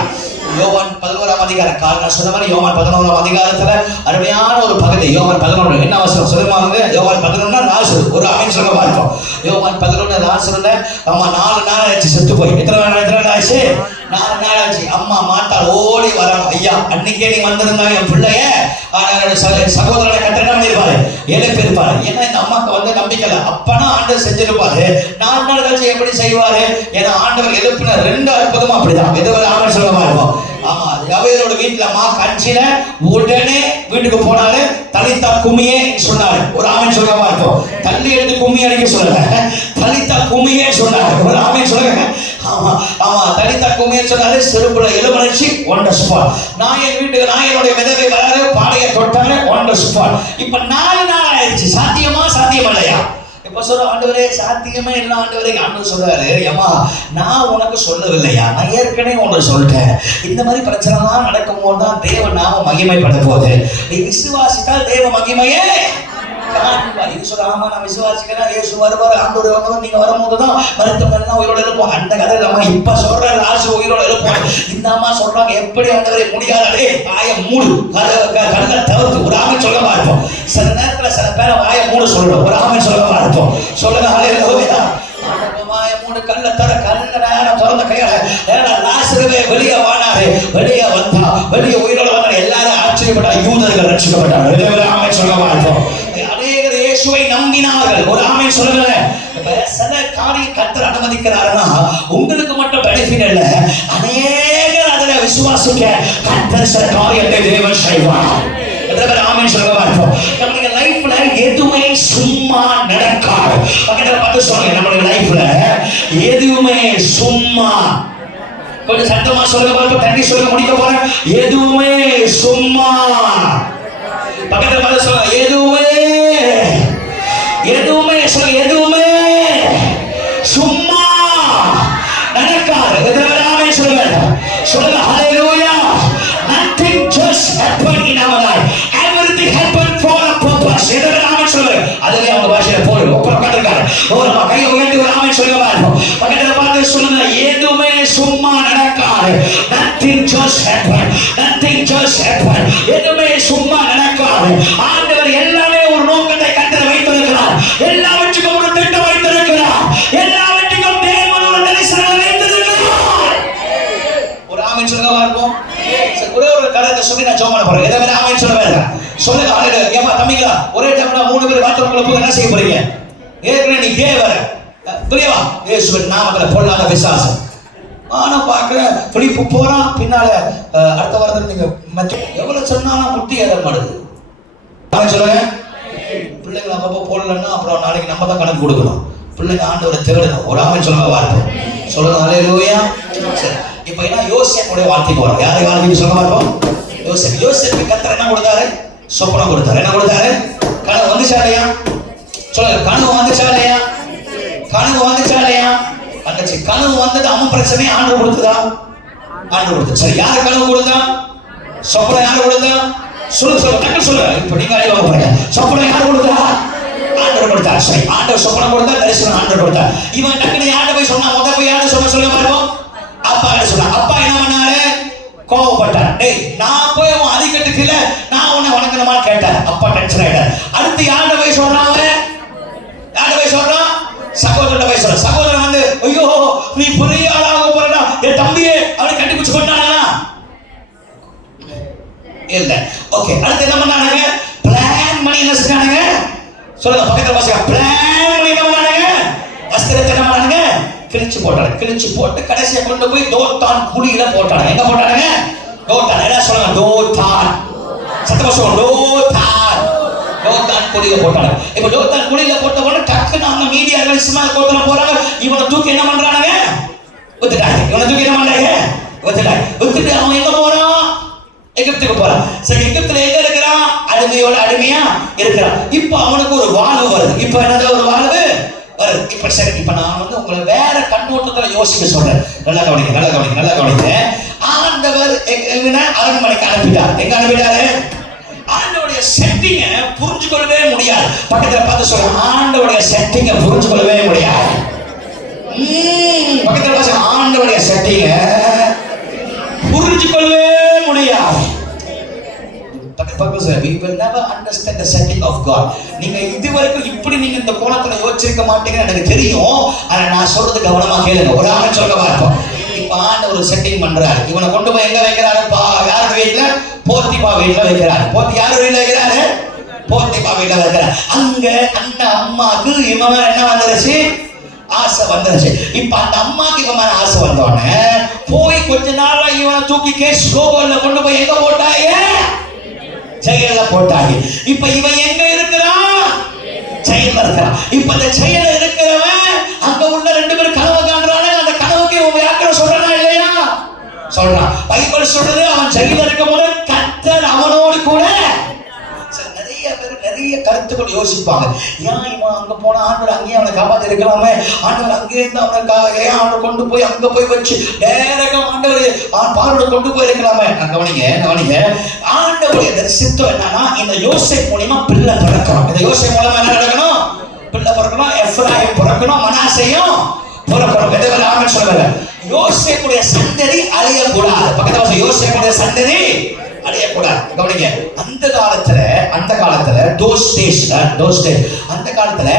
யோவான் 11ஆம் அதிகாரம், நான் சொன்ன மாதிரி யோவான் 11ஆம் அதிகாரத்துல அருமையான ஒரு பகுதி. யோவான் 11 என்ன அவசரம் சொல்லுவாங்க? யோவான் 11 லாசரு. ஒரு ஆமென் சொல்ல பார்ப்போம். யோவான் 11 லாசருல அம்மா 4 நாள் ஆச்சு செத்து போய். எத்தனை நாள் ஆச்சு? 4 நாள் ஆச்சு. அம்மா மாட்டாள் ஓடி வராங்க. ஐயா அன்னைக்கே நீ வந்திருந்தா என் பிள்ளைய சகோதரனை கத்திர என்ன பண்ணிருப்பாரு? எழுப்பியிருப்பாரு. ஏன்னா இந்த அம்மாக்கு வந்து நம்பிக்கை இல்லை. அப்பனா ஆண்டவர் செஞ்சிருப்பாரு. 4 நாள் கழிச்சு எப்படி செய்வாரு? ஏன்னா ஆண்டவர் எழுப்பின 2 அற்புதமா அப்படிதான். எதுவரை ஆமென் சொல்ல பார்ப்போம். ஆமா யவேரோட வீட்டுல அம்மா கஞ்சில உடனே வீட்டுக்கு போனாரு. தலித்தா கும்மியே சொன்னாரு. ஒரு ஆமென் சொல்ல பார்ப்போம். தள்ளி எடுத்து கும்மி அடிக்க சொல்லல, தலித்தா கும்மியே சொன்னாரு. ஒரு ஆமென் சொல்லுங்க. ஆமா ஆமா தலித்தா கும்மியே சொன்னாரு. செருப்புல எலுமணிச்சு ஒன் ஸ்பாட். நாயன் வீட்டுக்கு நாயனுடைய விதவை வராரு, பாடைய தொட்டாரு, ஒன் ஸ்பாட். இப்ப 4 நாள் ஆயிடுச்சு. சாத்தியமா சாத்தியம் இல்லையா? இப்ப சொல்ற ஆண்டவரே சாத்தியமே இல்லை ஆண்டவரே. ஆண்டவர் சொல்றாரு, ஏமா நான் உனக்கு சொல்லவில்லையா, நான் ஏற்கனவே உனக்கு சொல்லிட்டேன். இந்த மாதிரி பிரச்சனைலாம் நடக்கும் போது தான் தேவ நாம மகிமைப்பட போகுது. நீ விசுவாசித்தால் தேவ மகிமையே ஆமா நான் விசுவாசிக்கிறேன். இயேசு வருவார், ஆண்டவர் வந்தவர், நீங்க வரும்போதுதான் மருத்துவம் உயிரோட எழுப்போம். அந்த கதை நம்ம இப்ப சொல்ற லாசு உயிரோட எழுப்போம். இந்த அம்மா சொல்றாங்க எப்படி ஆண்டவரே முடியாதே, வாய மூடு, கண்ணை தவிர்த்து. ஒரு ஆமென் சொல்ல பார்ப்போம். சில நேரத்துல சில பேரை வாய மூடு சொல்றோம். ஒரு ஆமென் சொல்ல பார்ப்போம். சொல்லுங்க ஹல்லேலூயா. வாய மூடு, கண்ணை தர, கண்ணை திறந்த கையால லாசருவே வெளியே வானாரு. வெளியே வந்தா, வெளியே உயிரோட வந்தா எல்லாரும் ஆச்சரியப்பட்டா. யூதர்கள் ரட்சிக்கப்பட்டார்கள். ஆமென் சொல்ல பார்ப்போம். அநேகர் இயேசுவை நம்பினார்கள். ஒரு ஆமென் சொல்லுங்க. சில காரியம் கர்த்தர் அனுமதிக்கிறாருன்னா உங்களுக்கு மட்டும் பெனிஃபிட் இல்ல, அநேகர் அதுல விசுவாசிக்க கர்த்தர் சில காரியத்தை தேவன் செய்வார். ஆமென் சொல்லுங்க பார்ப்போம். நம்மளுடைய லைஃப்ல எதுவுமே சும்மா நடக்காது. பக்கத்துல பார்த்து சொல்லுங்க, நம்மளுடைய லைஃப்ல எதுவுமே சும்மா. கொஞ்சம் சத்தமா சொல்லுங்க பார்ப்போம். தண்ணி சொல்லுங்க, முடிக்க போறேன். எதுவுமே சும்மா. பக்கத்துல பார்த்து சொல்லுங்க, எதுவுமே எதுவுமே சொல்லுங்க, எதுவுமே சும்மா நடக்காது. ஆமென் சொல்லுங்க. சொல்லுங்க ஹல்லேலூயா. Nothing just happened in our life. Everything happened for a purpose. ஆமென் சொல்லுங்க. அதுவே அவங்க பாஷையில போடு. அப்புறம் உட்கார்ந்திருக்காரு. ஒரு கையை உயர்த்தி ஒரு ஆமென் சொல்லுங்க பாருங்க. பக்கத்துல பார்த்து சொல்லுங்க, எதுவுமே சும்மா நடக்காது. Nothing just happened. Nothing just happened. எதுவுமே சும்மா நடக்காது. ஆண்டவர் எல்லாமே ஒரு நோக்கத்தை கர்த்தர் வைத்திருக்கிறார். எல்லாவற்றுக்கும் ஒரு திட்டம் வைத்திருக்கிறார். எல்லாவற்றுக்கும் தேவன் ஒரு தரிசனம் வைத்திருக்கிறார். ஒரு ஆமென் சொல்லுங்க பார்ப்போம். ஒரே ஒரு கருத்தை சொல்லி நான் ஜெபம் பண்ண போறேன். எதை ஆமென் சொல்லுங்க. சொல்லுங்க ஹல்லேலூயா. ஏமா தம்பிங்களா, ஒரே டைம்ல 3 பேர் பாத்ரூம்ல போய் என்ன செய்ய போறீங்க? ஏற்கனவே நீ தேவர புரியவா? இயேசுவின் நாமத்துல பொல்லாத பிசாசு. நான் பார்க்கிறேன் பிலிப்பு போறான் பின்னால. அடுத்த வாரத்தில் நீங்க எவ்வளவு சொன்னாலும் முட்டி ஏற மாடுது. சொல்லுங்க, பிள்ளைங்களை அப்பப்போ போடலன்னா அப்புறம் நாளைக்கு நம்ம தான் கணக்கு கொடுக்கணும். பிள்ளைங்க ஆண்டவரை தேடணும். ஒரு ஆமென் சொல்லுங்க பார்ப்போம். சொல்லுங்க ஹல்லேலூயா. சரி, இப்போ என்ன யோசேப்புடைய வாழ்க்கைக்கு வரும். யாரை வாழ்க்கைக்கு சொல்ல பார்ப்போம்? யோசேப்பு கர்த்தர் என்ன கொடுத்தாரு? சொப்பனம் கொடுத்தாரு. என்ன கொடுத்தாரு? கனவு வந்துச்சா இல்லையா? சொல்லுங்க, கனவு வந்துச்சா இல்லையா? கனவு வந்துச்சா இல்லையா? வந்துச்சு. கனவு வந்தது அவன் பிரச்சனை, ஆண்டு கொடுத்ததா? ஆண்டு கொடுத்தது. சரி, யாரு கனவு கொடுத்தா? சொப்பனம் யாரு கொடுத்தா? சொல்லு சொல்லு. இப்ப நீங்க அடி வாங்க போறீங்க. சொப்பனம் யாரு கொடுத்தா? ஆண்டவர் கொடுத்தா. சரி, ஆண்டவர் சொப்பனம் கொடுத்தா, தரிசனம் ஆண்டவர் கொடுத்தா. இவன் டக்குனு யார்கிட்ட போய் சொன்னா? முத போய் யார்கிட்ட சொல்ல பாருங்க. அப்பா கிட்ட சொன்னா. அப்பா என்ன பண்ணாரு? கோவப்பட்டார். டேய், நான் போய் அவன் அதிகட்டுக்குல நான் உன்னை வணங்கணுமான்னு கேட்டேன். அப்பா டென்ஷன் ஆயிட்டார். அடுத்து யார்கிட்ட போய் சொல்றான்? யார்கிட்ட போய் சொல்றான்? சகோதரன் போய் சொல்றான். சகோதரன் வந்து, ஐயோ நீ பெரிய ஆளாக போறடா, என் தம்பியே அவனை கட்டி பிடிச்சு கொண்டானா? இல்ல. ஓகே, அடுத்து என்ன பண்ணானுங்க? பிளான் பண்ணி என்ன செஞ்சானுங்க? சொல்லுங்க, பக்கத்துல வாசிங்க. பிளான் பண்ணி என்ன பண்ணானுங்க? வஸ்திரத்தை என்ன பண்ணானுங்க? கிழிச்சு போட்டாங்க. கிழிச்சு போட்டு கடைசியா கொண்டு போய் தோத்தான் குழியில போட்டாங்க. எங்க போட்டானுங்க? தோத்தான். என்ன சொல்லுங்க? தோத்தான். சத்தமா சொல்லுங்க, தோத்தான். தோத்தான் குழியில போட்டாங்க. இப்ப தோத்தான் குழியில போட்ட உடனே டக்குன்னு அவங்க மீடியாக்கள் இஸ்மாயில் கோத்திரம் போறாங்க. இவனை தூக்கி என்ன பண்றானுங்க? வித்துட்டாங்க. இவனை தூக்கி என்ன பண்றாங்க? வித்துட்டாங்க. வித்துட்டு அவன் எங்க போறான்? எகிப்துக்கு போறான். சரி, எகிப்துல எங்க இருக்கிறான்? அடிமையோட அடிமையா இருக்கிறான். இப்ப அவனுக்கு ஒரு வாழ்வு வருது. இப்ப என்னது? ஒரு வாழ்வு வருது. இப்ப சரி, இப்ப நான் வந்து உங்களை வேற கண்ணோட்டத்துல யோசிக்க சொல்றேன். நல்லா கவனிங்க. ஆண்டவர் அரண்மனைக்கு அனுப்பிட்டார். எங்க அனுப்பிட்டாரு? ஆண்டவருடைய செட்டிங்க புரிஞ்சு கொள்ளவே முடியாது. பக்கத்துல பார்த்து சொல்றேன், ஆண்டவருடைய செட்டிங்க புரிஞ்சு கொள்ளவே முடியாது. பக்கத்துல பார்த்து ஆண்டவருடைய செட்டிங்க புரிஞ்சு கொள்ளவே முடியாது. We will never understand the setting of God. நீங்க இதுவரைக்கும் இப்படி நீங்க இந்த கோணத்துல யோசிச்சிருக்க மாட்டீங்கன்னு எனக்கு தெரியும். ஆனா நான் சொல்றது கவனமா கேளுங்க. ஒரு ஆமென் சொல்ல பார்ப்போம். இப்ப ஆண்டவர் ஒரு செட்டிங் பண்றாரு. இவனை கொண்டு போய் எங்க வைக்கிறாரு? யார் வீட்டுல? போத்திபா வீட்டுல வைக்கிறாரு. யார் வீட்டுல வைக்கிறாரு? போத்திபா வீட்டுல வைக்கிறாரு. அங்க அந்த அம்மாக்கு இவன் என்ன வந்துருச்சு? ஆசை வந்துருச்சு. இப்ப அந்த அம்மாக்கு இவன் மேல ஆசை வந்தோடனே போய் கொஞ்ச நாள்ல இவனை தூக்கி கேஸ் கோபல்ல கொண்டு போய் எங்க போட்டாங்க? செயல்ல போட்டாங்க. இப்ப இவன் எங்க இருக்கிறான்? செயல்ல இருக்கிறான். இப்ப இந்த செயல்ல இருக்கிறவன் அங்க உள்ள ரெண்டு பேரும் கனவு காண்றானே. அந்த கனவுக்கு இவன் வியாக்கியானம் சொல்றானா இல்லையா? சொல்றான். பைபிள் சொல்றது அவன் செயல்ல இருக்கும்போது கர்த்தர் அவனோடு கூட. நிறைய கருத்துக்கள் யோசிப்பாங்க. ஏன் இவன் அங்க போனா ஆண்டவர் அங்கேயே அவனை காப்பாத்தி இருக்கலாமே, ஆண்டவர் அங்கே இருந்து அவனை ஏன் ஆண்டவர் கொண்டு போய் அங்க போய் வச்சு நேரா ஆண்டவர் பார்வோட கொண்டு போய் இருக்கலாமே. கவனிங்க. ஆண்டவருடைய சித்தம் என்னன்னா, இந்த யோசேப்பு மூலமா பிள்ளை பிறக்கணும். இந்த யோசேப்பு மூலமா என்ன நடக்கணும்? பிள்ளை பிறக்கணும். எப்ராயிம் பிறக்கணும். மனாசேயும் பிறக்கணும். எதை ஆமென் சொல்லுங்க. யோசேப்புடைய சந்ததி அழியக்கூடாது. பக்கத்துல யோசேப்புடைய சந்ததி அழியக்கூடாது. கவனிங்க. அந்த காலத்துல those days அந்த காலத்துல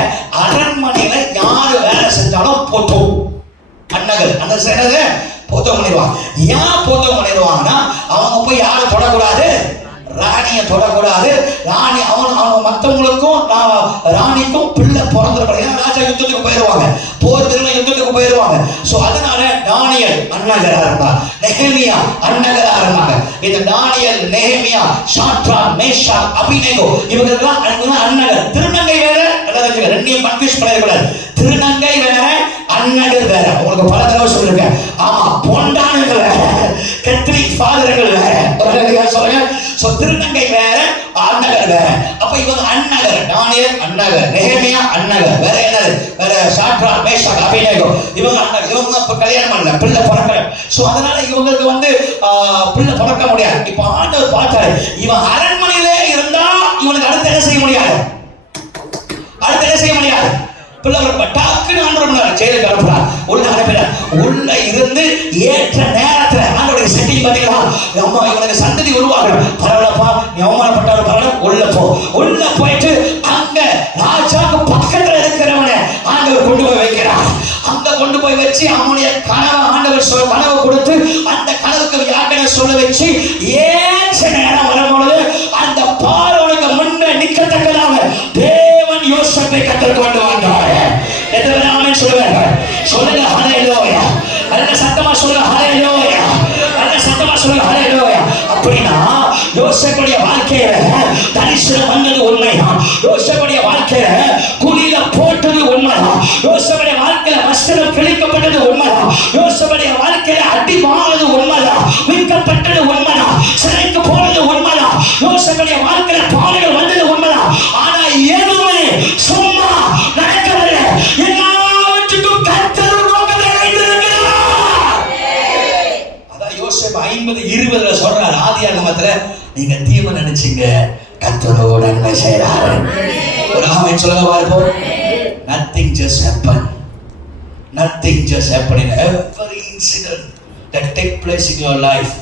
அரண்மனையில யாரு வேலை செஞ்சாலும் போட்டோம் அண்ணகள் அந்த என்னது போத்தம் பண்ணிடுவாங்க. ஏன் போத்தம் பண்ணிடுவாங்கன்னா, அவங்க போய் யாரும் தொடக்கூடாது, ராணியை தொடக்கூடாது. ராணி அவன் மற்றவங்களுக்கும் ராணிக்கும் பிள்ளை பிறந்திருப்பாங்க. ஏன்னா ராஜா யுத்தத்துக்கு போயிடுவாங்க, போர் திரும்ப யுத்தத்துக்கு போயிடுவாங்க. ஸோ அதனால தானியேல் அண்ணகரா இருந்தார், நெகேமியா அண்ணகரா இருந்தாங்க. இந்த தானியேல், நெகேமியா, சாத்ராக், மேஷாக், அபிநேகோ இவங்கெல்லாம் அண்ணகர். திருநங்கை வேற, ரெண்டையும் கன்ஃபியூஸ் பண்ணிடக்கூடாது. திருநங்கை வேற, அண்ணகர் வேற. உங்களுக்கு பல தடவை சொல்லிருக்கேன். ஆமா, பொண்டானங்கள் வேற, கத்ரிக் ஃபாதர்கள் வேற. சொல்லுங்க. சோ திருநங்கை வேற, அண்ணகர் வேற. அப்ப இவங்க அண்ணகர். தானியேல் அண்ணகர், நெகேமியா அண்ணகர். வேற என்னது? வேற சாத்ராக், மேஷாக், அபிநேகோ இவங்க அண்ணகர். இவங்க இப்ப கல்யாணம் பண்ணல, பிள்ளை பிறக்கல. சோ அதனால இவங்களுக்கு வந்து பிள்ளை பிறக்க முடியாது. இப்ப ஆண்டவர் பார்த்தாரு, இவன் அரண்மனையிலே இருந்தா இவனுக்கு அடுத்து என்ன செய்ய முடியாது? பிள்ளை டாக்குன்னு ஆண்டவர் ஜெயிலுக்கு அனுப்புறார். உள்ள அனுப்பினார். உள்ள இருந்து ஏற்ற நேரத்துல ஆண்டோடைய செட்டிங் பாத்தீங்களா? அம்மா இவனுக்கு சந்ததி உருவாகணும். பரவாயில்லப்பா, நீ அவமானப்பட்டாலும் பரவாயில்ல, உள்ள போ. உள்ள போயிட்டு அங்க ராஜாக்கு பக்கத்துல இருக்கிறவனை ஆண்டவர் கொண்டு போய் வைக்கிறார். அங்க கொண்டு போய் வச்சு அவனுடைய கனவை ஆண்டவர் கனவை கொடுத்து அந்த கனவுக்கு வியாக்கியானம் சொல்ல வச்சு ஏற்ற நேரம் வரும்பொழுது அந்த பார்வோனுக்கு முன்ன நிக்கத்தக்கதாக தேவன் யோசேப்பை கத்தர் கொண்டு வந்தார். எத்தனை ஆமென் சொல்லுவாங்க? சொல்லுங்க ஹல்லேலூயா. அல்ல சத்தமா சொல்லுங்க ஹல்லேலூயா. அல்ல சத்தமா சொல்லுங்க ஹல்லேலூயா. அப்படினா யோசேப்புடைய வாழ்க்கையில தரிசனம் வந்தது உண்மைதான். யோசேப்புடைய வாழ்க்கையில குழியில போட்டது உண்மைதான். யோசேப்பு நீங்க தீமை நினைச்சீங்க, கர்த்தரோ நன்மை செய்றாரு. ஒரு ஆமென் சொல்லுங்க பார்ப்போம். Nothing just happened. Nothing just happened in every incident that take place in your life.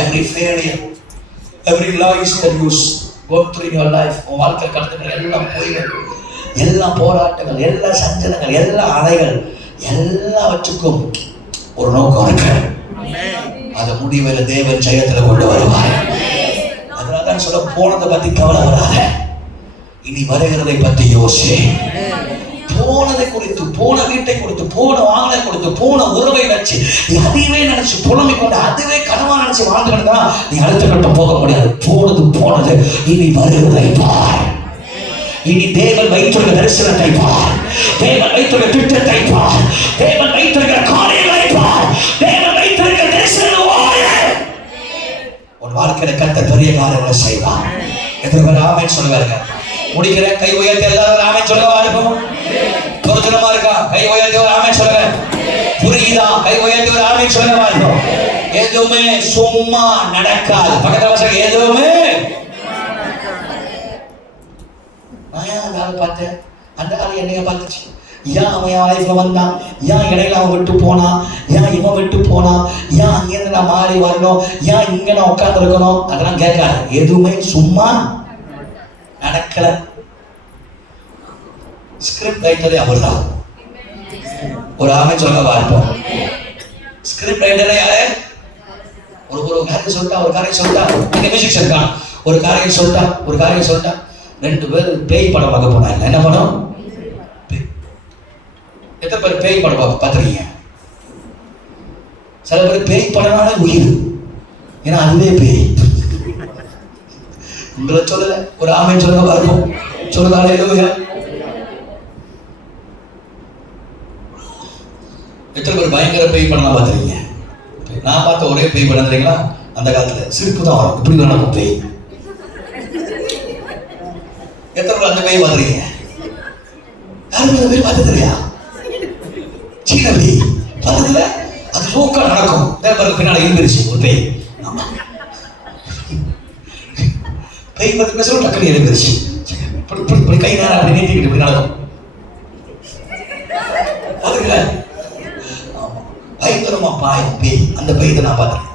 Every failure, every lies that you go through in your life. உன் வாழ்க்கை கடந்துக்கிற எல்லா பொய்கள், எல்லா போராட்டங்கள், எல்லா சஞ்சலங்கள், எல்லா அலைகள், எல்லாவற்றுக்கும் ஒரு நோக்கம் இருக்கு. அதை முடிவில் தேவன் ஜெயத்துல கொண்டு வருவார். அதனாலதான் சொல்ல, போனதை பத்தி கவலை வராத, இனி வருகிறதை பத்தி யோசி. போனதை குறித்து, போன வீட்டை குறித்து, போன வாகனை குறித்து, போன உறவை நினைச்சு நீ அதுவே நினைச்சு புலம்பிக் கொண்டு அதுவே கனவா நினைச்சு வாழ்ந்துக்கிட்டா நீ அடுத்த கட்டம் போக முடியாது. போனது போனது, இனி வருகிறதை பார். இனி தேவன் வைத்துள்ள தரிசனத்தை பார், தேவன் வைத்துள்ள திட்டத்தை பார், தேவன் வைத்திருக்கிற காரியங்களை பார், தேவன் வைத்திருக்கிற தரிசனத்தை உன் வாழ்க்கையில கர்த்தர் பெரிய காரியங்களை செய்வார். எத்தனை பேர் ஆமென் சொல்லுவாங்க? முடிக்கிற கை உயர்த்தி எல்லாரும் ஆமென் சொல்லுங்க இருக்கும். பொருத்தமா இருக்கா? கை உயர்த்தி ஒரு ஆமென் சொல்லுங்க. புரியுதா? கை உயர்த்தி ஒரு ஆமென் சொல்லுங்க இருக்கும். எதுவுமே சும்மா நடக்காது. பக்கத்துல வசங்க எதுவுமே பார்த்தேன். அந்த காலம் என்னைய பார்த்துச்சு. ஏன் அவன் என் லைஃப்ல வந்தான், ஏன் இடையில அவன் விட்டு போனான், ஏன் இவன் விட்டு போனான், ஏன் அங்கிருந்து நான் மாறி வரணும், ஏன் இங்க நான் உட்கார்ந்து இருக்கணும், அதெல்லாம் கேட்காது. எதுவுமே சும்மா நடக்கல. ஸ்கிரிப்ட் ரைட்டரே அவர்தான். ஒரு ஆமென் சொல்ல பார்ப்போம். ஸ்கிரிப்ட் ரைட்டரே யாரு? ஒரு காரியம் சொல்லிட்டா, ஒரு காரியம் சொல்லிட்டா, நீங்க மியூசிக் இருக்கான், ஒரு காரியம் சொல்லிட்டா, ஒரு காரியம் சொல்லிட்டா. 2 பேர் பேய் படம் பார்க்க போனாங்க. என்ன படம்? எத்தனை பேர் பேய் படம் பார்த்துருக்கீங்க? சில பேர் பேய் படம்னாலே உயிர், ஏன்னா அதுவே பேய். உங்களை சொல்லல, ஒரு ஆமென் சொல்லுங்க பார்ப்போம். சொல்லுதாலே எழுதுங்க. எத்தனை பேர் பயங்கர பேய் படம் பார்த்துருக்கீங்க? நான் பார்த்த ஒரே பேய் படம் தெரியுங்களா? அந்த காலத்துல சிரிப்பு தான் வரும், இப்படி வேணும் பேய். எத்தனை பேர் அந்த பேய் பார்த்துருக்கீங்க? யாரும் அந்த பேய் பார்த்தது இல்லையா? சீன பேய் பார்த்ததுல அது சோக்கா நடக்கும். பின்னாடி இருந்துருச்சு ஒரு பேய். ஆமா, பேய் பத்தி பேசுறோம், டக்குனு எழுந்துருச்சு. இப்படி கை நேரம் அப்படி நீட்டிக்கிட்டு இப்படி நடக்கும். அதுல பயங்கரமா பாயும் பேய். அந்த பேய் தான் நான் பார்த்தேன்.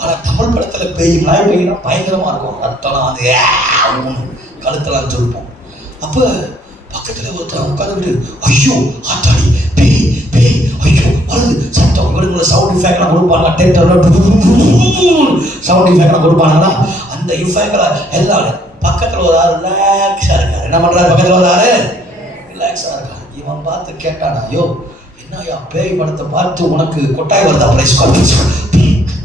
ஆனா தமிழ் படத்துல பேய், நாய் பேய்னா பயங்கரமா இருக்கும். ரத்தம்லாம் வந்து கழுத்தெல்லாம் சொல்லுவோம். அப்ப பக்கத்துல ஒருத்தர் உட்காந்துக்கிட்டு, ஐயோ ஆத்தாடி பேய் பேய், ஐயோ வருது சத்தம். இவருங்களை சவுண்ட் இஃபெக்ட்லாம் கொடுப்பாங்க, சவுண்ட் இஃபெக்ட்லாம் கொடுப்பாங்கன்னா அந்த இஃபெக்ட்ல எல்லாம் பக்கத்துல ஒரு ஆள் ரிலாக்ஸா இருக்காரு. என்ன பண்றாரு? பக்கத்துல ஒரு ஆளு ரிலாக்ஸா இருக்காரு. இவன் பார்த்து கேட்டானா, ஐயோ என்னையா பேய் படத்தை பார்த்து உனக்கு கொட்டாய் வருதா? பிரைஸ்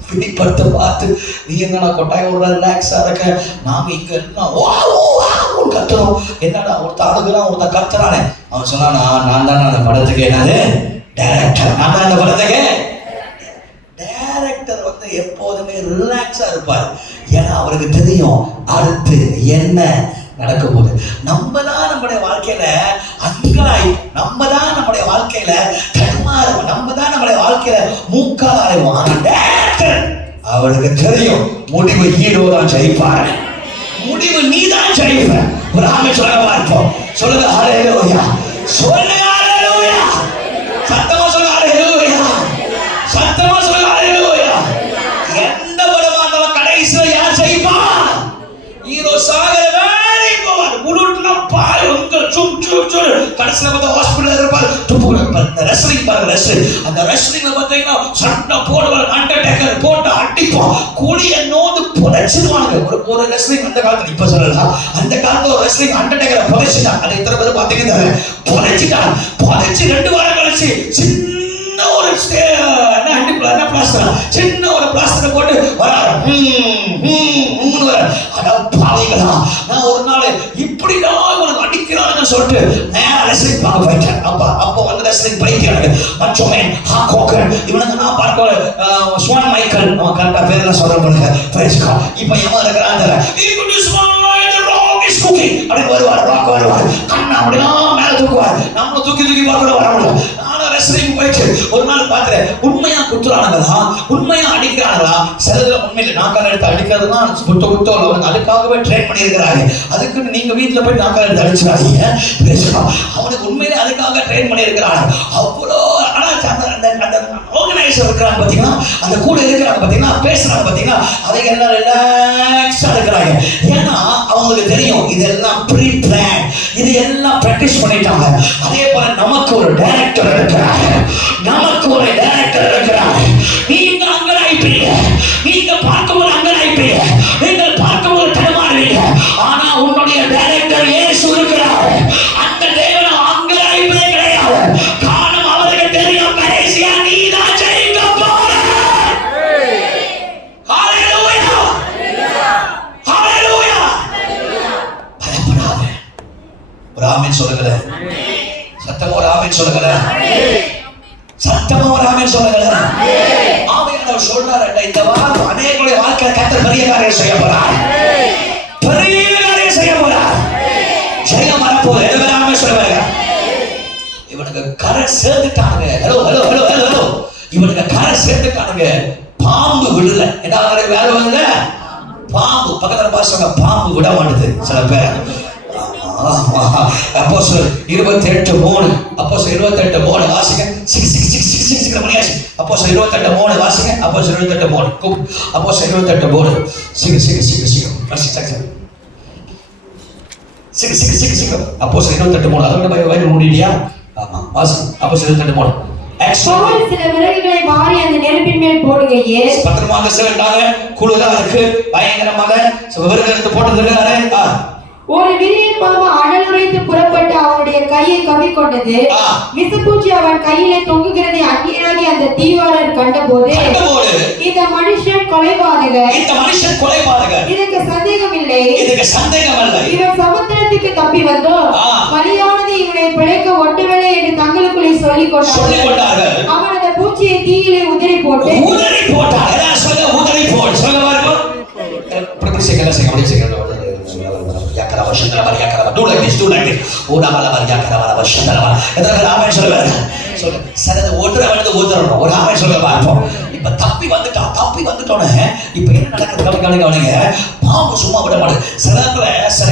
பேய் படத்தை பார்த்து நீ என்னடா கொட்டாய் வருதா, ரிலாக்ஸா இருக்க? நாம இங்க எல்லாம் கத்துறோம். என்னடா ஒருத்தர் அழுகுறான், ஒருத்தர் கத்துறானே. அவன் சொன்னானா, நான் தானே அந்த படத்துக்கு என்னது டைரக்டர். நான் தான் அந்த படத்துக்கு டைரக்டர். வந்து எப்போதுமே ரிலாக்ஸா இருப்பார். ஏன்னா அவருக்கு தெரியும் அடுத்து என்ன நடக்க போகுது. நம்ம தான் நம்முடைய வாழ்க்கையில அங்கலாய், நம்ம தான் நம்முடைய வாழ்க்கையில தடுமாறுவோம், நம்ம தான் நம்முடைய வாழ்க்கையில மூக்கால் அலைவோம். ஆனா டைரக்டர் அவருக்கு தெரியும் முடிவு ஹீரோ தான் ஜெயிப்பாரு, முடிவு நீ தான் ஜெயிப்ப. ஒரு ஆமென் சொல்ல பார்ப்போம். சொல்லுங்க ஹல்லேலூயா, சொல்லுங்க ஹல்லேலூயா, சத்தமா சொல்லுங்க ஹல்லேலூயா, சத்தமா சொல்லுங்க ஹல்லேலூயா. எந்த படமா இருந்தாலும் கடைசியில யார் ஜெயிப்பா? ஹீரோ சாகர வேலை போவார். முழுட்டுலாம் பாரு உங்க சும் சும் சும் கடைசியில பார்த்தா ஹாஸ்பிடல்ல இருப்பார். அந்த ரெஸ்லிங் பாருங்க, அந்த ரெஸ்லிங்ல பார்த்தீங்கன்னா சண்டை போடுவார். அண்டர்டேக்கர் போட்டு அடிப்பான், குழிய நோந்து புதைச்சிடுவாங்க. ஒரு ரெஸ்லிங் அந்த காலத்துல, இப்ப சொல்லலாம், அந்த காலத்துல ஒரு ரெஸ்லிங் அண்டர்டேக்கரை புதைச்சிட்டான். அதை இத்தனை பேர் பார்த்தீங்கன்னா புதைச்சிட்டான். புதைச்சி 2 வாரம் கழிச்சு சின்ன ஒரு பிளாஸ்டர், சின்ன ஒரு பிளாஸ்டரை போட்டு வராரு. நான் ஒரு நாள் இப்படிதான் உனக்கு அடிக்கிறான்னு சொல்லிட்டு நேரா ரெஸ்லிங் பார்க்க போயிட்டேன். அப்போ வந்து ரெஸ்லிங் பைக்கிறாங்க மச்சோமே ஹாக்கோக்கர். இவனுக்கு நான் பார்க்க ஸ்வான் மைக்கேல், அவன் கரெக்டா பேர்லாம் சொல்ற பாருங்க. இப்போ எவன் இருக்கிறான் அப்படின்னு வருவார், ராக் வருவார், கண்ணா அப்படின்னா மேல தூக்குவார். நம்மளும் தூக்கி தூக்கி பார்க்கணும் வர முடியும். நானும் கவுன்சிலிங் போயிட்டு ஒரு நாள் பாக்குறேன், உண்மையா குத்துறானுங்களா, உண்மையா அடிக்கிறாங்களா? சிலதுல உண்மையில நாக்கால் எடுத்து அடிக்கிறதுனா குத்த அதுக்காகவே ட்ரெயின் பண்ணியிருக்கிறாங்க. அதுக்குன்னு நீங்க வீட்டுல போய் நாக்கால் எடுத்து அடிச்சிடாதீங்க. அவனுக்கு உண்மையிலே அதுக்காக ட்ரெயின் பண்ணியிருக்கிறாங்க. அவ்வளோ ஆனா அந்த ஆர்கனைசர் இருக்கிறாங்க பாத்தீங்கன்னா, அந்த கூட இருக்கிறாங்க பாத்தீங்கன்னா, பேசுறாங்க பாத்தீங்கன்னா, அவங்க எல்லாம் ரிலாக்ஸா இருக்கிறாங்க. ஏன்னா அவங்களுக்கு தெரியும் இதெல்லாம் ப்ரீ பிளான், இது எல்லாம் பிராக்டிஸ் பண்ணிட்டாங்க. அதே போல நமக்கு ஒரு டைரக்டர் இருக்கிறார், நமக்கு ஒரு டைரக்டர் இருக்கிறார். நீங்க அங்கலாய்ப்பீங்க, நீங்க பார்க்கும்போது அங்கலாய்ப்பீங்க, நீங்கள் பார்க்கும்போது தடுமாறுவீங்க. ஆனா உன்னுடைய டைரக்டர் இயேசு இருக்கிறார். அந்த தேவன் அங்கலாய்ப்பதே கிடையாது. காரணம் அவருக்கு தெரியும் கடைசியா நீ தான் ஜெயிக்க போற. ஹalleluya, ஹalleluya. பயப்படாத. ஒரு ஆமென் சொல்லுங்களேன். சத்தமா ஒரு ஆமென் சொல்லுங்களேன். சத்தமா ஒரு ஆமென் சொல்லுங்களேன். ஆமென் சொல்றாரு. இந்த வாரம் அநேகருடைய வாழ்க்கையில கர்த்தர் பெரிய காரியம் செய்ய போறார். பெரிய காரியம் செய்ய போறார். ஜெயம் வரப்போகுது. எதுவும் ஆமென் சொல்லுவாங்க. இவனுக்கு கரை சேர்த்துட்டானுங்க. Hello hello hello hello hello. இவனுக்கு கரை சேர்த்துட்டானுங்க. பாம்பு விடல. என்ன வேற வந்து பாம்பு பக்கத்துல பாசுங்க. பாம்பு விட மாட்டுது சில பேர். அப்போஸ்தலர் 28:3 அப்போஸ்தலர் 28:3 வாசிங்க. 6 மணியாச்சு. அப்போஸ்தலர் 28:3 வாசிங்க. அப்போஸ்தலர் 28:3 அப்போஸ்தலர் 28:3 அப்போஸ்தலர் 28:3 அதோட வயிறு மூடிட்டியா? ஆமா வாசி. அப்போஸ்தலர் 28:3 பவுல் சில விறகுகளை வாரி அந்த நெருப்பின் மேல் போடுகையே பத்திரமாக செல்லுட்டாங்க. குளிரா இருக்கு, பயங்கரமாக விறகு எடுத்து போட்டதுக்காரு. ஒரு விரியன் பாம்பு அனலுரைத்து புறப்பட்டு அவனுடைய கையை கவ்விக்கொண்டது. விசுபூச்சி அவன் கையிலே தொங்குகிறதை அந்நியராகி அந்த தீவாளர் கண்டபோது இந்த மனுஷன் கொலைபாதகர், இதுக்கு சந்தேகம் இல்லை, இவன் சமுத்திரத்துக்கு தப்பி வந்தோம், வலியானது இவனை பிழைக்க ஒட்டுவேளை என்று தங்களுக்குள்ளே சொல்லிக் கொண்டார்கள். அவன் அந்த பூச்சியை தீயிலே உதிரி போட்டு do like this. ஓடா மல வரியா கரவர வஷந்தலவா. எதற்கு ஆமென் சொல்லுவாங்க. சொல்ல சரத ஓதுறவன் ஒரு ஆமென் சொல்ல பார்ப்போம். இப்ப தப்பி வந்துட்டோனே இப்ப என்ன நடக்குது கவனிங்க. பாம்பு சும்மா விட மாட்டேன். சில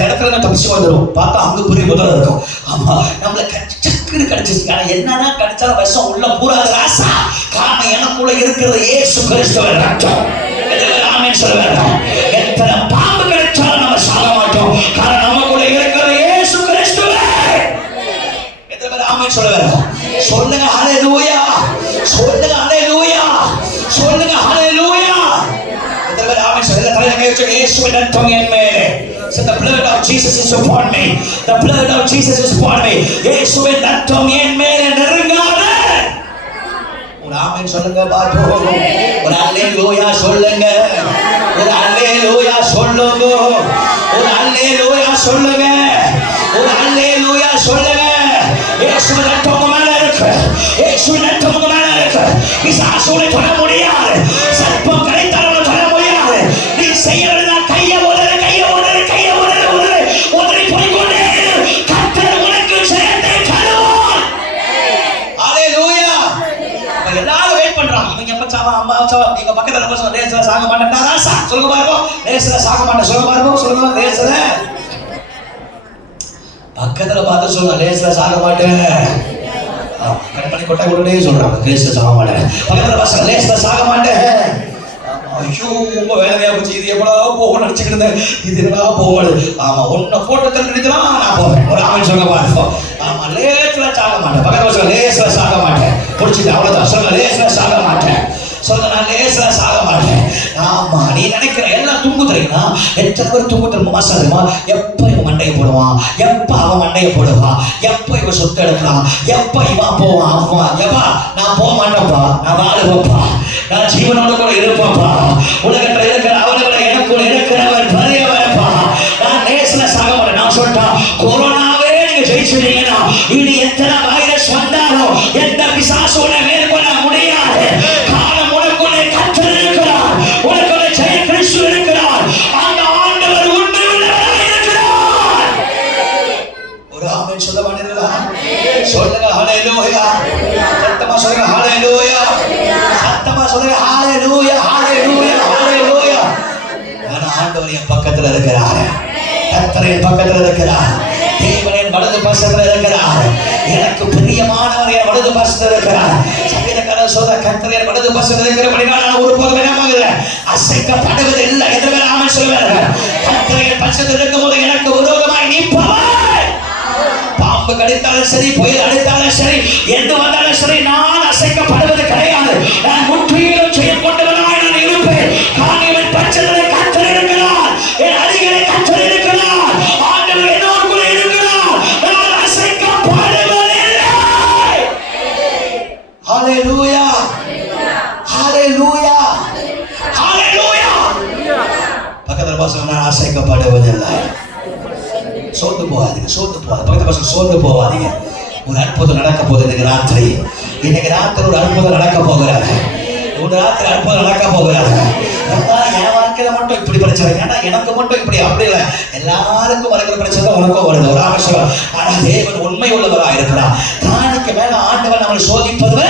இடத்துல தப்பிச்சு வந்துடும். பார்த்தா அங்க பெரிய முதல்ல இருக்கும். ஆமா நம்மள சக்குன்னு கடிச்சிச்சு. ஆனா என்னன்னா கடிச்சாலும் விஷம் உள்ள பூராது ராசா. காரணம் எனக்குள்ள இருக்கிறது இயேசு கிறிஸ்துவின் ரத்தம். எதற்கு ஆமென் சொல்லுவாங்க. எத்தனை பாம்பு கடிச்சாலும் நம்ம சாக மாட்டோம். காரணம் நமக்குள்ள இருக்கிறது இயேசு கிறிஸ்துவே. எத்தனை ஆமென் சொல்லுவாங்க. சொல்லுங்க ஹalleluya, சொல்லுங்க ஹalleluya, சொல்லுங்க ஹalleluya. எத்தனை ஆமென் சொல்லுங்க. தலையில கை வச்சு இயேசுவின் ரத்தம் என் மேலே. So the blood of Jesus is upon me. The blood of Jesus is upon me. இயேசுவின் ரத்தம் என் மேலே நெருங்காது. ஒரு ஆமென் சொல்லுங்க பாப்போம். ஒரு ஹalleluya சொல்லுங்க. ஒரு ஹalleluya சொல்லுங்க. ஒரு ஹalleluya சொல்லுங்க. ஒரு ஹalleluya சொல்லுங்க. இயேசுவின் ரத்தம் உங்க மேல இருக்கு. இயேசுவின் ரத்தம் உங்க மேல இருக்கு. பிசாசுனை தொட முடியாது. சர்ப்பம் கரைத்தாலும் தொட முடியாது. நீ செய்யறதா கையை உதறு போய்கொண்டே கர்த்தர் உனக்கு ஜெயத்தை தருவார். ஹalleluya. எல்லாரும் வெயிட் பண்றாங்க. இவங்க எப்ப சாவா அம்மா சாவா. நீங்க பக்கத்துல நம்ம சொல்ல ரேஸ்ல சாக மாட்டேன்டா ராசா. சொல்லுங்க பாருங்க. ரேஸ்ல சாக மாட்டேன் சொல்லுங்க பாருங்க. சொல்லுங்க ரேஸ்ல பக்கத்துல பார்த்து சொல்லுங்க ரேஸ்ல சாக மாட்டேன். கட் பண்ணி கொட்டை கொட்டே சொல்றாங்க ரேஸ்ல சாக மாட்டேன். பக்கத்துல பசங்க ரேஸ்ல சாக மாட்டேன். ஐயோ ரொம்ப வேலையா போச்சு. இது எப்படா போக நினைச்சுக்கிட்டு இது என்னடா போகாது. ஆமா உன்னை போட்டு தெரிஞ்சுனா நான் போவேன். ஒரு ஆமென் சொல்ல பார்ப்போம். ஆமா லேஸ்ல சாக மாட்டேன். பக்கத்துல சொல்ல லேஸ்ல சாக மாட்டேன். புடிச்சிட்டு அவ்வளவுதான். சொல்ல லேஸ்ல சாக மாட்டேன். சொல்ல நான் லேஸ்ல சாக மாட்டேன். ஆமா நீ நினைக்கிற எல்லாம் தூங்கு தெரியுமா? எத்தனை பேர் தூங்கு தெரியுமா? தெரியுமா? எப்ப இவன் மண்டையை போடுவான், எப்ப அவன் மண்டையை போடுவான், எப்ப இவன் சொத்து எடுக்கலாம், எப்ப இவன் போவான். அம்மா எப்பா நான் போக மாட்டேன்ப்பா, நான் வாழுவப்பா, நான் ஜீவனோட கூட இருப்பப்பா. உலகத்துல இருக்கிற அவர்களை எனக்குள்ள இருக்கிறவர் பெரியவரப்பா. நான் லேஸ்ல சாக மாட்டேன். நான் சொல்லிட்டேன் கொரோனாவே நீங்க ஜெயிச்சிட்டீங்கன்னா இனி எத்தனை வைரஸ் வந்தாலும் எந்த பிசாசோட மேற்கொள்ள முடியாது. காரணம் உனக்குள்ளே கர்த்தர் இருக்கிறார். உனக்குள்ளே ஜெய கிறிஸ்து இருக்கிறார். அந்த ஆண்டவர் உண்மையுள்ளவராக இருக்கிறார். ஒரு ஆமென் சொல்ல மாட்டீங்களா? சொல்லுங்க ஹalleluya. பக்கத்துல இருக்கிறார். கர்த்தர் என் பக்கத்துல இருக்கிறார். தேவன் என் வலது பக்கத்துல இருக்கிறார். எனக்கு பிரியமானவர் என் வலது பக்கத்துல இருக்கிறார். சங்கீதக்காரர் சொல்ற கர்த்தர் என் வலது பக்கத்துல இருக்கிறபடியால் நான் ஒருபோதும் என்னமாகல அசைக்கப்படுவது இல்லை. எதிர்வே ஆமென் சொல்லுவார்கள். கர்த்தர் என் பக்கத்துல இருக்கும்போது எனக்கு விரோதமாய் நிற்பவர். பாம்பு கடித்தாலும் சரி, புயல் அடித்தாலும் சரி, எது வந்தாலும் சரி, நான் அசைக்கப்படுவது கிடையாது. நான் முற்றிலும் செய்ய கொண்டவனாய் நான் இருப்பேன். காணியவன் பட்சத்தில் கர்த்தர் இருக்கிறார். என் அருகிலே கர்த்தர் இருக்கிறார். ஆண்டவர் என்னோடு கூட இருக்கிறார். நான் அசைக்கப்படுவதில்லை. ஹல்லேலூயா, ஹல்லேலூயா, ஹல்லேலூயா. பக்கத்துல பாசம் நான் அசைக்கப்படுவதில்லை. சோர்ந்து போகாதீங்க, சோர்ந்து போகாது. பக்கத்து பசங்க சோர்ந்து போகாதீங்க. ஒரு அற்புதம் நடக்க போகுது இன்னைக்கு ராத்திரி. இன்னைக்கு ராத்திரி ஒரு அற்புதம் நடக்க போகிறாங்க. ஒரு ராத்திரி அற்புதம் நடக்க போகிறாங்க. என் வாழ்க்கையில மட்டும் இப்படி பிரச்சனை, ஏன்னா எனக்கு மட்டும் இப்படி அப்படி இல்லை, எல்லாருக்கும் வருகிற பிரச்சனை உனக்கும் வருது. ஒரு அவசியம். ஆனா தேவன் உண்மை உள்ளவராக இருக்கிறார். காணிக்கு மேல ஆண்டவர் நம்மளை சோதிப்பது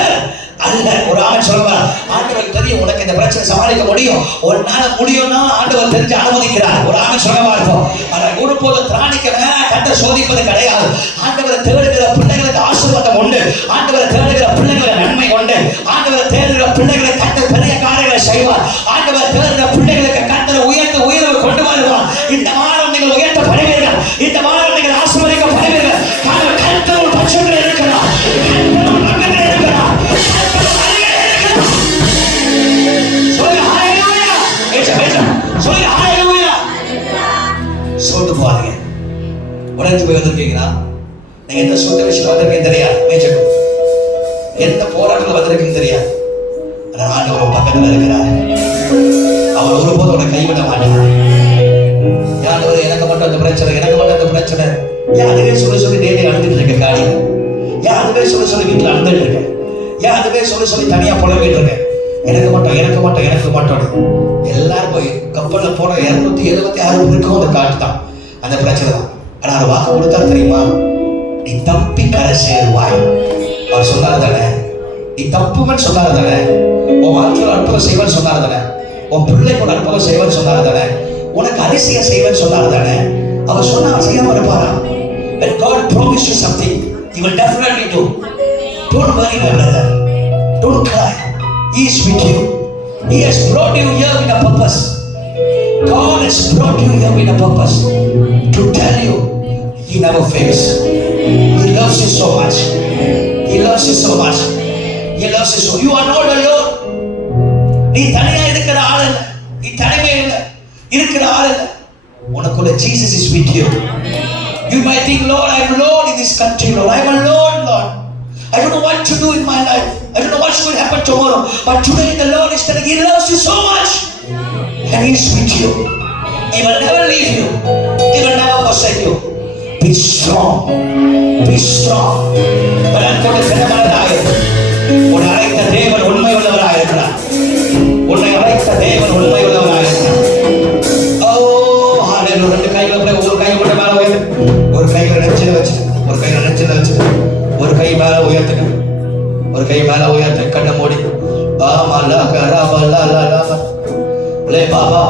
அல்ல. ஒரு ஆமென் சொல்லுவார். ஆண்டவர் தெரியும் உனக்கு இந்த பிரச்சனை சமாளிக்க முடியும், ஒரு நாள் முடியும்னா ஆண்டவர் தெரிஞ்சு அனுமதிக்கிறார். ஒரு ஆமென் சொல்லவா இருக்கும். ஆனால் ஒருபோது திராணிக்க மேல கர்த்தர் சோதிப்பது கிடையாது. ஆண்டவரை தேடுகிற பிள்ளைகளுக்கு ஆசீர்வாதம் உண்டு. ஆண்டவரை தேடுகிற பிள்ளைகளுக்கு நன்மை உண்டு. ஆண்டவரை தேடுகிற பிள்ளைகளுக்கு கர்த்தர் பெரிய காரியங்களை செய்வார். ஆண்டவரை தேடுகிற பிள்ளைகளுக்கு கர்த்தர் உயர்வு கொண்டு வருவார். இந்த வாரம் நீங்கள் உயர்த்தப்படுவீர்கள். இந்த வாரம் நீங்கள் ஆசீர்வதிக்கப்படுவீர்கள். கர்த்தர் ஒரு பட்சத்தில் இருக்கிறார். சோர்ந்து போவாதீங்க. உடஞ்சு போய் வந்திருக்கீங்களா? நீங்க எந்த சொந்த விஷயம் வந்திருக்கீங்க தெரியாது. மேய்ச்சல் எந்த போராட்டத்தில் வந்திருக்கீங்க தெரியாது. ஆனால் ஆண்டவர் பக்கத்தில் இருக்கிறார். அவர் ஒருபோது உன்னை கைவிட மாட்டார். ஆண்டவர் எனக்கு மட்டும் அந்த பிரச்சனை, எனக்கு மட்டும் அந்த பிரச்சனை, ஏன் அதுவே சொல்லி டெய்லி அழுதுட்டு இருக்க காலையில், ஏன் அதுவே சொல்லி வீட்டில் அழுதுட்டு இருக்கேன், ஏன் அதுவே சொல்லி தனியாக புலம்பிட்டு இருக்கேன், எனக்கு மட்டும் எல்லாரும் போய் கப்பலில் போன 276 இருக்கும் அந்த காட்டு தான் அந்த பிரச்சனை தான். ஆனால் அவர் வாக்கு கொடுத்தாரு தெரியுமா? நீ தப்பி கரை சேருவாய். அவர் சொன்னார் தானே, நீ தப்புமன்னு சொன்னார் தானே, உன் வாழ்க்கையில் அற்புதம் செய்வன்னு சொன்னார் தானே, உன் பிள்ளைக்கு ஒரு அற்புதம் செய்வன்னு சொன்னார் தானே, உனக்கு அதிசயம் செய்வன்னு சொன்னார் தானே. அவர் சொன்னா செய்யாம இருப்பாரா? When God promised you something, He will definitely do. Don't worry, my brother. Don't cry. He is with you. He has brought you here with a purpose. God has brought you here with a purpose to tell you He never fails. He loves you so much. He loves you so much. He loves you so. You are not alone. நீ தனியா இருக்கிற ஆள் இல்ல. நீ தனிமையில் இல்ல. இருக்கிற ஆள் இல்ல. உனக்குள்ள Jesus is with you. You might think, Lord, I am alone in this country, Lord. I am alone, Lord. I don't know what to do in my life. I don't know what's going to happen tomorrow. But today the Lord is telling you He loves you so much. And He is with you. He will never leave you. He will never forsake you. Be strong. Be strong. But I'm going to tell you, உன்னை அழைத்த தேவன் உண்மை உள்ளவராக இருக்கிறார். உன்னை அழைத்த தேவன் உண்மை உள்ளவராக இருக்கிறார். ஓ ஹalleluya. ரெண்டு கைகளை அப்படியே ஒரு கை மட்டும் மேல உயர்த்து. ஒரு கையை நெஞ்சில வச்சு, ஒரு கையை நெஞ்சில வச்சு, ஒரு கை மேல உயர்த்துங்க. ஒரு கை மேல உயர்த்து, கண்ணை மூடி. ஆமா லா கரா பல்லா லா லா லே பாபா